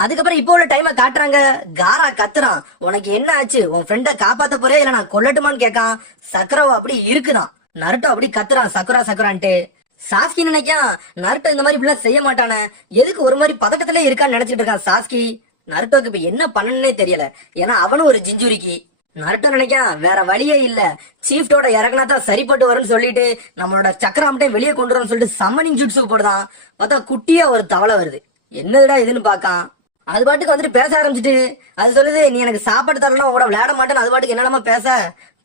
அதுக்கப்புறம் இப்போ உள்ள டைமை காட்டுறாங்க. காரா கத்துறான், உனக்கு என்ன ஆச்சு, உன் ஃப்ரெண்ட காப்பாத்த போறே இல்ல நான் கொல்லட்டுமான்னு கேட்கான். சக்கரவோ அப்படி இருக்குதான். நருட்டோ அப்படி கத்துறான் சக்குரான்ட்டு. சாஸ்கி நினைக்கான், நருட்டோ இந்த மாதிரி இப்படிலாம் செய்ய மாட்டானே, எதுக்கு ஒரு மாதிரி பதட்டத்திலே இருக்கான்னு நினைச்சிட்டு இருக்கான் சாஸ்கி. நருட்டோக்கு இப்ப என்ன பண்ணனே தெரியல, ஏன்னா அவனும் ஒரு ஜிஞ்சுரிக்கு. நருட்டோ நினைக்கான், வேற வழியே இல்ல, சீஃப்டோட இறக்குனா தான் சரிப்பட்டு வரும்னு சொல்லிட்டு நம்மளோட சக்கராமட்டை வெளியே கொண்டு வரும்னு சொல்லிட்டு சம்மனிங் ஜுட்ஸு போடுதான். பார்த்தா குட்டியா ஒரு தவளை வருது. என்னதுடா இதுன்னு பாக்கான். அது பாட்டுக்கு வந்துட்டு பேச ஆரம்பிச்சுட்டு அது சொல்லுது, நீ எனக்கு சாப்பாடு தரலாம் உங்களோட விளையாட மாட்டேன்னு அது பாட்டுக்கு என்னமா பேச.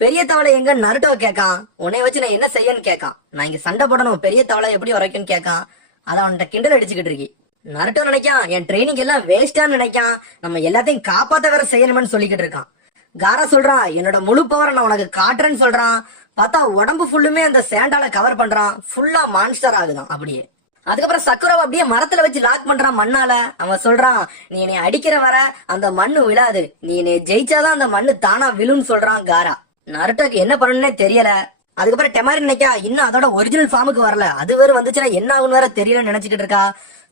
பெரிய தவளை எங்க நருட்டோ கேட்கான். உன்னை வச்சு நான் என்ன செய்யன்னு கேட்கான். நான் இங்க சண்டை போடணும், பெரிய தவளை எப்படி வரைக்கும்னு கேட்கான். அதை அவன்கிட்ட கிண்டல் அடிச்சுக்கிட்டு இருக்கி. நருட்டோ நினைக்கான், என் ட்ரைனிங் எல்லாம் வேஸ்டான்னு நினைக்கான், நம்ம எல்லாத்தையும் காப்பாத்த வேற செய்யணும்னு சொல்லிக்கிட்டு இருக்கான். காரா சொல்றான் என்னோட முழு பவரை நான் உனக்கு காட்டுறேன்னு சொல்றான். பார்த்தா உடம்பு ஃபுல்லுமே அந்த சேண்டால கவர் பண்றான். ஃபுல்லா மான்ஸ்டர் ஆகுதான் அப்படியே. அதுக்கப்புறம் சக்குராவை அப்படியே மரத்துல வச்சு லாக் பண்றான் மண்ணால. அவன் சொல்றான் நீ என்னை அடிக்கிற வர அந்த மண்ணு விழாது, நீ என்னை ஜெயிச்சாதான் அந்த மண்ணு தானா விழுன்னு சொல்றான் காரா. நருட்டோக்கு என்ன பண்ணணும்னே தெரியல. அதுக்கப்புறம் டெமாரி நினைக்கா இன்னும் அதோட ஒரிஜினல் ஃபார்முக்கு வரல, அது வேற வந்துச்சுன்னா என்ன ஆகுன்னு வேற தெரியல நினைச்சுக்கிட்டு இருக்கா.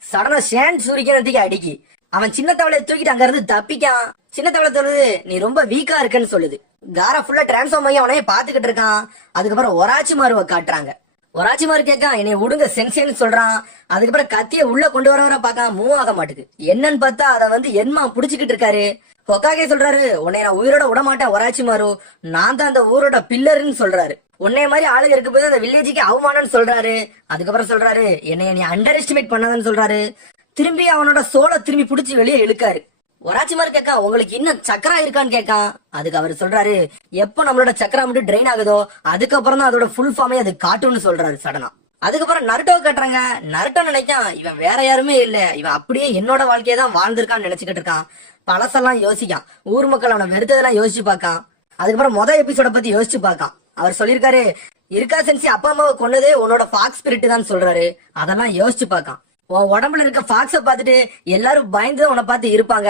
சடனா ஷேன் சூரிக்கனத்துக்கு அடிக்கி அவன் சின்ன தவளையை தூக்கிட்டு அங்க இருந்து தப்பிக்கான். சின்ன தவளை சொல்லுது நீ ரொம்ப வீக்கா இருக்குன்னு சொல்லுது. காரா ஃபுல்லா டிரான்ஸ்ஃபார்ம் ஆகி அவனையே பாத்துக்கிட்டு இருக்கான். அதுக்கப்புறம் ஒராச்சி மாருவை காட்டுறாங்க. ஒராச்சி மாரு கேட்கான் என்னை விடுங்க சென்சேன்னு சொல்றான். அதுக்கப்புறம் கத்திய உள்ள கொண்டு வர பாக்கான், மூவ் ஆக மாட்டுது. என்னன்னு பார்த்தா அதை என்மா புடிச்சுக்கிட்டு இருக்காரு. ஹொக்காகே சொல்றாரு உன்னை நான் உயிரோட விட மாட்டேன் ஒராச்சி மாரு, நான் தான் அந்த ஊரோட பில்லர்ன்னு சொல்றாரு. உன்னைய மாதிரி ஆளுங்க இருக்க போது அந்த வில்லேஜுக்கு அவமானம்னு சொல்றாரு. அதுக்கப்புறம் சொல்றாரு என்னைய நீ அண்டர் எஸ்டிமேட் பண்ணாதன்னு சொல்றாரு. திரும்பி அவனோட சோலை திரும்பி புடிச்சு வெளியே இழுக்காரு. ஒராச்சி மாதிரி கேட்கா உங்களுக்கு இன்னும் சக்கரா இருக்கான்னு கேட்கான். அதுக்கு அவர் சொல்றாரு எப்ப நம்மளோட சக்கரா மட்டும் ட்ரெயின் ஆகுதோ அதுக்கப்புறம் தான் அதோட ஃபுல் ஃபார்மே அது காட்டும்னு சொல்றாரு சடனா. அதுக்கப்புறம் நருட்டோ காட்டுறாங்க. நருட்டோ நினைக்கான் இவன் வேற யாருமே இல்ல, இவன் அப்படியே என்னோட வாழ்க்கையை தான் வாழ்ந்திருக்கான்னு நினைச்சுக்கிட்டு இருக்கான். பழசெல்லாம் யோசிக்கான், ஊர் மக்கள் அவனை வெறுத்ததெல்லாம் யோசிச்சு பார்க்கான். அதுக்கப்புறம் எபிசோட பத்தி யோசிச்சு பார்க்கான். அவர் சொல்லியிருக்காரு இருக்கா சென்சி அப்பா அம்மாவை கொன்னதே உன்னோட ஃபாக்ஸ் ஸ்பிரிட் தான் சொல்றாரு. அதெல்லாம் யோசிச்சு பார்க்கான். உன் உடம்புல இருக்க ஃபாக்ஸ பார்த்துட்டு எல்லாரும் பயந்துதான் உன்னை பார்த்து இருப்பாங்க,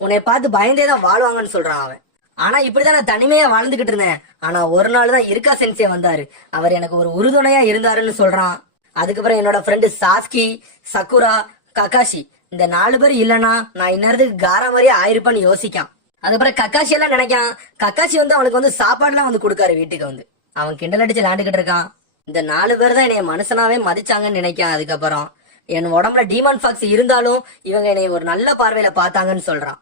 உன்னை பார்த்து பயந்தே தான் வாழ்வாங்கன்னு சொல்றான் அவன். ஆனா இப்படிதான் நான் தனிமையா வாழ்ந்துகிட்டு இருந்தேன். ஆனா ஒரு நாள் தான் இருக்கா சென்சே வந்தாரு, அவர் எனக்கு ஒரு உறுதுணையா இருந்தாருன்னு சொல்றான். அதுக்கப்புறம் என்னோட ஃப்ரெண்டு சாஸ்கி, சக்குரா, ககாஷி இந்த 4 பேர் இல்லனா நான் இந்நேரத்துக்கு காரா மாதிரியே ஆயிருப்பான்னு யோசிக்கான். அதுக்கப்புறம் கக்காஷி எல்லாம் நினைக்கான். கக்காஷி அவனுக்கு சாப்பாடுலாம் கொடுக்காரு வீட்டுக்கு அவன் கிண்டல் அடிச்சு விளையாண்டுகிட்டு இருக்கான். இந்த 4 பேர் தான் என்னைய மனுஷனாவே மதிச்சாங்கன்னு நினைக்கான். அதுக்கப்புறம் என் உடம்புல டீமான் ஃபாக்ஸ் இருந்தாலும் இவங்க என்னை ஒரு நல்ல பார்வையில பார்த்தாங்கன்னு சொல்றான்.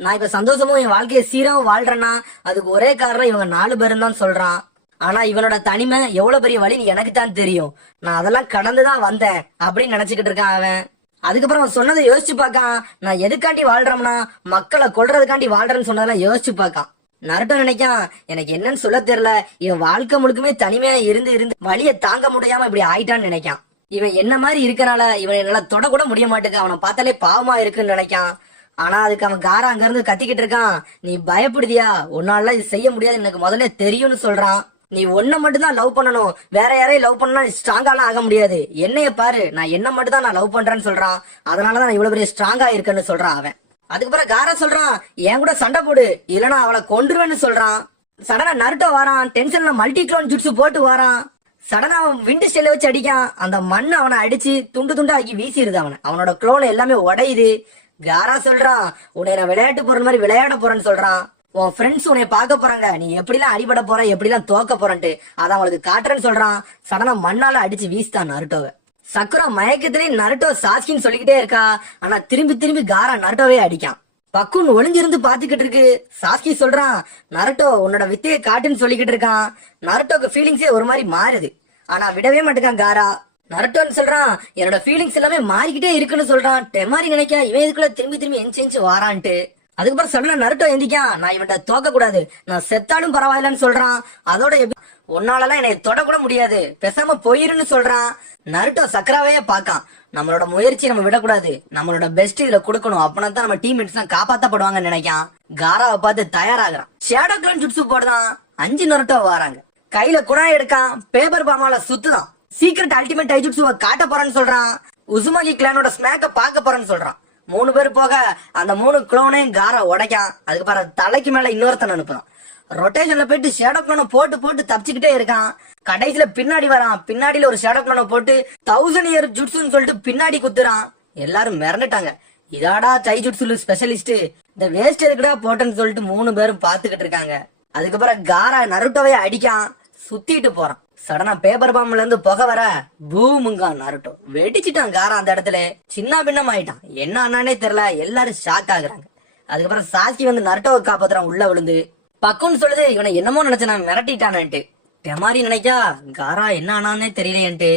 நான் இப்ப சந்தோஷமும் என் வாழ்க்கையை சீராவும் வாழ்றேன்னா அதுக்கு ஒரே காரணம் இவங்க 4 பேரும் தான் சொல்றான். ஆனா இவனோட தனிமை எவ்வளவு பெரிய வழி எனக்கு தான் தெரியும், நான் அதெல்லாம் கடந்துதான் வந்தேன் அப்படின்னு நினைச்சுக்கிட்டு இருக்கான் அவன். அதுக்கப்புறம் அவன் சொன்னதை யோசிச்சு பார்க்கான். நான் எதுக்காண்டி வாழ்றோம்னா மக்களை கொல்றதுக்காண்டி வாழ்றேன்னு சொன்னதெல்லாம் யோசிச்சு பார்க்கான். நருட்டோ நினைக்கான் எனக்கு என்னன்னு சொல்ல தெரியல, இவன் வாழ்க்கை முழுக்குமே தனிமையா இருந்து இருந்து வலியை தாங்க முடியாம இப்படி ஆயிட்டான்னு நினைக்கான். இவன் என்ன மாதிரி இருக்கனால இவன் என்னால தொட கூட முடிய மாட்டேங்க, அவனை பார்த்தாலே பாவமா இருக்குன்னு நினைக்கான். ஆனா அதுக்கு அவன் காரா அங்க இருந்து கத்திக்கிட்டு இருக்கான். நீ பயப்படுதியா, உன்னால இது செய்ய முடியாது எனக்கு முதல்ல தெரியும்னு சொல்றான். நீ ஒன்ன மட்டும் தான் லவ் பண்ணணும், வேற யாரையும் லவ் பண்ணா ஸ்ட்ராங்காலாம் ஆக முடியாது, என்னைய பாரு நான் என்ன மட்டும் தான் நான் லவ் பண்றேன்னு சொல்றான். அதனாலதான் நான் இவ்வளவு பெரிய ஸ்ட்ராங்கா இருக்கேன்னு சொல்றான் அவன். அதுக்கப்புறம் காரா சொல்றான் என் கூட சண்டை போடு இல்லனா அவளை கொன்றுவேன்னு சொல்றான். சடனா நருட்டோ வாரான், டென்ஷன்ல மல்டி க்ளோன் ஜுட்ஸு போட்டு வாரான். சடனா அவன் விண்டு ஸ்டெல்ல வச்சு அடிக்கான். அந்த மண்ணு அவனை அடிச்சு துண்டு துண்டா ஆக்கி வீசிடுது. அவனோட க்ளோன் எல்லாமே உடையுது. காரா சொல்றான் உன்னை நான் விளையாட்டு போற மாதிரி விளையாட போறேன்னு சொல்றான். உன் ஃப்ரெண்ட்ஸ் உன்னை பார்க்க போறாங்க, நீ எப்படிலாம் அடிபட போற எப்படிலாம் தோக்க போறன்ட்டு அதை அவங்களுக்கு காட்டுறேன்னு சொல்றான். சடனா மண்ணால அடிச்சு வீசிட்டான் நருட்டோவை. சக்குரா மயக்கத்திலே நருட்டோ சாஸ்கின்னு சொல்லிக்கிட்டே இருக்கா. ஆனா திரும்பி திரும்பி காரா நருட்டோவே அடிக்கான். பக்குன் ஒளிஞ்சிருந்து பாத்துக்கிட்டு இருக்கு. சாஸ்கி சொல்றான் நருட்டோ உன்னோட வித்தையை காட்டுன்னு சொல்லிக்கிட்டு இருக்கான். நருட்டோக்கு ஃபீலிங்ஸே ஒரு மாதிரி மாறுது. ஆனா விடவே மாட்டேங்கான் காரா. நருட்டோன்னு சொல்றான் என்னோட ஃபீலிங்ஸ் எல்லாமே மாறிக்கிட்டே இருக்குன்னு சொல்றான். டெமாரி நினைக்கா இவன் இதுக்குள்ள திரும்பி திரும்பி எஞ்சி வாரான்ட்டு. அதுக்கப்புறம் சொல்ல நருட்டோ எந்திக்கான் நான் இவன்ட்ட தோக்க கூடாது, நான் செத்தாலும் பரவாயில்லன்னு சொல்றான். அதோட உன்னாலலாம் என்னை தொட கூட முடியாது, பேசாம போயிருன்னு சொல்றான். நருட்டோ சக்கராவையே பாக்கான். நம்மளோட முயற்சி நம்ம விடக்கூடாது, நம்மளோட பெஸ்ட் இதுல கொடுக்கணும், அப்பனா தான் நம்ம டீம்மேட்ஸ் எல்லாம் காப்பாத்தப்படுவாங்கன்னு நினைக்கான். காராவை பார்த்து தயாராகிறான். ஷேடோ கிளான் ஜுட்ஸு போடுறான். 5 நருட்டோ வராங்க. கையில குழாய் எடுக்கான். பேப்பர் பாமால சுத்துதான். சீக்ரெட் அல்டிமேட் டைஜுட்ஸுவை காட்ட போறேன்னு சொல்றான். உசுமாகி கிளானோட ஸ்மேக்க பாக்க போறேன்னு சொல்றான். 3 பேர் போக அந்த 3 குளோனையும் காரா உடைக்கான். அதுக்கப்புறம் தலைக்கு மேல இன்னொருத்தன் அனுப்புறான். ரொட்டேஷன்ல போயிட்டு ஷேடோ கிளானை போட்டு போட்டு தப்பிச்சுக்கிட்டே இருக்கான். கடைசியில பின்னாடி வரான். பின்னாடியில ஒரு ஷேடோ கிளானை போட்டு 1000 இயர் ஜுட்ஸுன்னு சொல்லிட்டு பின்னாடி குத்துறான். எல்லாரும் மிரண்டுட்டாங்க. இதாடா டைஜுட்ஸு ஸ்பெஷலிஸ்ட், இந்த வேஸ்ட் எதுக்குடா போட்டேன்னு சொல்லிட்டு 3 பேரும் பாத்துக்கிட்டு இருக்காங்க. அதுக்கப்புறம் காரா நருட்டோவே அடிக்கான். சுத்திட்டு போறான். சடனா பேப்பர் பாம்ல இருந்து புகை வர பூமுங்கா நருட்டோ வெடிச்சிட்டான். காரா அந்த இடத்துல சின்ன பின்னம் ஆயிட்டான். என்ன ஆனானே தெரியல. எல்லாரும் ஷாக் ஆகுறாங்க. அதுக்கப்புறம் சாஸ்கி நருட்டோவை காப்பாத்துறான் உள்ள விழுந்து. பக்குன்னு சொல்லுது இவனை என்னமோ நினைச்சு நான் மிரட்டிட்டானு. டெமாரி நினைக்கா காரா என்ன ஆனானே தெரியலையன்ட்டு.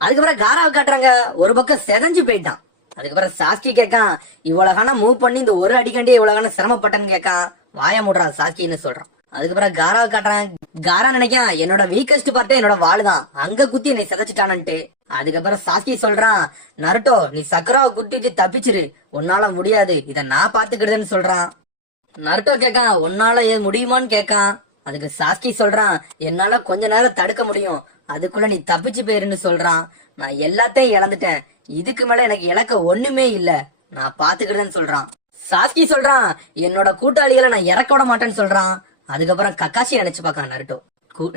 அதுக்கப்புறம் காராவை காட்டுறாங்க. ஒரு பக்கம் செதஞ்சு போயிட்டான். அதுக்கப்புறம் சாஸ்கி கேட்கான் இவ்வளவு மூவ் பண்ணி இந்த ஒரு அடிக்காண்டியே இவ்வளவு சிரமப்பட்டேன்னு கேட்கான். வாய மூடுறா சாஸ்கின்னு சொல்றான். அதுக்கப்புறம் காராவை காட்டுறான். காரா நினைக்கான் என்னோட வீக்கஸ்ட் பார்ட்டே என்னோட வாளுதான், அங்க குத்தி என்னை சிதைச்சிட்டானு. அதுக்கப்புறம் சாஸ்கி சொல்றான் நருட்டோ நீ சக்கராவை குத்தி வச்சு தப்பிச்சிரு, உன்னால முடியாது, இத நான் பாத்துக்கிடுதுன்னு சொல்றான். நருட்டோ கேக்கான் உன்னால முடியுமான்னு கேக்கான். அதுக்கு சாஸ்கி சொல்றான் என்னால கொஞ்ச நேரம் தடுக்க முடியும், அதுக்குள்ள நீ தப்பிச்சு போயிருன்னு சொல்றான். நான் எல்லாத்தையும் இழந்துட்டேன், இதுக்கு மேல எனக்கு இழக்க ஒண்ணுமே இல்ல, நான் பாத்துக்கிட்டேன்னு சொல்றான். சாஸ்கி சொல்றான் என்னோட கூட்டாளிகளை நான் இறக்க விட மாட்டேன்னு சொல்றான். அதுக்கப்புறம் கக்காஷி நினைச்சு பாக்கான் நருட்டோ.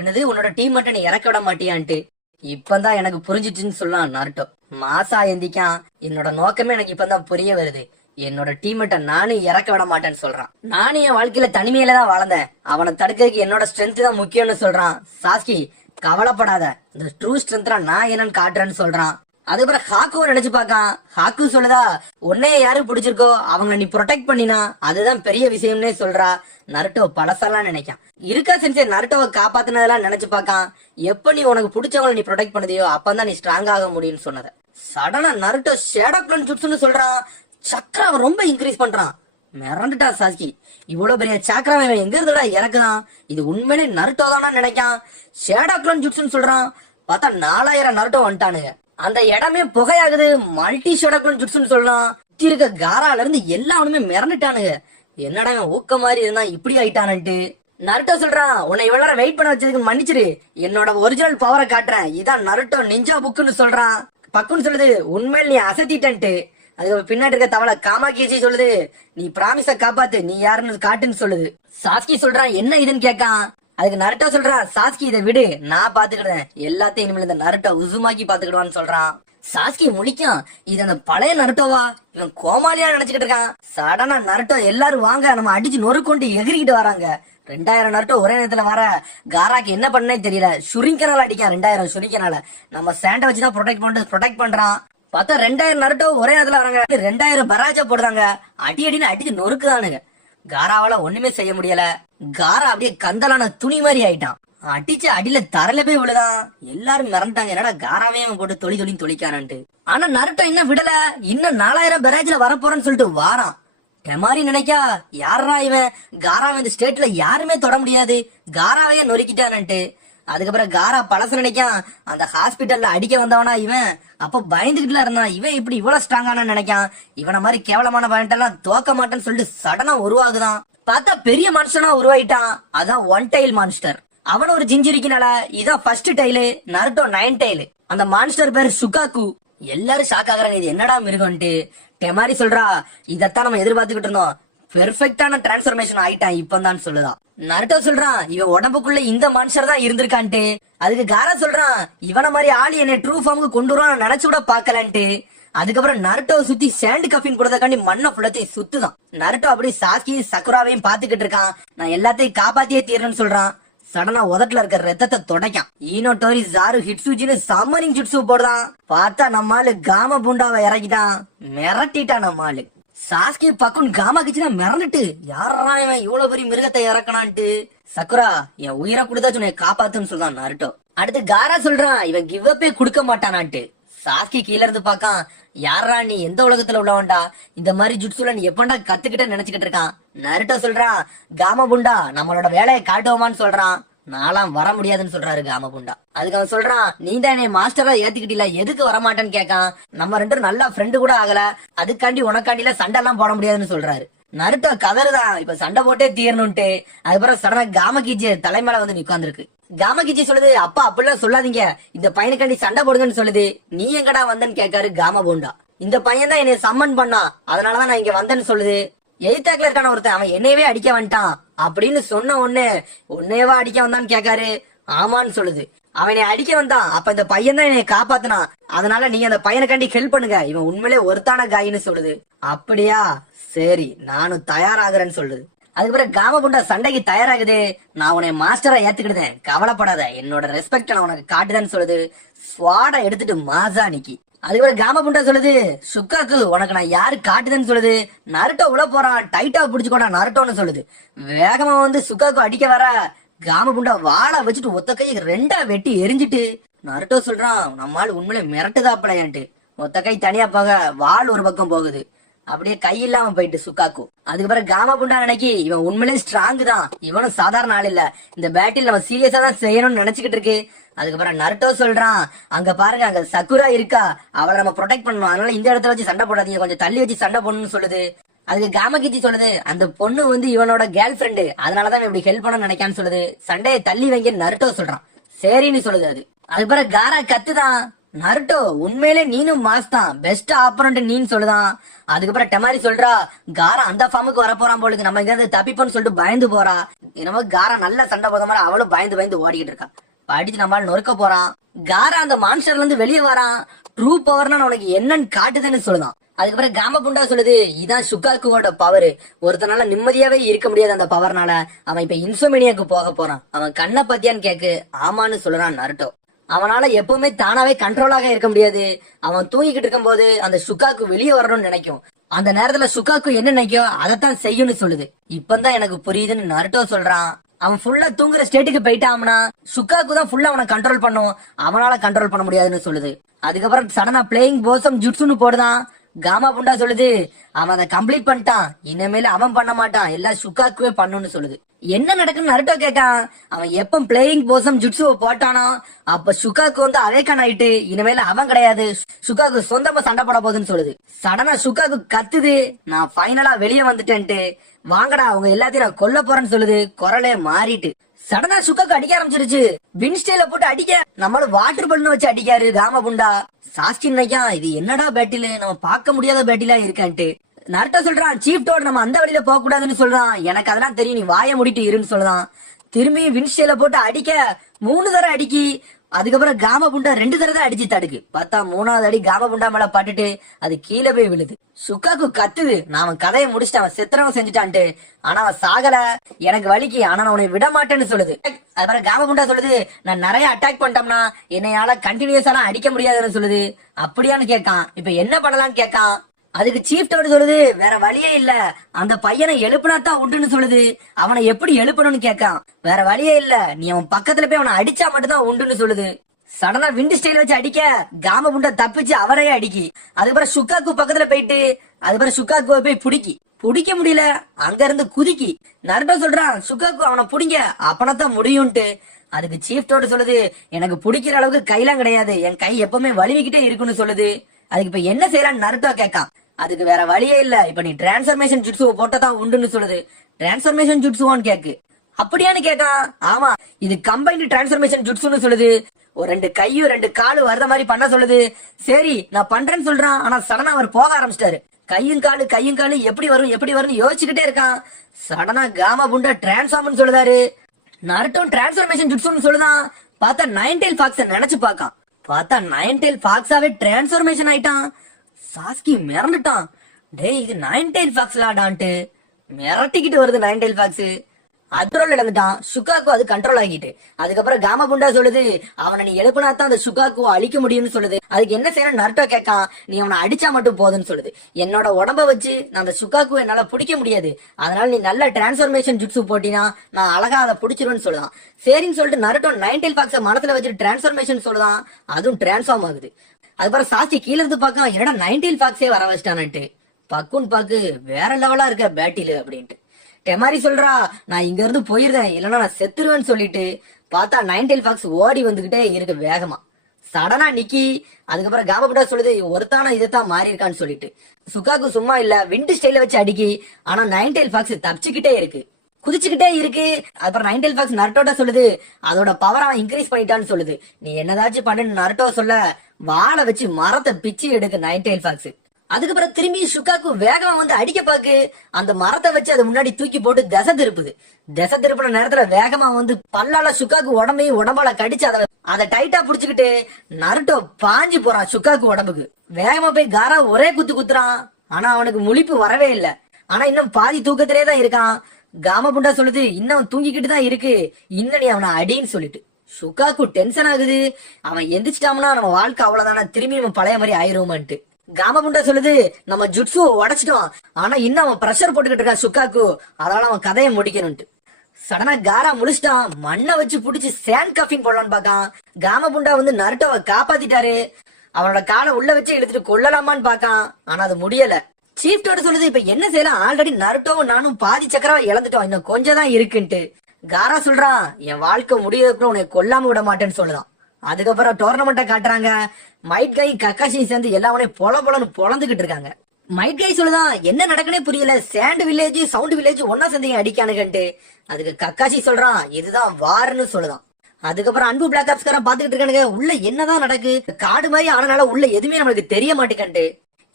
என்னது உன்னோட டீம் மட்டும் நீ இறக்க விட மாட்டியான்ட்டு. இப்பதான் எனக்கு புரிஞ்சிச்சுன்னு சொல்லலாம் நருட்டோ. மாசா எந்திக்கான் என்னோட நோக்கமே எனக்கு இப்பதான் புரிய வருது, என்னோட டீம்மேட்ட நானும் இறக்க விட மாட்டேன்னு சொல்றான். நானும் என் வாழ்க்கையில தனிமையில தான் வாழ்ந்தேன், அவனை தடுக்கிறதுக்கு என்னோட ஸ்ட்ரென்த் தான் முக்கியம்னு சொல்றான். சாஸ்கி கவலைப்படாத, இந்த ட்ரூ ஸ்ட்ரென்த்ரா நான் என்னன்னு காட்டுறேன்னு சொல்றான். அதுக்கப்புறம் ஹாக்குவை நினைச்சு பாக்கான். ஹாக்கு சொல்லுதா உன்னைய யாரு பிடிச்சிருக்கோ அவங்க நீ ப்ரொடெக்ட் பண்ணினா அதுதான் பெரிய விஷயம்னே சொல்றா. நருட்டோ பழசெல்லாம் நினைக்கான். இருக்கா சென்சே நருட்டோவை காப்பாத்தினதெல்லாம் நினைச்சு பாக்கான். எப்ப நீ உனக்கு பிடிச்சவங்களை நீ ப்ரொடெக்ட் பண்ணதையோ அப்பதான் நீ ஸ்ட்ராங் ஆக முடியும்னு சொன்னத. சடனா நருட்டோ ஷேடோ க்ளோன் ஜுட்ஸ்னு சொல்றான். சக்கராவை ரொம்ப இன்க்ரீஸ் பண்றான். மிரண்டுட்டா சாஸ்கி. இவ்வளவு பெரிய சக்கராவை எங்க இருந்துடா இறக்குதான், இது உண்மையிலே நருட்டோ தானா நினைக்கான். ஷேடோ க்ளோன் ஜுட்ஸ்னு சொல்றான். பார்த்தா 4000 நருட்டோ வந்துட்டானுங்க. அந்த இடமே புகையாகுது. மல்டி ஷேடோ க்ளோன் ஜுட்ஸ்னு சொல்லலாம். சுத்தி இருக்க காரால இருந்து எல்லாருமே மிரண்டுட்டானுங்க. என்னடா ஊக்க மாதிரி இருந்தா இப்படி ஆயிட்டானுட்டு. நருட்டோ சொல்றான் உன்னை இவ்வளவு நேரம் வெயிட் பண்ண வச்சதுக்கு மன்னிச்சிரு, என்னோட ஒரிஜினல் பவரை காட்டுறேன், இதான் நருட்டோ நிஞ்சா புக்குன்னு சொல்றான். பக்குன்னு சொல்லுது உண்மையில நீ அசத்திட்டன்ட்டு. அதுக்கு பின்னாடி இருக்க தவளை காமாக்கிச்சி சொல்லுது நீ பிராமிஸ காப்பாத்து, நீ யாருன்னு காட்டுன்னு சொல்லுது. சாஸ்கி சொல்றான் என்ன இதுன்னு கேட்கான். அதுக்கு நருட்டோ சொல்றான் சாஸ்கி இதை விடு, நான் பாத்துக்கிட்டேன், எல்லாத்தையும் இனிமேல் இந்த நருட்டோ உசுமாக்கி பாத்துக்கிடுவான்னு சொல்றான். சாஸ்கி முழிக்கும், இது அந்த பழைய நருட்டோவா, இவன் கோமாளியா நினைச்சுக்கிட்டு இருக்கான். சடனா நருட்டோ எல்லாரும் வாங்க நம்ம அடிச்சு நொறுக்கொண்டு எகிரிக்கிட்டு வராங்க. 2000 நருட்டோ ஒரே நேரத்துல வர. காராக்கு என்ன பண்ணே தெரியல, ஷுரிங்கனால அடிக்கான். 2000 ஷுரிங்கனால நம்ம சேண்டை வச்சுதான் ப்ரொடெக்ட் பண்றான். பார்த்தா 2000 நருட்டோ ஒரே நேரத்துல வராங்க. 2000 பராஜா போடுறாங்க. அடின்னு அடிச்சு நொறுக்குதானுங்க. காராவால ஒண்ணுமே செய்ய முடியல. காரா அப்படியே கந்தலான துணி மாதிரி ஆயிட்டான். அடிச்ச அடியில தரல போய் விழுதான். எல்லாரும் மிரண்டாங்க, என்னடா காராவே போட்டு தொழின்னு தொழிக்கானு. ஆனா நருட்டோ இன்னும் விடல. இன்னும் 4000 பெராஜ்ல வரப்போறேன்னு சொல்லிட்டு வாரான். டெமாரி நினைக்கா யாரா இவன், காராவை இந்த ஸ்டேட்ல யாருமே தொட முடியாது, காராவையே நொறுக்கிட்டானு. அதுக்கப்புறம் காரா பழச நினைக்கான் அந்த ஹாஸ்பிட்டல்ல அடிக்க வந்தவனா இவன். அப்ப பயந்துகிட்டுல இருந்தான், இவன் இப்படி இவ்வளவு ஸ்ட்ராங்கான நினைக்கான். இவனை மாதிரி கேவலமான பாயிண்ட் எல்லாம் தோக்க மாட்டேன்னு சொல்லிட்டு சடனா உருவாகுதான். பார்த்தா பெரிய மான்ஸ்டரா உருவாயிட்டான். அதான் ஒன் டைல் மான்ஸ்டர். அவன் ஒரு ஜிஞ்சிரிக்கினால இதான் ஃபர்ஸ்ட் டைலு. Naruto 9 tile. அந்த மான்ஸ்டர் பேரு சுகாக்கு. எல்லாரும் ஷாக் ஆகுறாங்க, இது என்னடா மிருகம்ட்டு. டெமாரி சொல்றா இதத்தான் நம்ம எதிர்பார்த்துக்கிட்டு இருந்தோம், பெர்ஃபெக்டான டிரான்ஸ்பர்மேஷன் ஆயிட்டான் இப்பதான் சொல்லுதான். நருட்டோ சொல்றான் இவன் உடம்புக்குள்ள இந்த மான்ஸ்டர் தான் இருந்திருக்கான்ட்டு. அதுக்கு காரா சொல்றான் இவன மாதிரி ஆளி என்னை ட்ரூ ஃபார்முக்கு கொண்டு வருவான் நினைச்சு கூட பாக்கலான்ட்டு. அதுக்கப்புறம் நருட்டோ சுத்தி சாண்ட் கஃபின் கொடுத்தக்காண்டி மண்ணை ஃபுல்லத்தையும் சுத்துதான். நருட்டோ அப்படி சாஸ்கியும் சக்குராவையும் பாத்துக்கிட்டு இருக்கான். நான் எல்லாத்தையும் காப்பாத்தியே தீரன்னு சொல்றான். சடனா உதட்டுல இருக்க ரத்தத்தை தொடக்கான். ஈனோ டோரி ஜாரு ஹிட்சுஜின்னு சம்மரிங் ஜுட்சு போடுதான். பார்த்தா நம்மாலு காம புண்டாவை இறக்கிட்டான். மிரட்டிட்டான் நம்மாலு. சாஸ்கி பக்குன் காமா கிச்சுனா மிரண்டுட்டு யாரா இவன் இவ்வளவு பெரிய மிருகத்தை இறக்கணான்ட்டு. சக்குரா என் உயிரை கொடுத்தாச்சு உன்னை காப்பாத்துன்னு சொல்றான் நருட்டோ. அடுத்து காரா சொல்றான் இவன் கிவ் அப்பே கொடுக்க மாட்டானான்ட்டு. சாஸ்கி கீழ இருந்து பாக்கான், யாரா நீ எந்த உலகத்துல உள்ளவன்டா, இந்த மாதிரி ஜுட்சுல நீ எப்பண்டா கத்துக்கிட்ட நினைச்சுக்கிட்டு இருக்கான். நருட்டோ சொல்றான் காம புண்டா நம்மளோட வேலையை காட்டுவோமான்னு சொல்றான். நாலாம் வர முடியாதுன்னு சொல்றாரு காம புண்டா. அதுக்கு அவன் சொல்றான் நீ தான் என்னை மாஸ்டரா ஏத்துக்கிட்டீல, எதுக்கு வரமாட்டேன்னு கேட்கான். நம்ம 2 நல்லா ஃப்ரெண்டு கூட ஆகல, அதுக்காண்டி உனக்காண்டில சண்டை எல்லாம் போட முடியாதுன்னு சொல்றாரு. நருட்டோ கதறுதான் இப்ப சண்டை போட்டே தீரணும்ட்டு. அதுக்கப்புறம் சடனா காமகிஜி தலைமையில வந்து நிக்காந்துருக்கு. காமகிஜி சொல்லுது அப்பா அப்படிலாம் சொல்லாதீங்க, இந்த பையனுக்காண்டி சண்டை போடுங்கன்னு சொல்லுது. நீ எங்கடா வந்தன்னு கேட்காரு காம புண்டா. இந்த பையன் தான் என்னை சம்மன் பண்ணான், அதனாலதான் நான் இங்க வந்தேன்னு சொல்லுது. எய்தாக்ல இருக்கான ஒருத்தன் அவன் என்னையவே அடிக்க வந்துட்டான் அப்படின்னு சொன்ன உன்னையவா அடிக்க வந்தான்னு கேட்காரு. ஆமான்னு சொல்லுது. அவனை அடிக்க வந்தான், அப்ப இந்த பையன் தான் என்னை காப்பாத்தினான், அதனால நீங்க அந்த பையனுக்காண்டி ஹெல்ப் பண்ணுங்க, இவன் உண்மையிலே ஒருத்தான காயின்னு சொல்லுது. அப்படியா சரி நானும் தயாராகிறேன்னு சொல்லுது. அதுக்கப்புறம் காம புண்டா சண்டைக்கு தயாராகுது. நான் உன்னை மாஸ்டரா ஏத்துக்கிட்டேன், கவலைப்படாத, என்னோட ரெஸ்பெக்ட் நான் உனக்கு காட்டுதேன்னு சொல்லுது. ஸ்வாட எடுத்துட்டு மாசா நிக்கி. அதுக்கப்புறம் காம புண்டா சொல்லுது சுக்காக்கு உனக்கு நான் யாரு காட்டுதுன்னு சொல்லுது. நருட்டோ உள்ள போறான், டைட்டா பிடிச்சுக்கோடா நருட்டோன்னு சொல்லுது. வேகமா வந்து சுக்காக்கு அடிக்க வர காம புண்டா வாழை வச்சுட்டு ஒத்த கை 2 வெட்டி எரிஞ்சிட்டு. நருட்டோ சொல்றான் நம்மால் உண்மையிலே மிரட்டுதாப்பலையான்ட்டு. ஒத்த கை தனியா போக வாள் ஒரு பக்கம் போகுது. அப்படியே கை இல்லாம போயிட்டு சுக்காக்கு. அதுக்கப்புறம் காம புண்டா நினைக்கி இவன் உண்மையிலே ஸ்ட்ராங் தான், இவனும் சாதாரண ஆள் இல்ல, இந்த பேட்டில் நம்ம சீரியஸா தான் செய்யணும்னு நினைச்சுக்கிட்டு இருக்கு. அதுக்கப்புறம் நருட்டோ சொல்றான் அங்க பாருங்க அங்க சக்குரா இருக்கா, அவளை நம்ம ப்ரொடெக்ட் பண்ணணும், அதனால இந்த இடத்துல வச்சு சண்டை போடாதீங்க, கொஞ்சம் தள்ளி வச்சு சண்டை போடணும்னு சொல்லுது. அதுக்கு காமகிச்சி சொல்லுது அந்த பொண்ணு வந்து இவனோட கேர்ள் ஃபிரெண்டு, அதனாலதான் இவன் இப்படி ஹெல்ப் பண்ண நினைக்கான்னு சொல்லுது. சண்டையை தள்ளி வைங்க நருட்டோ சொல்றான். சரின்னு சொல்லுது. அதுக்கு பிறகு காரா கத்துதான், நருட்டோ உண்மையிலே நீனும் மாஸ் தான், பெஸ்ட் ஆப்பரண்ட் நீன்னு சொல்லுதான். அதுக்கப்புறம் டெமாரி சொல்றா காரா அந்த ஃபார்முக்கு வர போறான் போலுக்கு, நம்ம இங்க இருந்து தப்பிப்போன்னு சொல்லிட்டு பயந்து போறா. என்னமோ காரா நல்ல சண்டை போத மாதிரி அவளும் பயந்து பயந்து ஓடிக்கிட்டு இருக்கா. அடிச்சு நம்மளால நொறுக்க போறான். காரா அந்த மான்ஸ்டர்ல இருந்து வெளியே வரான். ட்ரூ பவர்னா உனக்கு என்னன்னு காட்டுதுன்னு சொல்லுதான். அதுக்கப்புறம் காம புண்டா சொல்லுது இதான் சுகாக்குவோட பவர், ஒருத்தனால நிம்மதியாவே இருக்க முடியாது அந்த பவர்னால, அவன் இப்ப இன்சோமினியாக்கு போக போறான், அவன் கண்ணை பத்தியான்னு கேக்கு ஆமான்னு சொல்றான் நருட்டோ. அவனால எப்பவுமே தானாவே கண்ட்ரோலாக இருக்க முடியாது, அவன் தூங்கிக்கிட்டு இருக்கும் போது அந்த சுகாக்கு வெளியே வரணும்னு நினைக்கும், அந்த நேரத்துல சுகாக்கு என்ன நினைக்கும் அதைத்தான் செய்யும்னு சொல்லுது. இப்பதான் எனக்கு புரியுதுன்னு நருட்டோ சொல்றான். அவன் ஃபுல்லா தூங்குற ஸ்டேட்டுக்கு போயிட்டான்னா சுகாக்கு தான் ஃபுல்லா அவனை கண்ட்ரோல் பண்ணும், அவனால கண்ட்ரோல் பண்ண முடியாதுன்னு சொல்லுது. அதுக்கப்புறம் சடனா பிளேயிங் போசம் ஜுட்சுன்னு போடுதான். காமா புண்டா சொல்லுது அவன் அதை கம்ப்ளீட் பண்ணிட்டான், இனிமேல அவன் பண்ண மாட்டான், எல்லாம் சுகாக்குவே பண்ணுன்னு சொல்லுது. என்ன நடக்குன்னு நருட்டோ கேட்கான். அவன் எப்ப பிளேயிங் போசம் ஜுட்சுவை போட்டானோ அப்ப சுகாக்கு வந்து அவேக்கன் ஆயிட்டு இனிமேல அவன் கிடையாது, சுகாக்கு சொந்தமா சண்டை போட போகுதுன்னு சொல்லுது. சடனா சுகாக்கு கத்துது நான் ஃபைனலா வெளியே வந்துட்டேன்ட்டு, வாங்கடா அவங்க எல்லாத்தையும் நான் கொல்ல போறேன்னு சொல்லுது. குரலே மாறிட்டு சடனா சுகாக்கு அடிக்க ஆரம்பிச்சிருச்சு. வின்ஸ்டேல போட்டு அடிக்க நம்மளும் வாட்டர் பலூன் வச்சு அடிக்காரு காம புண்டா. சாஸ்கி நினைக்கா இது என்னடா பேட்டில், நம்ம பார்க்க முடியாத பேட்டிலா இருக்கான்ட்டு. நருட்டோ சொல்றான் சீஃப் டோட் நம்ம அந்த வழியில போக கூடாதுன்னு சொல்றான், எனக்கு அதெல்லாம் தெரியும் நீ வாய முடிட்டு இருன்னு சொல்றான். திரும்பி வின்ஸ்டேல போட்டு அடிக்க 3 தடவை அடிக்கி. அதுக்கப்புறம் காம புண்டா 2 தடவை தான் அடிச்சு தடுக்கு. பார்த்தா 3வது அடி காம புண்டா மேல பட்டுட்டு அது கீழே போய் விழுது. சுகாக்கு கத்துது நான் அவன் கதையை முடிச்சுட்டு அவன் சித்திரவன் செஞ்சுட்டான்ட்டு, ஆனா அவன் சாகல, எனக்கு வலிக்கு ஆனா நான் உன்னை விட மாட்டேன்னு சொல்லுது. அதுக்கப்புறம் காம புண்டா சொல்லுது நான் நிறைய அட்டாக் பண்ணிட்டோம்னா என்னையால கண்டினியூஸா அடிக்க முடியாதுன்னு சொல்லுது. அப்படியான்னு கேட்கான். இப்ப என்ன பண்ணலாம்னு கேட்கான். அதுக்கு சீஃப் டோட் சொல்லுது வேற வழியே இல்ல, அந்த பையனை எழுப்புனாத்தான் உண்டுன்னு சொல்லுது. அவனை எப்படி எழுப்பணும்னு கேட்கான். வேற வழியே இல்ல, நீ அவன் பக்கத்துல போய் அவனை அடிச்சா மட்டும்தான் உண்டுன்னு சொல்லுது. சடனா விண்டு ஸ்டைல் வச்சு அடிக்க காம புண்டா தப்பிச்சு அவரையே அடிக்கி. அதுக்கப்புறம் சுகாக்கு பக்கத்துல போயிட்டு அதுக்கப்புறம் சுகாக்கு போய் பிடிக்க முடியல, அங்க இருந்து குதிக்கி. நருட்டோ சொல்றான் சுகாக்கு அவனை பிடிங்க அப்பனத்தான் முடியும்ட்டு. அதுக்கு சீஃப் டோட் சொல்லுது எனக்கு பிடிக்கிற அளவுக்கு கையெல்லாம் கிடையாது, என் கை எப்பவுமே வலிவிக்கிட்டே இருக்குன்னு சொல்லுது. அதுக்கு இப்ப என்ன செய்யறான்னு நருட்டோ கேட்கான். அதுக்கு வேற வழியே இல்ல, இப்ப நீ டிரான்ஸ்பர்மேஷன் ஜுட்சுவை போட்டதான் உண்டுன்னு சொல்லுது. டிரான்ஸ்பர்மேஷன் ஜுட்சுவான்னு கேக்கு. அப்படியான்னு கேட்கான். ஆமா இது கம்பைன்டு டிரான்ஸ்பர்மேஷன் ஜுட்சுன்னு சொல்லுது. ஒரு 2 கையும் 2 காலும் வர்ற மாதிரி பண்ண சொல்லுது. சரி நான் பண்றேன்னு சொல்றான். ஆனா சடனா அவர் போக ஆரம்பிச்சிட்டாரு. கையும் காலு எப்படி வரும் யோசிச்சுக்கிட்டே இருக்கான். சடனா காமா புண்டா டிரான்ஸ்ஃபார்ம்னு சொல்லுதாரு. நருட்டோ டிரான்ஸ்பர்மேஷன் ஜுட்சுன்னு சொல்லுதான். பார்த்தா நைன்டெயில் ஃபாக்ஸ நினைச்சு பார்க்கான். பார்த்தா நைன்டெயில் ஃபாக்ஸாவே டிரான்ஸ்பர்மேஷன் ஆயிட்டான். சாஸ்கி மிரண்டுட்டான். டேய் இது நைன்டெயில் ஃபாக்ஸ்லாடான்ட்டு மிரட்டிக்கிட்டு வருது நைன்டெயில் ஃபாக்ஸ். அத்ரோல் இழந்துட்டான். சுகாக்கு அது கண்ட்ரோல் ஆகிட்டு. அதுக்கப்புறம் காம புண்டா சொல்லுது அவனை நீ எழுப்பினாத்தான் அந்த சுகாக்குவை அழிக்க முடியும்னு சொல்லுது. அதுக்கு என்ன செய்யணும் நருட்டோ கேட்கான். நீ அவனை அடிச்சா மட்டும் போதுன்னு சொல்லுது. என்னோட உடம்ப வச்சு நான் அந்த சுகாக்குவை என்னால பிடிக்க முடியாது, அதனால நீ நல்ல டிரான்ஸ்பர்மேஷன் ஜுட்சு போட்டினா நான் அழகா அதை பிடிச்சிருவேன்னு சொல்லுதான். சரின்னு சொல்லிட்டு நருட்டோ நைன்டெயில் ஃபாக்ஸ மனசுல வச்சுட்டு டிரான்ஸ்பர்மேஷன் சொல்லுதான். அதுவும் டிரான்ஸ்ஃபார்ம் ஆகுது. அதுக்கப்புறம் சாஸ்தி கீழ இருந்து பார்க்க என்னடா நைன்டெயில் ஃபாக்ஸே வர வச்சிட்டான்ட்டு. பக்குன்னு பாக்கு வேற லெவலா இருக்க பேட்டில் அப்படின்ட்டு. டெமாரி சொல்றா நான் இங்க இருந்து போயிருந்தேன் இல்லன்னா நான் செத்துருவேன்னு சொல்லிட்டு பார்த்தா நைன்டெயில் ஃபாக்ஸ் ஓடி வந்துகிட்டே இருக்கு வேகமா. சடனா நிக்கி. அதுக்கப்புறம் காம புண்டா சொல்லுது ஒருத்தான இதைத்தான் மாறி இருக்கான்னு சொல்லிட்டு. சுகாக்கு சும்மா இல்ல விண்டு ஸ்டைல வச்சு அடிக்கி. ஆனா நைன்டெயில் ஃபாக்ஸ் தப்பிச்சுக்கிட்டே இருக்கு, குதிச்சுக்கிட்டே இருக்கு. அப்புறம் நைன்டெயில் ஃபாக்ஸ் நருட்டோட சொல்லுது அதோட பவர் அவன் இன்க்ரீஸ் பண்ணிட்டான்னு சொல்லுது. நீ என்னதாச்சும் பண்ணுன்னு நருட்டோ சொல்ல வாழை வச்சு மரத்தை பிச்சு எடுக்கு நைன்டெயில் ஃபாக்ஸ். அதுக்கப்புறம் திரும்பி சுகாக்கு வேகமா வந்து அடிக்க பாக்கு. அந்த மரத்தை வச்சு அதை முன்னாடி தூக்கி போட்டு திசை திருப்புன நேரத்துல வேகமா வந்து பல்லால சுகாக்கு உடம்பால கடிச்சு அதை டைட்டா புடிச்சுக்கிட்டு நருட்டோ பாஞ்சு போறான் சுகாக்கு உடம்புக்கு. வேகமா போய் காரா ஒரே குத்துறான். ஆனா அவனுக்கு முழிப்பு வரவே இல்லை. ஆனா இன்னும் பாதி தூக்கத்திலே தான் இருக்கான். காம புண்டா சொல்லுது இன்னும் தூங்கிக்கிட்டு தான் இருக்கு, இன்னும் நீ அவனை அடின்னு சொல்லிட்டு. சுகாக்கு டென்ஷன் ஆகுது. அவன் எந்திரிச்சிட்டான்னா நம்ம வாழ்க்கை அவ்வளவுதானே, திரும்பி நம்ம பழைய மாதிரி ஆயிருவோமான்ட்டு. காம புண்டா சொல்லுது நம்ம ஜுட்சுவை உடைச்சிட்டோம், ஆனா இன்னும் அவன் பிரஷர் போட்டுக்கிட்டு இருக்கான் சுகாக்கு, அதனால அவன் கதையை முடிக்கணும்ட்டு. சடனா காரா முழிச்சிட்டான். மண்ணை வச்சு புடிச்சு சேண்ட் கஃபிங் போடலான்னு பாக்கான். காம புண்டா வந்து நருட்டோவை காப்பாத்திட்டாரு. அவனோட காலை உள்ள வச்சு எடுத்துட்டு கொல்லலாமான்னு பாக்கான். ஆனா அது முடியல. சீஃப் டோட சொல்லுது இப்ப என்ன செய்யலாம், ஆல்ரெடி நருட்டோவும் நானும் பாதி சக்கரவா இழந்துட்டோம், இன்னும் கொஞ்சம் தான் இருக்குன்ட்டு. காரா சொல்றான் என் வாழ்க்கை முடியறதுக்குள்ள உன்னை கொல்லாம விட மாட்டேன்னு சொல்லுதான். அதுக்கப்புறம் டோர்னமெண்ட்டை காட்டுறாங்க. மைட் கை கக்காஷி சேர்ந்து எல்லாமே பொலன்னு பொழந்துகிட்டு இருக்காங்க. மைட் கை சொல்லுதான் என்ன நடக்குனே புரியல, சேண்ட் வில்லேஜ் சவுண்ட் வில்லேஜ் ஒன்னா சேர்ந்து அடிக்கானுங்கன்ட்டு. அதுக்கு கக்காசி சொல்றான் இதுதான் வார்னு சொல்லுதான். அதுக்கப்புறம் அன்பு பிளாக் ஆப்ஸ்காரன் பாத்துக்கிட்டு இருக்கானுங்க உள்ள என்னதான் நடக்கு, காடு மாதிரி ஆனனால உள்ள எதுவுமே நம்மளுக்கு தெரிய மாட்டேங்கன்ட்டு.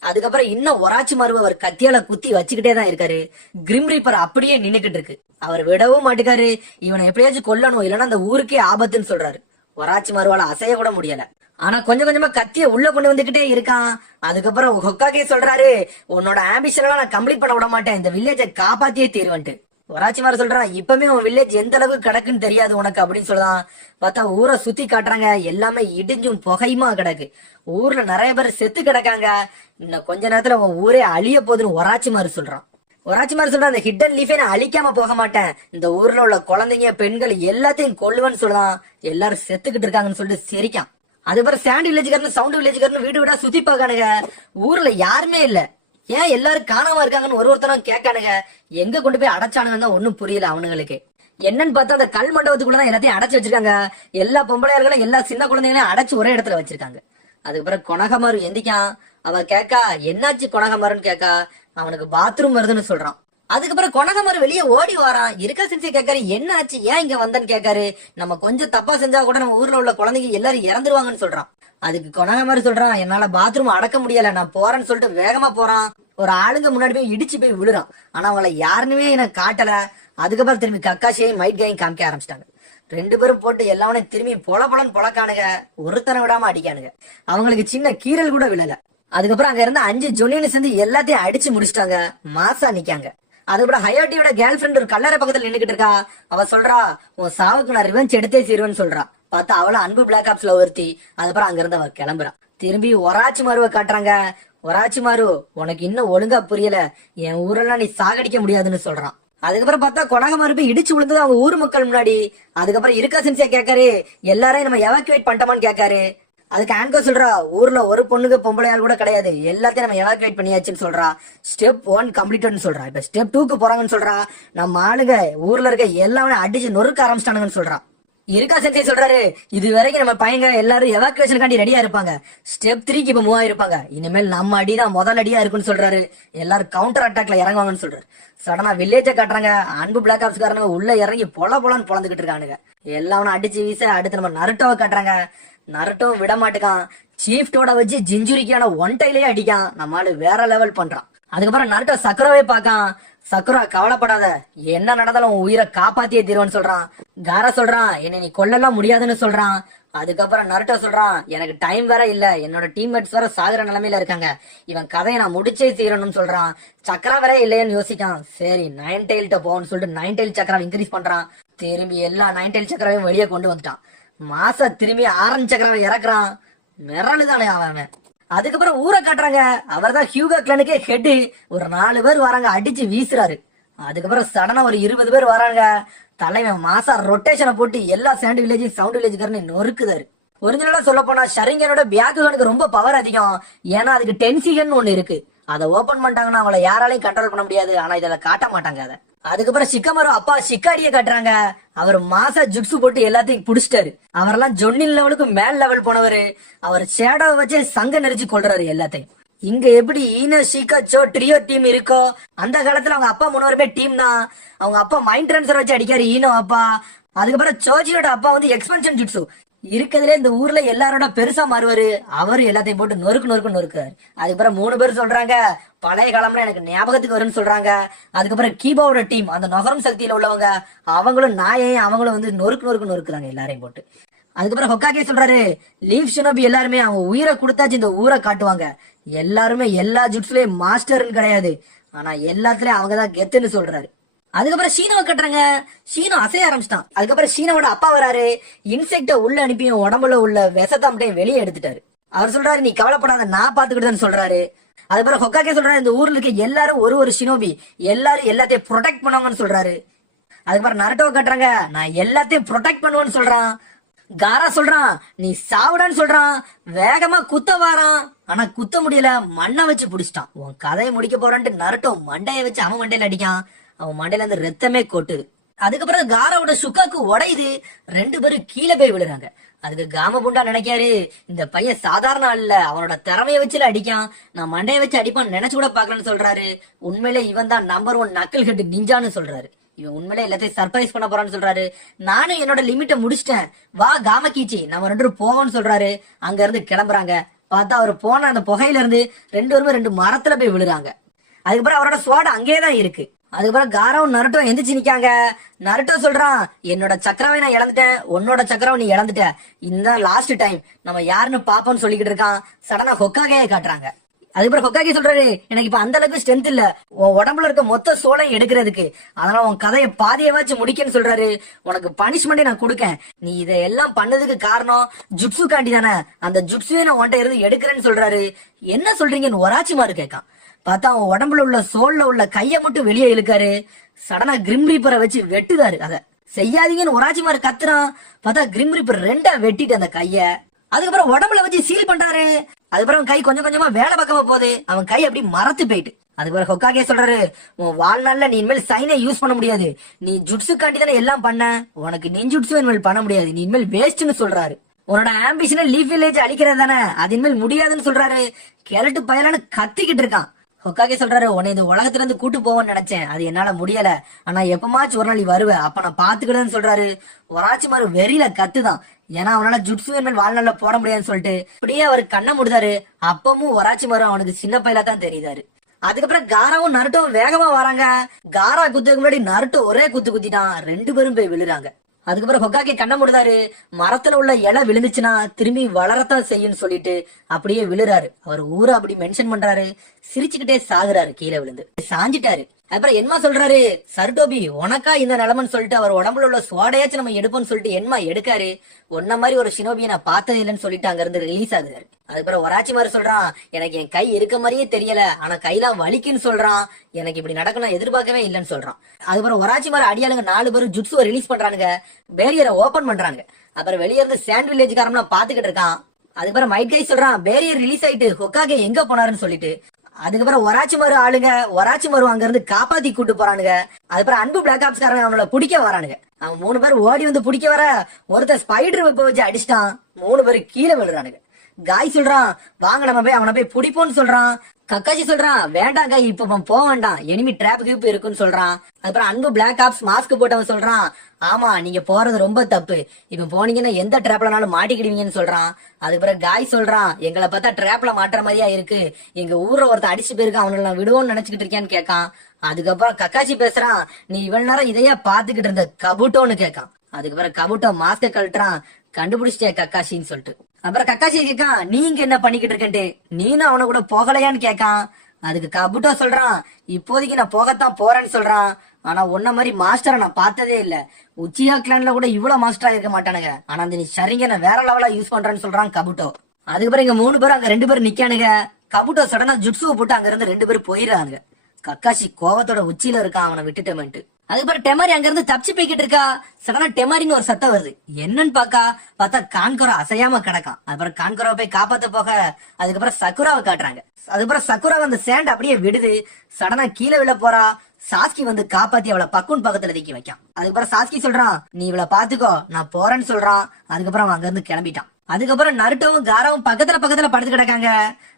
அதுக்கப்புறம் இன்னும் ஒராச்சி மாறுவ அவர் கத்தியால குத்தி வச்சுக்கிட்டே தான் இருக்காரு. கிரிம் ரீப்பர் அப்படியே நின்னுக்கிட்டு இருக்கு, அவர் விடவும் மாட்டுக்காரு. இவனை எப்படியாச்சும் கொல்லணும் இல்லைன்னா அந்த ஊருக்கே ஆபத்துன்னு சொல்றாரு. ஒராச்சி மாறுவால அசைய கூட முடியல. ஆனா கொஞ்சம் கொஞ்சமா கத்திய உள்ள கொண்டு வந்துகிட்டே இருக்கான். அதுக்கப்புறம் ஹொக்காகே சொல்றாரு உன்னோட ஆம்பிஷன் எல்லாம் நான் கம்ப்ளீட் பண்ண விட மாட்டேன், இந்த வில்லேஜை காப்பாத்தியே தீருவன்ட்டு. ஒராச்சிமார் சொல்றான் இப்பவுமே உன் வில்லேஜ் எந்த அளவுக்கு கிடக்குன்னு தெரியாது உனக்கு அப்படின்னு சொல்லலாம். பார்த்தா ஊரை சுத்தி காட்டுறாங்க, எல்லாமே இடிஞ்சும் புகையுமா கிடக்கு. ஊர்ல நிறைய பேர் செத்து கிடக்காங்க. இன்னும் கொஞ்ச நேரத்துல உன் ஊரே அழிய போகுதுன்னு ஒராச்சிமார் சொல்றான். ஒராச்சிமார் சொல்றான் அந்த ஹிடன் லீஃபே நான் அழிக்காம போக மாட்டேன், இந்த ஊர்ல உள்ள குழந்தைங்க பெண்கள் எல்லாத்தையும் கொல்லுவேன்னு சொல்லலாம். எல்லாரும் செத்துக்கிட்டு இருக்காங்கன்னு சொல்லிட்டு சிரிக்கான். அதுக்கப்புறம் சாண்ட் வில்லேஜ்காரன் சவுண்ட் வில்லேஜ்காரன் வீடு வீடா சுத்தி பார்க்கானுங்க, ஊர்ல யாருமே இல்ல. ஏன் எல்லாரும் காணாம இருக்காங்கன்னு ஒருத்தரும் கேட்கானுங்க. எங்க கொண்டு போய் அடைச்சானுங்கன்னு தான் ஒண்ணும் புரியல அவனுங்களுக்கு. என்னன்னு பார்த்தா அந்த கல் மண்டபத்துக்குள்ளதான் எல்லாத்தையும் அடைச்சு வச்சிருக்காங்க. எல்லா பொம்பளையார்களும் எல்லா சின்ன குழந்தைகளையும் அடைச்சு ஒரே இடத்துல வச்சிருக்காங்க. அதுக்கப்புறம் கொனகமாரு எந்திக்கான். அவ கேக்கா என்னாச்சு கொனகமாருன்னு கேக்கா, அவனுக்கு பாத்ரூம் வருதுன்னு சொல்றான். அதுக்கப்புறம் கொனகமாரு வெளியே ஓடி வாரான். இருக்கா சென்சே கேட்காரு என்ன ஆச்சு ஏன் இங்க வந்தன்னு கேட்காரு. நம்ம கொஞ்சம் தப்பா செஞ்சா கூட நம்ம ஊர்ல உள்ள குழந்தைங்க எல்லாரும் இறந்துருவாங்கன்னு சொல்றான். அதுக்கு கொனகமாரு சொல்றான் என்னால பாத்ரூம் அடக்க முடியல நான் போறேன்னு சொல்லிட்டு வேகமா போறான். ஒரு ஆளுங்க முன்னாடி போய் இடிச்சு போய் விழுறான். ஆனா அவங்கள யாருன்னு எனக்கு காட்டல. அதுக்கப்புறம் திரும்பி கக்காசியையும் மைட் கையும் காமிக்க ஆரம்பிச்சிட்டாங்க. ரெண்டு பேரும் போட்டு எல்லாவனையும் திரும்பி பொலன்னு பொழக்கானுங்க, ஒருத்தனை விடாம அடிக்கானுங்க. அவங்களுக்கு சின்ன கீரல் கூட விழல. அதுக்கப்புறம் அங்க இருந்து 5 ஜொனின்னு சேர்ந்து எல்லாத்தையும் அடிச்சு முடிச்சிட்டாங்க. மாசா நிக்காங்க. அதுக்கப்புறம் ஹயோட்டியோட கேர்ள் ஃபிரெண்ட் ஒரு கல்லறை பக்கத்துல நின்னுகிட்டு இருக்கா. அவ சொல்றா உன் சாவுக்கு நான் ரிவெஞ்ச் எடுத்தே தீருவேன்னு சொல்றா. பார்த்தா அவள அன்பு பிளாக் ஆப்ஸ்ல ஒருத்தி. அதுக்கப்புறம் அங்க இருந்து அவ கிளம்புறா. திரும்பி ஒராச்சி மாருவ காட்டுறாங்க. ஒராச்சி மாரு உனக்கு இன்னும் ஒழுங்கா புரியல, என் ஊரெல்லாம் நீ சாகடிக்க முடியாதுன்னு சொல்றான். அதுக்கப்புறம் பார்த்தா கொனகமாரு போய் இடிச்சு விழுந்தது அவங்க ஊர் மக்கள் முன்னாடி. அதுக்கப்புறம் இருக்கா சென்சியா கேட்காரு எல்லாரையும் நம்ம எவாக்குவேட் பண்ணிட்டோமான்னு கேட்காரு. அதுக்கு ஆன்கோ சொல்றா ஊர்ல ஒரு பொண்ணுக்கு பொம்பளையால் கூட கிடையாது, எல்லாத்தையும் நம்ம எவாக்குவேட் பண்ணியாச்சுன்னு சொல்றா. ஸ்டெப் 1 கம்ப்ளீட்னு சொல்றா. இப்ப ஸ்டெப் 2க்கு போறாங்கன்னு சொல்றா. நம்ம ஆளுங்க ஊர்ல இருக்க எல்லாமே அடிச்சு நொறுக்க ஆரம்பிச்சிட்டானுங்கன்னு சொல்றான். இருக்கா சென்சே சொல்றாரு இது வரைக்கும் நம்ம பையங்க எல்லாரும் எவாக்குவேஷனுக்காண்டி ரெடியா இருப்பாங்க, ஸ்டெப் 3க்கு இப்ப மூவ் ஆயிருப்பாங்க, இனிமேல் நம்ம அடிதான் முதல் அடியா இருக்குன்னு சொல்றாரு. எல்லாரும் கவுண்டர் அட்டாக்ல இறங்குவாங்கன்னு சொல்றாரு. சடனா வில்லேஜ காட்டுறாங்க. அன்பு பிளாக் ஆப்ஸ்காரங்க உள்ள இறங்கி பொலன்னு பொழந்துகிட்டு இருக்கானுங்க. எல்லாரும் அடிச்சு வீச அடுத்து நம்ம நருட்டோவை காட்டுறாங்க. நருட்டோவும் விட மாட்டுக்கான். சீஃப்டோட வச்சு ஜிஞ்சுரிக்கான ஒன் டைலே அடிக்கான். நம்ம ஆளு வேற லெவல் பண்றான். அதுக்கப்புறம் நருட்டோ சக்கரவே பாக்கான். சக்குரா கவலைப்படாத, என்ன நடந்தாலும் உன் உயிரை காப்பாத்தியே தீருவான்னு சொல்றான். காரா சொல்றான் என்னை நீ கொல்லலாம் முடியாதுன்னு சொல்றான். அதுக்கப்புறம் நருட்டோ சொல்றான் எனக்கு டைம் வேற இல்ல, என்னோட டீம்மேட்ஸ் வேற சாகுற நிலைமையில இருக்காங்க, இவன் கதையை நான் முடிச்சே தீரணும்னு சொல்றான். சக்கரா வேற இல்லையன்னு யோசிக்கான். சரி 9 டெயில்ட்ட போன்னு சொல்லிட்டு 9 டெயில் சக்கரா இன்க்ரீஸ் பண்றான். திரும்பி எல்லா 9 டெயில் சக்கராவையும் வெளியே கொண்டு வந்துட்டான். மாசா திரும்பி ஆரஞ்சு சக்கராவை இறக்குறான். மிரளுதானே அவன். அதுக்கப்புறம் ஊரை காட்டுறாங்க. அவர் தான் ஹியூகா கிளானுக்கே ஹெட். ஒரு 4 பேர் வராங்க, அடிச்சு வீசுறாரு. அதுக்கப்புறம் சடனா ஒரு 20 பேர் வராங்க. தலைவன் மாசா ரொட்டேஷனை போட்டு எல்லா சாண்ட் வில்லேஜ் சவுண்ட் வில்லேஜ்காரனையும் நொறுக்குதாரு. ஒரிஜினலா சொல்ல போனா ஷரிங்கனோட பியாக்குகனுக்கு ரொம்ப பவர் அதிகம். ஏன்னா அதுக்கு டென்சிகன் ஒண்ணு இருக்கு. அதை ஓபன் பண்ணிட்டாங்கன்னா அவங்கள யாராலையும் கண்ட்ரோல் பண்ண முடியாது. ஆனா இதில காட்ட மாட்டாங்க அதை. அதுக்கப்புறம் ஷிக்கமரோ அப்பா ஷிக்காடிய காட்டுறாங்க. அவர் மாசா ஜுக்ஸு போட்டு எல்லாத்தையும் புடிச்சிட்டாரு. அவரெல்லாம் ஜொன்னின் லெவலுக்கு மேல் லெவல் போனவரு. அவர் ஷேடோவை வச்சு சங்க நெரிச்சு கொள்றாரு எல்லாத்தையும். இங்க எப்படி ஈனோ ஷீகாச்சோ ட்ரியோ டீம் இருக்கோ அந்த காலத்துல அவங்க அப்பா 3 பேர் டீம் தான். அவங்க அப்பா மைண்ட் ட்ரான்ஸ்ஃபர் வச்சு அடிக்காரு ஈனோ அப்பா. அதுக்கப்புறம் சோஜியோட அப்பா வந்து எக்ஸ்பென்ஷன் ஜுட்ஸு. இருக்கிறதுல இந்த ஊர்ல எல்லாரோட பெருசா மாறுவாரு. அவரு எல்லாத்தையும் போட்டு நொறுக்குறாரு. அதுக்கப்புறம் 3 பேர் சொல்றாங்க பழைய காலம்ல எனக்கு ஞாபகத்துக்கு வரும்னு சொல்றாங்க. அதுக்கப்புறம் கீபாவோட டீம் அந்த நகரம் சக்தியில உள்ளவங்க அவங்களும் நாயையும் அவங்களும் வந்து நொறுக்குறாங்க எல்லாரையும் போட்டு. அதுக்கப்புறம் ஹொக்காகே சொல்றாரு லீவ் ஷினோபி எல்லாருமே அவங்க உயிரை கொடுத்தாச்சு இந்த ஊரை காட்டுவாங்க. எல்லாருமே எல்லா ஜுட்ஸ்லயும் மாஸ்டர்னு கிடையாது, ஆனா எல்லாத்துலயும் அவங்கதான் கெத்துன்னு சொல்றாரு. அதுக்கப்புறம் ஷீனோவை கட்டுறாங்க. ஷீனோ அசைய ஆரம்பிச்சிட்டான். அதுக்கப்புறம் ஷீனோட அப்பா வராரு. இன்செக்ட உள்ள அனுப்பியும் உடம்புல உள்ள விஷத்தாமட்டையும் வெளியே எடுத்துட்டாரு. அவர் சொல்றாரு நீ கவலைப்படாத நான் பாத்துக்கிட்டேன்னு சொல்றாரு. அதுக்கப்புறம் ஹொக்காகே சொல்றாரு இந்த ஊர்ல இருக்க எல்லாரும் ஒரு ஷினோபி எல்லாரும் எல்லாத்தையும் ப்ரொடெக்ட் பண்ணுவாங்கன்னு சொல்றாரு. அதுக்கப்புறம் நருட்டோவை கட்டுறாங்க. நான் எல்லாத்தையும் ப்ரொடெக்ட் பண்ணுவேன்னு சொல்றான். காரா சொல்றான் நீ சாவுடான்னு சொல்றான். வேகமா குத்த வாரான். ஆனா குத்த முடியல, மண்ணை வச்சு புடிச்சிட்டான். உன் கதையை முடிக்க போறான்ட்டு நருட்டோ மண்டைய வச்சு அவன் மண்டையில அடிக்கான். அவன் மண்டையில இருந்து ரத்தமே கொட்டுது. அதுக்கப்புறம் காராவோட சுக்காக்கு உடையுது, 2 பேரும் கீழே போய் விழுறாங்க. அதுக்கு காமபுண்டா நினைக்காரு, இந்த பையன் சாதாரண ஆள் இல்ல, அவனோட திறமைய வச்சுல அடிக்கான், நான் மண்டைய வச்சு அடிப்பான்னு நினைச்சு கூட பாக்கலன்னு சொல்றாரு. உண்மையிலே இவன் தான் நம்பர் 1 நக்கல் ஹெட் நிஞ்சான்னு சொல்றாரு. இவன் உண்மையிலே எல்லாத்தையும் சர்ப்ரைஸ் பண்ண போறான்னு சொல்றாரு. நானும் என்னோட லிமிட்டை முடிச்சிட்டேன், வா காம கீச்சி நம்ம 2 பேரும் போவோம்னு சொல்றாரு. அங்க இருந்து கிளம்புறாங்க. பார்த்தா அவர் போன அந்த புகையில இருந்து 2 பேருமே 2 மரத்துல போய் விழுறாங்க. அதுக்கப்புறம் அவரோட ஸ்வாட் அங்கேயேதான் இருக்கு. அதுக்கப்புறம் காராவும் நருட்டோ எந்திரிச்சு நிக்காங்க. நருட்டோ சொல்றான், என்னோட சக்கராவை நான் இழந்துட்டேன், உன்னோட சக்கராவை நீ இழந்துட்ட, இந்த லாஸ்ட் டைம் நம்ம யாருன்னு பாப்போம்னு சொல்லிக்கிட்டு இருக்கான். சடனா ஹொக்காகையை காட்டுறாங்க. அதுக்கப்புறம் ஹொக்காகி சொல்றாரு, எனக்கு இப்ப அந்த அளவுக்கு ஸ்ட்ரென்த் இல்ல உன் உடம்புல இருக்க மொத்த சோலையும் எடுக்கிறதுக்கு, அதனால உன் கதையை பாதியவாச்சும் முடிக்கன்னு சொல்றாரு. உனக்கு பனிஷ்மெண்டே நான் கொடுக்கேன், நீ இதெல்லாம் பண்ணதுக்கு காரணம் ஜுட்சு காண்டி தானே, அந்த ஜுட்சுவே நான் உன்ட்ட இருந்து எடுக்கிறேன்னு சொல்றாரு. என்ன சொல்றீங்கன்னு ஒராச்சிமாரு கேட்கான். பார்த்தா அவன் உடம்புல உள்ள சோல்ல உள்ள கைய மட்டும் வெளியே இழுக்காரு. சடனா கிரிம் ரீப்பரை வச்சு வெட்டுதாரு. அத செய்யாதீங்கன்னு ஒராச்சிமாரு கத்துறான். பார்த்தா கிரிம் ரீப்பர் 2ஆ வெட்டிட்டு அந்த கைய அதுக்கப்புறம் உடம்புல வச்சு சீல் பண்றாரு. அதுக்கப்புறம் கை கொஞ்சம் கொஞ்சமா வேலை பக்கமா போகுது. அவன் கை அப்படி மரத்து போயிட்டு. அதுக்கப்புறம் ஹொக்காகே சொல்றாரு, உன் வாழ்நாள்ல நீ இனிமேல் சைனை யூஸ் பண்ண முடியாது, நீ ஜுட்ஸு காண்டி தானே எல்லாம் பண்ண, உனக்கு நிஞ்சுட்ஸு இனிமேல் பண்ண முடியாது, நீ இனிமேல் வேஸ்ட்னு சொல்றாரு. உன்னோட ஆம்பிஷனை லீஃப் வில்லேஜ் அழிக்கிறது தானே, அது இனிமேல் முடியாதுன்னு சொல்றாரு. கிழட்டு பயலான்னு கத்திக்கிட்டு இருக்கான். ஹொக்காகே சொல்றாரு, உன்னை இந்த உலகத்துல இருந்து கூட்டு போவோம்னு நினைச்சேன், அது என்னால முடியல, ஆனா எப்பமாச்சும் ஒரு நாள் நீ வருவ, அப்ப நான் பாத்துக்கிட்டேன்னு சொல்றாரு. ஒராச்சிமாரு வெறியில கத்துதான், ஏன்னா அவனால ஜுட்சு மேல் வாழ்நாள்ல போட முடியாதுன்னு சொல்லிட்டு அப்படியே அவரு கண்ணை முடிதாரு. அப்பமும் ஒராச்சிமாரு அவனுக்கு சின்ன பையலா தான் தெரியுதாரு. அதுக்கப்புறம் காராவும் நருட்டோவும் வேகமா வராங்க. காரா குத்துக்கு முன்னாடி நருட்டோ ஒரே குத்து குத்திட்டான். 2 பேரும் போய் விழுறாங்க. அதுக்கப்புறம் ஹொக்காகே கண்ண முடுதாரு. மரத்துல உள்ள இலை விழுந்துச்சுன்னா திரும்பி வளரத்தான் செய்யும்னு சொல்லிட்டு அப்படியே விழுறாரு. அவர் ஊரை அப்படி மென்ஷன் பண்றாரு. சிரிச்சுக்கிட்டே சாகுறாரு கீழே விழுந்து. சாஞ்சிட்டாரு. அப்புறம் என்மா சொல்றாரு, சர்டோபி உனக்கா இந்த நிலைமைன்னு சொல்லிட்டு அவர் உடம்புல உள்ள சுவாடையாச்சும் நம்ம எடுப்போம்னு சொல்லிட்டு என்மா எடுக்காரு. ஒன்ன மாதிரி ஒரு ஷினோபியை நான் பார்த்தது இல்லைன்னு சொல்லிட்டு அங்க இருந்து ரிலீஸ் ஆகுறாரு. அதுக்கப்புறம் ஒராச்சிமாரு சொல்றான், எனக்கு என் கை இருக்க மாதிரியே தெரியல, ஆனா கையெல்லாம் வலிக்குன்னு சொல்றான், எனக்கு இப்படி நடக்கணும் எதிர்பார்க்கவே இல்லைன்னு சொல்றான். அதுக்கப்புறம் ஒராச்சிமாரு அடியாளுங்க 4 பேரும் ஜுட்சுவை ரிலீஸ் பண்றானுங்க. பேரியரை ஓபன் பண்றாங்க. அப்புறம் வெளியே இருந்து சாண்ட் வில்லேஜ்காரம்லாம் பாத்துக்கிட்டு இருக்கான். அதுக்கப்புறம் மைட் கை சொல்றான், பேரியர் ரிலீஸ் ஆயிட்டு ஹொக்காகே எங்க போனாருன்னு சொல்லிட்டு. அதுக்கப்புறம் ஒராச்சிமாரு ஆளுங்க ஒராச்சிமாரு அங்க இருந்து காப்பாத்தி கூட்டு போறானுங்க. அதுக்கப்புறம் அன்பு பிளாக் ஆப்ஸ்காரங்க அவனோட பிடிக்க வரானுங்க. அவன் 3 பேர் ஓடி வந்து பிடிக்க வர ஒருத்தர் ஸ்பைடர் வெப்ப வச்சு அடிச்சிட்டான். 3 பேரு கீழே விழுறானுங்க. காய் சொல்றான், வாங்க நம்ம போய் அவனை போய் பிடிப்போம்னு சொல்றான். கக்காச்சி சொல்றான், வேண்டாம் காய் இப்ப போக வேண்டாம், எனிமி டிராப் கியூப் இருக்குன்னு சொல்றான். அதுக்கப்புறம் அன்பு பிளாக் ஆப்ஸ் மாஸ்க் போட்டவன் சொல்றான், ஆமா நீங்க போறது ரொம்ப தப்பு, இப்ப போனீங்கன்னா எந்த டிராப்லனாலும் மாட்டிக்கிடுவீங்கன்னு சொல்றான். அதுக்கப்புறம் காய் சொல்றான், எங்களை பார்த்தா டிராப்ல மாட்டுற மாதிரியா இருக்கு, எங்க ஊர்ல ஒருத்தன் அடிச்சு போயிருக்கான், அவனை நான் விடுவோம்னு நினைச்சுக்கிட்டு இருக்கேன்னு கேட்கான். அதுக்கப்புறம் கக்காச்சி பேசுறான், நீ இவ்வளவு நேரம் இதையா பாத்துக்கிட்டு இருந்த கபுட்டோன்னு கேட்கான். அதுக்கப்புறம் கபுட்டோ மாஸ்க கழட்டுறான், கண்டுபிடிச்சிட்டே கக்காசின்னு சொல்லிட்டு. அப்புறம் கக்காசி கேட்கான், நீங்க என்ன பண்ணிக்கிட்டு இருக்கேன்ட்டு, நீனும் அவனை கூட போகலையான்னு கேட்கான். அதுக்கு கபுட்டோ சொல்றான், இப்போதைக்கு நான் போகத்தான் போறேன்னு சொல்றான், ஆனா உன்ன மாதிரி மாஸ்டரை நான் பார்த்ததே இல்ல, உச்சியா கிளான்ல கூட இவ்வளவு மாஸ்டரா இருக்க மாட்டானுங்க, ஆனா அந்த நீ சரிங்க நான் வேற லெவலா யூஸ் பண்றேன்னு சொல்றான் கபுட்டோ. அதுக்கப்புறம் இங்க 3 பேரும் அங்க 2 பேரும் நிக்கானுங்க. கபுட்டோ சடனா ஜுட்சுவை போட்டு அங்க இருந்து 2 பேரும் போயிடுறாங்க. கக்காசி கோவத்தோட உச்சியில இருக்கான் அவனை விட்டுட்டமென்ட்டு. அதுக்கப்புறம் டெமாரி அங்க இருந்து தப்பிச்சு போய்கிட்டு இருக்கா. சடனா டெமாரின்னு ஒரு சத்தம் வருது. என்னன்னு பார்த்தா கான்கோரா அசையாம கிடக்கான். அதுக்கப்புறம் கான்கோராவை போய் காப்பாத்த போக அதுக்கப்புறம் சக்குராவை காட்டுறாங்க. அதுக்கப்புறம் சக்குரா அந்த சேண்ட் அப்படியே விடுது. சடனா கீழே விழ போறா. சாஸ்கி வந்து காப்பாத்தி அவளை பக்குன் பக்கத்துல தூக்கி வைக்கான். அதுக்கப்புறம் சாஸ்கி சொல்றான், நீ இவளை பாத்துக்கோ நான் போறேன்னு சொல்றான். அதுக்கப்புறம் அவன் அங்க இருந்து கிளம்பிட்டான். அதுக்கப்புறம் நருட்டோவும் காராவும் பக்கத்துல படுத்து கிடக்காங்க.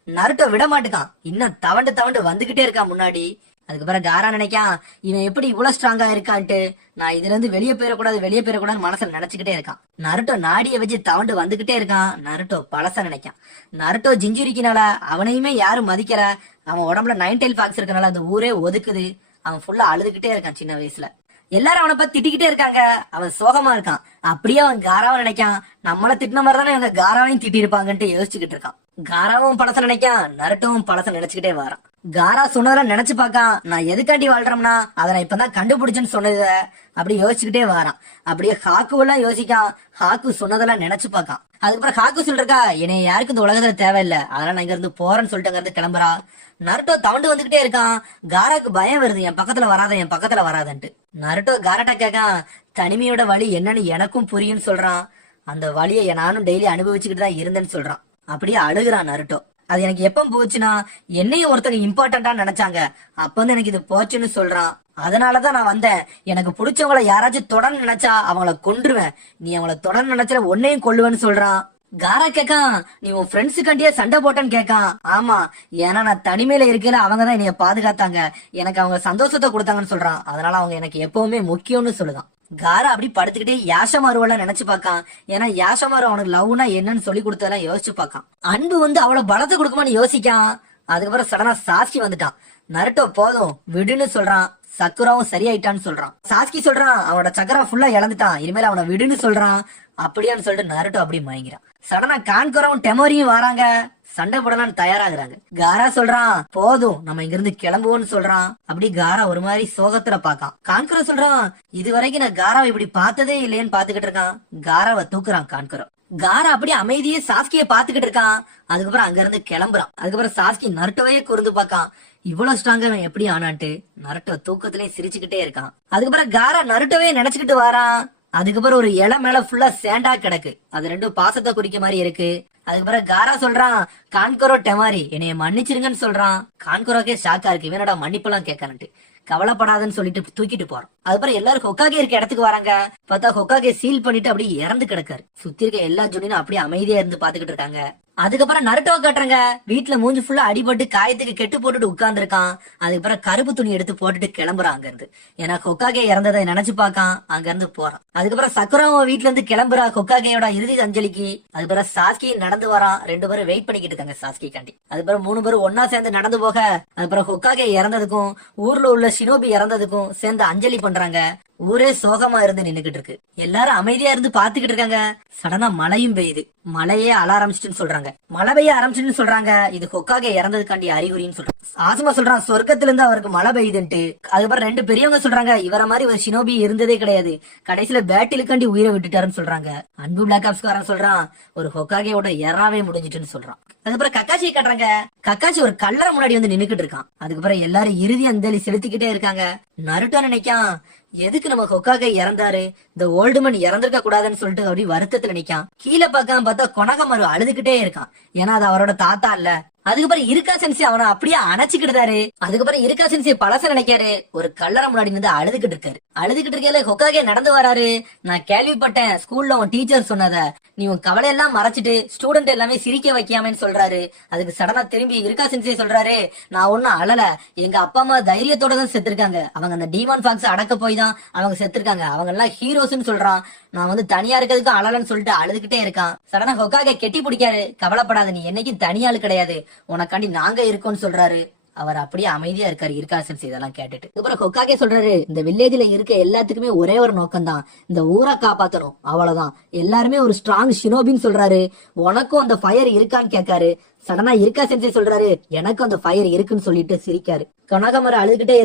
நருட்டோ விட மாட்டுக்கான், இன்னும் தவண்டு வந்துகிட்டே இருக்கான் முன்னாடி. அதுக்கப்புறம் காரா நினைக்கான், இவன் எப்படி இவ்வளவு ஸ்ட்ராங்கா இருக்கான்ட்டு, நான் இதுல இருந்து வெளியே போயிடக்கூடாது மனசுல நினைச்சுக்கிட்டே இருக்கான். நருட்டோ நாடிய வச்சு தவண்டு வந்துகிட்டே இருக்கான். நருட்டோ பழச நினைக்கான். நருட்டோ ஜிஞ்சுரிக்கினால அவனையுமே யாரும் மதிக்கல. அவன் உடம்புல 9 tail fox இருக்கனால அந்த ஊரே ஒதுக்குது. அவன் ஃபுல்லா அழுதுகிட்டே இருக்கான் சின்ன வயசுல. எல்லாரும் அவனை பத்தி திட்டிக்கிட்டே இருக்காங்க. அவன் சோகமா இருக்கான். அப்படியே அவன் காராவை நினைக்கான், நம்மள திட்டின மாதிரி தானே இவங்க காராவையும் திட்டி இருப்பாங்கன்ட்டு யோசிச்சுக்கிட்டு இருக்கான். காராவும் பழச நினைக்கான், நருட்டோவும் பழச நினைச்சுக்கிட்டே வரான். காரா சொன்னதெல்லாம் நினைச்சு பாக்கான், நான் எதுக்காண்டி வாழ்றோம்னா அதை நான் இப்பதான் கண்டுபிடிச்சுன்னு சொன்னத அப்படி யோசிச்சுக்கிட்டே வரான். அப்படியே ஹாக்கு எல்லாம் யோசிக்கான். ஹாக்கு சொன்னதெல்லாம் நினைச்சு பாக்கான். அதுக்கப்புறம் ஹாக்கு சொல்றா, என்னை யாருக்கு இந்த உலகத்துல தேவையில்லை, அதெல்லாம் நான் இங்க இருந்து போறேன்னு சொல்லிட்டு அங்க இருந்து கிளம்புறா. நருட்டோ தவண்டு வந்துகிட்டே இருக்கான். காராக்கு பயம் வருது, என் பக்கத்துல வராதன்ட்டு. நருட்டோ காராட்டா கேட்கான், தனிமையோட வழி என்னன்னு எனக்கும் புரியும்னு சொல்றான். அந்த வழியை நானும் டெய்லி அனுபவிச்சுக்கிட்டு தான் இருந்தேன்னு சொல்றான். அப்படியே அழுகுறான் நருட்டோ. அது எனக்கு எப்ப போச்சுன்னா என்னையும் ஒருத்தங்க இம்பார்ட்டன்டா நினைச்சாங்க, அப்ப வந்து எனக்கு இது போச்சுன்னு சொல்றான். அதனாலதான் நான் வந்தேன். எனக்கு பிடிச்சவங்கள யாராச்சும் தொடர்ந்து நினைச்சா அவங்கள கொன்றுவேன். நீ அவங்கள தொடர்ந்து நினைச்சா உன்னையும் கொல்லுவேன்னு சொல்றான். காரா கேக்கான், நீ உன் ஃப்ரெண்ட்ஸுக்காண்டியே சண்டை போட்டேன்னு கேக்கான். ஆமா, ஏன்னா நான் தனிமையில இருக்கல, அவங்கதான் என்னைய பாதுகாத்தாங்க, எனக்கு அவங்க சந்தோஷத்தை கொடுத்தாங்கன்னு சொல்றான். அதனால அவங்க எனக்கு எப்பவுமே முக்கியம்னு சொல்லுதான். காரா அப்படி படுத்துக்கிட்டே யாஷமாருவெல்லாம் நினைச்சு பாக்கான். ஏன்னா யாஷமாரு அவனுக்கு லவ்னா என்னன்னு சொல்லி கொடுத்ததெல்லாம் யோசிச்சு பாக்கான். அன்பு அவ்வளவு பலத்தை கொடுக்குமான்னு யோசிக்கான். அதுக்கப்புறம் சடனா சாஸ்கி வந்துட்டான். நருட்டோ போதும் விடுன்னு சொல்றான். சக்குராவும் சரியாயிட்டான்னு சொல்றான். சாஸ்கி சொல்றான் அவனோட சக்கரா ஃபுல்லா இழந்துட்டான், இனிமேல் அவனை விடுன்னு சொல்றான். அப்படியான்னு சொல்லிட்டு நருட்டோ அப்படி மயங்கிறான். சடனா கான்கோராவும் டெமோரியும் வராங்க, சண்டை போடலான்னு தயாராகுறாங்க. காரா சொல்றான் போதும் நம்ம இங்க இருந்து கிளம்புவோம்னு சொல்றான். அப்படி காரா ஒரு மாதிரி சோகத்துல பாக்கான். கான்கோரா சொல்றான் இது வரைக்கும் நான் காராவை இப்படி பார்த்ததே இல்லையேன்னு பாத்துக்கிட்டு இருக்கான். காராவை தூக்குறான் கான்கோரா. காரா அப்படியே அமைதியே சாஸ்கிய பாத்துக்கிட்டு இருக்கான். அதுக்கப்புறம் அங்க இருந்து கிளம்புறான். அதுக்கப்புறம் சாஸ்கி நருட்டோவையே கூர்ந்து பாக்கான். இவ்வளவு ஸ்ட்ராங்கா அவன் எப்படி ஆனான்ட்டு. நருட்டோ தூக்கத்திலயும் சிரிச்சுக்கிட்டே இருக்கான். அதுக்கப்புறம் காரா நருட்டோவே நினைச்சுக்கிட்டு வாரான். அதுக்கப்புறம் ஒரு இலை மேல ஃபுல்லா சேண்டா கிடக்கு, அது ரெண்டும் பாசத்தை குறிக்க மாதிரி இருக்கு. அதுக்கப்புறம் காரா சொல்றான் கான்கோரோ டெமாரி என்னைய மன்னிச்சிருங்கன்னு சொல்றான். கான்கோரோக்கே ஷாக்கா இருக்கு, இவனோட மன்னிப்பெல்லாம் கேட்கணுட்டு. கவலைப்படாதுன்னு சொல்லிட்டு தூக்கிட்டு போறான். அதுக்கப்புறம் எல்லாரும் ஹொக்காகே இருக்க இடத்துக்கு வராங்க. பார்த்தா ஹொக்காகே சீல் பண்ணிட்டு அப்படியே இறந்து கிடக்காரு. சுத்தி இருக்க எல்லா ஜூனியும் அப்படியே அமைதியா இருந்து பாத்துக்கிட்டு இருக்காங்க. அதுக்கப்புறம் நருட்டோ காட்டுறாங்க, வீட்டுல மூஞ்சி ஃபுல்லா அடிபட்டு காயத்துக்கு கெட்டு போட்டுட்டு உட்கார்ந்து இருக்கான். அதுக்கப்புறம் கருப்பு துணி எடுத்து போட்டுட்டு கிளம்புறான் அங்க இருந்து. ஏன்னா ஹொக்காகே இறந்ததை நினைச்சு பாக்கான். அங்க இருந்து போறான். அதுக்கப்புறம் சக்குராவும் வீட்டுல இருந்து கிளம்புறா ஹொக்காகேயோட இறுதி அஞ்சலிக்கு. அதுக்கப்புறம் சாஸ்கி நடந்து வரான். 2 பேரும் வெயிட் பண்ணிக்கிட்டு இருக்காங்க சாஸ்கி காண்டி. அதுக்கப்புறம் 3 பேரும் ஒன்னா சேர்ந்து நடந்து போக, அதுக்கப்புறம் ஹொக்காகே இறந்ததுக்கும் ஊர்ல உள்ள ஷினோபி இறந்ததுக்கும் சேர்ந்து அஞ்சலி பண்றாங்க. ஊரே சோகமா இருந்து நின்னுகிட்டு இருக்கு. எல்லாரும் அமைதியா இருந்து பாத்துக்கிட்டு இருக்காங்க. சடனா மழையும் பெய்யுது. மழையே அழ ஆரம்பிச்சுன்னு சொல்றாங்க. மழை பெய்ய ஆரம்பிச்சுன்னு சொல்றாங்க. இது ஹொக்காகே இறந்ததுக்காண்டி அறிகுறின்னு சொல்றாங்க. ஆசுமா சொல்றான் சொர்க்கத்துல இருந்து அவருக்கு மழை பெய்யுதுன்ட்டு. அதுக்கப்புறம் 2 பெரியவங்க சொல்றாங்க இவர மாதிரி ஒரு ஷினோபி இருந்ததே கிடையாது, கடைசியில பேட்டிலுக்காண்டி உயிரை விட்டுட்டாருன்னு சொல்றாங்க. அன்பு பிளாக் ஆப்ஸ்காரன் சொல்றான் ஒரு ஹொக்காகேயோட எறாவே முடிஞ்சிட்டுன்னு சொல்றான். அதுக்கப்புறம் கக்காச்சியை காட்டுறாங்க. கக்காச்சி ஒரு கல்லறை முன்னாடி வந்து நின்னுக்கிட்டு இருக்கான். அதுக்கப்புறம் எல்லாரும் இறுதி அஞ்சலி செலுத்திக்கிட்டே இருக்காங்க. நருட்டோ நினைக்கான் எதுக்கு நம்ம ஹொக்காகே இறந்தாரு, இந்த ஓல்டுமன் இறந்திருக்க கூடாதுன்னு சொல்லிட்டு அப்படி வருத்தத்துல நிக்கான். கீழே பார்க்காம பார்த்தா கொனகமரு அழுதுகிட்டே இருக்கான். ஏன்னா அது அவரோட தாத்தா இல்ல. அதுக்கப்புறம் இருக்கா சென்சி அவனை அப்படியே அணைச்சுக்கிட்டாரு. அதுக்கப்புறம் இருக்கா சென்சி பழச நினைக்காரு. ஒரு கல்லறை முன்னாடி வந்து அழுதுகிட்டு இருக்காரு. அழுதுகிட்டு இருக்கல ஹொக்காகே நடந்து வராரு. நான் கேள்விப்பட்டேன் ஸ்கூல்ல உன் டீச்சர் சொன்னத, நீ உன் கவலை எல்லாம் மறைச்சிட்டு ஸ்டூடெண்ட் எல்லாமே சிரிக்க வைக்காமன்னு சொல்றாரு. அதுக்கு சடனா திரும்பி இருக்கா சென்சி சொல்றாரு நான் ஒன்னும் அழல, எங்க அப்பா அம்மா தைரியத்தோட தான் செத்துருக்காங்க, அவங்க அந்த டீமான் ஃபாக்ஸ் அடக்க போய் தான் அவங்க செத்துருக்காங்க, அவங்க எல்லாம் ஹீரோஸ்ன்னு சொல்றான். நான் தனியா இருக்கிறதுக்கு அழலன்னு சொல்லிட்டு அழுதுகிட்டே இருக்கான். சடனா ஹொக்காகே கெட்டி பிடிக்காரு. கவலைப்படாத, நீ என்னைக்கும் தனியாள் கிடையாது, உனக்காண்டி நாங்க இருக்கோம்னு சொல்றாரு. அவர் அப்படியே அமைதியா இருக்காரு இருக்கா சென்சி இதெல்லாம் கேட்டுட்டு. அப்புறம் ஹொக்காகே சொல்றாரு இந்த வில்லேஜ்ல இருக்க எல்லாத்துக்குமே ஒரே ஒரு நோக்கம் தான், இந்த ஊரை காப்பாத்தணும், அவ்வளவுதான். எல்லாருமே ஒரு ஸ்ட்ராங் ஷினோபின்னு சொல்றாரு. உனக்கும் அந்த ஃபயர் இருக்கான்னு கேட்காரு. சடனா இருக்கா சென்சி சொல்றாரு எனக்கும் அந்த ஃபயர் இருக்குன்னு சொல்லிட்டு சிரிக்காரு. கொனகமர அழுதுகிட்டே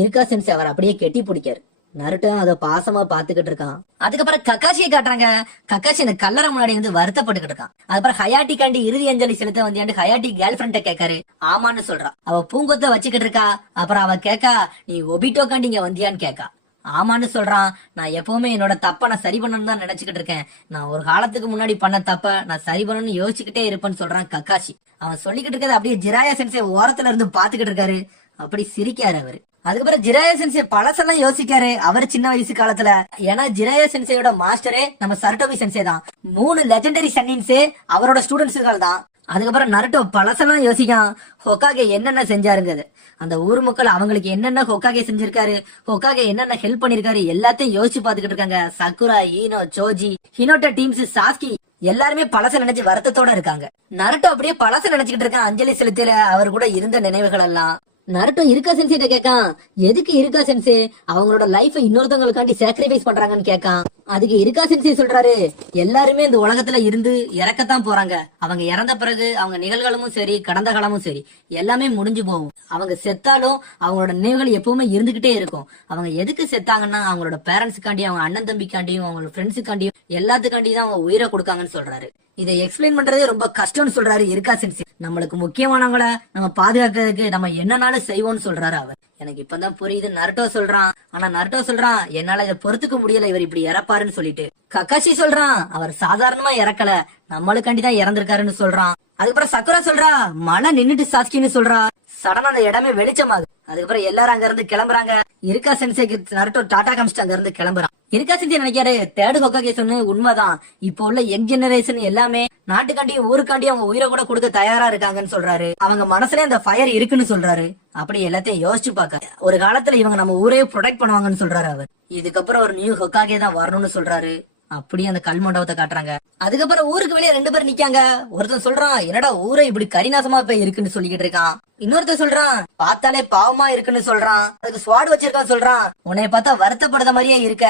இருக்கா சென்சி அவர் அப்படியே கெட்டி பிடிக்காரு. நருட்டோ அத பாசமா பாத்துக்கிட்டு இருக்கான். அதுக்கப்புறம் கக்காசியை காட்டுறாங்க. கக்காசி அந்த கல்லறை முன்னாடி வந்து வருத்தப்பட்டுக்கிட்டு இருக்கான். அதுக்கப்புறம் ஹயாட்டி காண்டி இறுதி அஞ்சலி செலுத்த வந்தியாண்டு ஹயாட்டி கேர்ள் ஃபிரெண்ட கேட்காரு. ஆமான்னு சொல்றான். அவ பூங்கொத்த வச்சுக்கிட்டு இருக்கா. அப்புறம் அவ கேக்கா நீ ஒபிட்டோ காண்டி இங்க வந்தியான்னு கேக்கா. ஆமான்னு சொல்றான். நான் எப்பவுமே என்னோட தப்ப நான் சரி பண்ணணும்னு தான் நினைச்சுக்கிட்டு இருக்கேன். நான் ஒரு காலத்துக்கு முன்னாடி பண்ண தப்ப நான் சரி பண்ணணும்னு யோசிச்சுக்கிட்டே இருப்பேன்னு சொல்றான் கக்காசி. அவன் சொல்லிக்கிட்டு இருக்கிறது அப்படியே ஜிராயா சென்சே ஓரத்துல இருந்து பாத்துக்கிட்டு இருக்காரு. அப்படி சிரிக்காரு அவரு. அதுக்கப்புறம் ஜிராயா சென்சே பழசெல்லாம் யோசிக்காரு அவர் சின்ன வயசு காலத்துல. ஏன்னா ஜிராயா சென்சேயோட மாஸ்டரே நம்ம சரட்டோபி சென்சே தான். 3 லெஜெண்டரி சன்னின்ஸே அவரோட ஸ்டூடெண்ட்ஸுகள் தான். அதுக்கப்புறம் நருட்டோ பழசெல்லாம் யோசிக்கான். ஹொக்காகே என்னென்ன செஞ்சாருங்கிறது, அந்த ஊர் மக்கள் அவங்களுக்கு என்னென்ன ஹொக்காகே செஞ்சிருக்காரு, ஹொக்காகே என்னென்ன ஹெல்ப் பண்ணிருக்காரு எல்லாத்தையும் யோசிச்சு பாத்துக்கிட்டு இருக்காங்க. சக்குரா, ஈனோ, சோஜி, ஹினோட்டா டீம்ஸ், சாஸ்கி எல்லாருமே பழச நினைச்சு வருத்தத்தோட இருக்காங்க. நருட்டோ அப்படியே பழச நினைச்சுக்கிட்டு இருக்கான். அஞ்சலி செலுத்தில அவர் கூட இருந்த நினைவுகள் எல்லாம். நருட்டோ இருக்கா சென்சேட்ட கேட்கான் எதுக்கு இருக்கா சென்சே அவங்களோட லைஃப் இன்னொருத்தவங்களுக்காண்டி சாக்ரிஃபைஸ் பண்றாங்கன்னு கேட்கான். அதுக்கு இருக்கா சென்சே சொல்றாரு எல்லாருமே இந்த உலகத்துல இருந்து இறக்கத்தான் போறாங்க. அவங்க இறந்த பிறகு அவங்க நிகழ்காலமும் சரி கடந்த காலமும் சரி எல்லாமே முடிஞ்சு போகும். அவங்க செத்தாலும் அவங்களோட நினைவுகள் எப்பவுமே இருந்துகிட்டே இருக்கும். அவங்க எதுக்கு செத்தாங்கன்னா அவங்களோட பேரண்ட்ஸுக்காண்டியும் அவங்க அண்ணன் தம்பிக்காண்டியும் அவங்களோட ஃப்ரெண்ட்ஸுக்காண்டியும் எல்லாத்துக்காண்டியும் தான் அவங்க உயிரை கொடுக்காங்கன்னு சொல்றாரு. இதை எக்ஸ்பிளைன் பண்றதே ரொம்ப கஷ்டம்னு சொல்றாரு இருக்கா சென்சி. நம்மளுக்கு முக்கியமானவங்கள நம்ம பாதுகாக்கிறதுக்கு நம்ம என்னன்னாலும் செய்வோம்னு சொல்றாரு அவர். எனக்கு இப்பதான் புரியுது நருட்டோ சொல்றான். ஆனா நருட்டோ சொல்றான் என்னால இதை பொறுத்துக்க முடியல இவர் இப்படி இறப்பாருன்னு சொல்லிட்டு. கக்காஷி சொல்றான் அவர் சாதாரணமா இறக்கல, நம்மளுக்காண்டிதான் இறந்திருக்காருன்னு சொல்றான். அதுக்கப்புறம் சக்குரா சொல்றா மழை நின்னுட்டு சாஸ்கின்னு சொல்றா. சடனா அந்த இடமே வெளிச்சமாகுது. அதுக்கப்புறம் எல்லாரும் அங்க இருந்து கிளம்புறாங்க. இருக்கா சென்சேக்கு நருட்டோ டாடா காமிச்சிட்டு அங்க இருந்து கிளம்புறான். இருக்கா சென்சே நினைக்காரு தேர்ட் ஹொக்காகே சொன்னு உண்மைதான், இப்போ உள்ள யங் ஜெனரேஷன் எல்லாமே நாட்டுக்காண்டியும் ஊருக்காண்டியும் அவங்க உயிரை கூட கொடுக்க தயாரா இருக்காங்கன்னு சொல்றாரு. அவங்க மனசுலயே அந்த ஃபயர் இருக்குன்னு சொல்றாரு. அப்படி எல்லாத்தையும் யோசிச்சு பாக்க ஒரு காலத்துல இவங்க நம்ம ஊரே ப்ரொடெக்ட் பண்ணுவாங்கன்னு சொல்றாரு அவர். இதுக்கப்புறம் ஒரு நியூ ஹொக்காகே தான் வரணும்னு சொல்றாரு. அப்படியே அந்த கல் மண்டபத்தை காட்டுறாங்க. அதுக்கப்புறம் ஊருக்கு வெளியே 2 பேர் நிக்காங்க. ஒருத்தன் சொல்றான், என்னடா ஊரே இப்படி கரிநாசமா போய் இருக்குன்னு சொல்லிக்கிட்டு இருக்கான். இன்னொருத்தன் சொல்றான், பார்த்தாலே பாவமா இருக்குன்னு சொல்றான். அதுக்கு ஸ்வாட் வச்சிருக்கான் சொல்றான். உன்னைய பார்த்தா வருத்தப்படுற மாதிரியே இருக்க,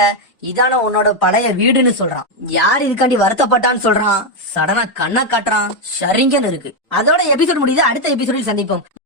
இதான உன்னோட பழைய வீடுன்னு சொல்றான். யார் இதுக்காண்டி வருத்தப்பட்டான்னு சொல்றான். சடனா கண்ணை காட்டுறான். ஷரிங்கன்னு இருக்கு. அதோட எபிசோட் முடியுது. அடுத்த எபிசோடில் சந்திப்போம்.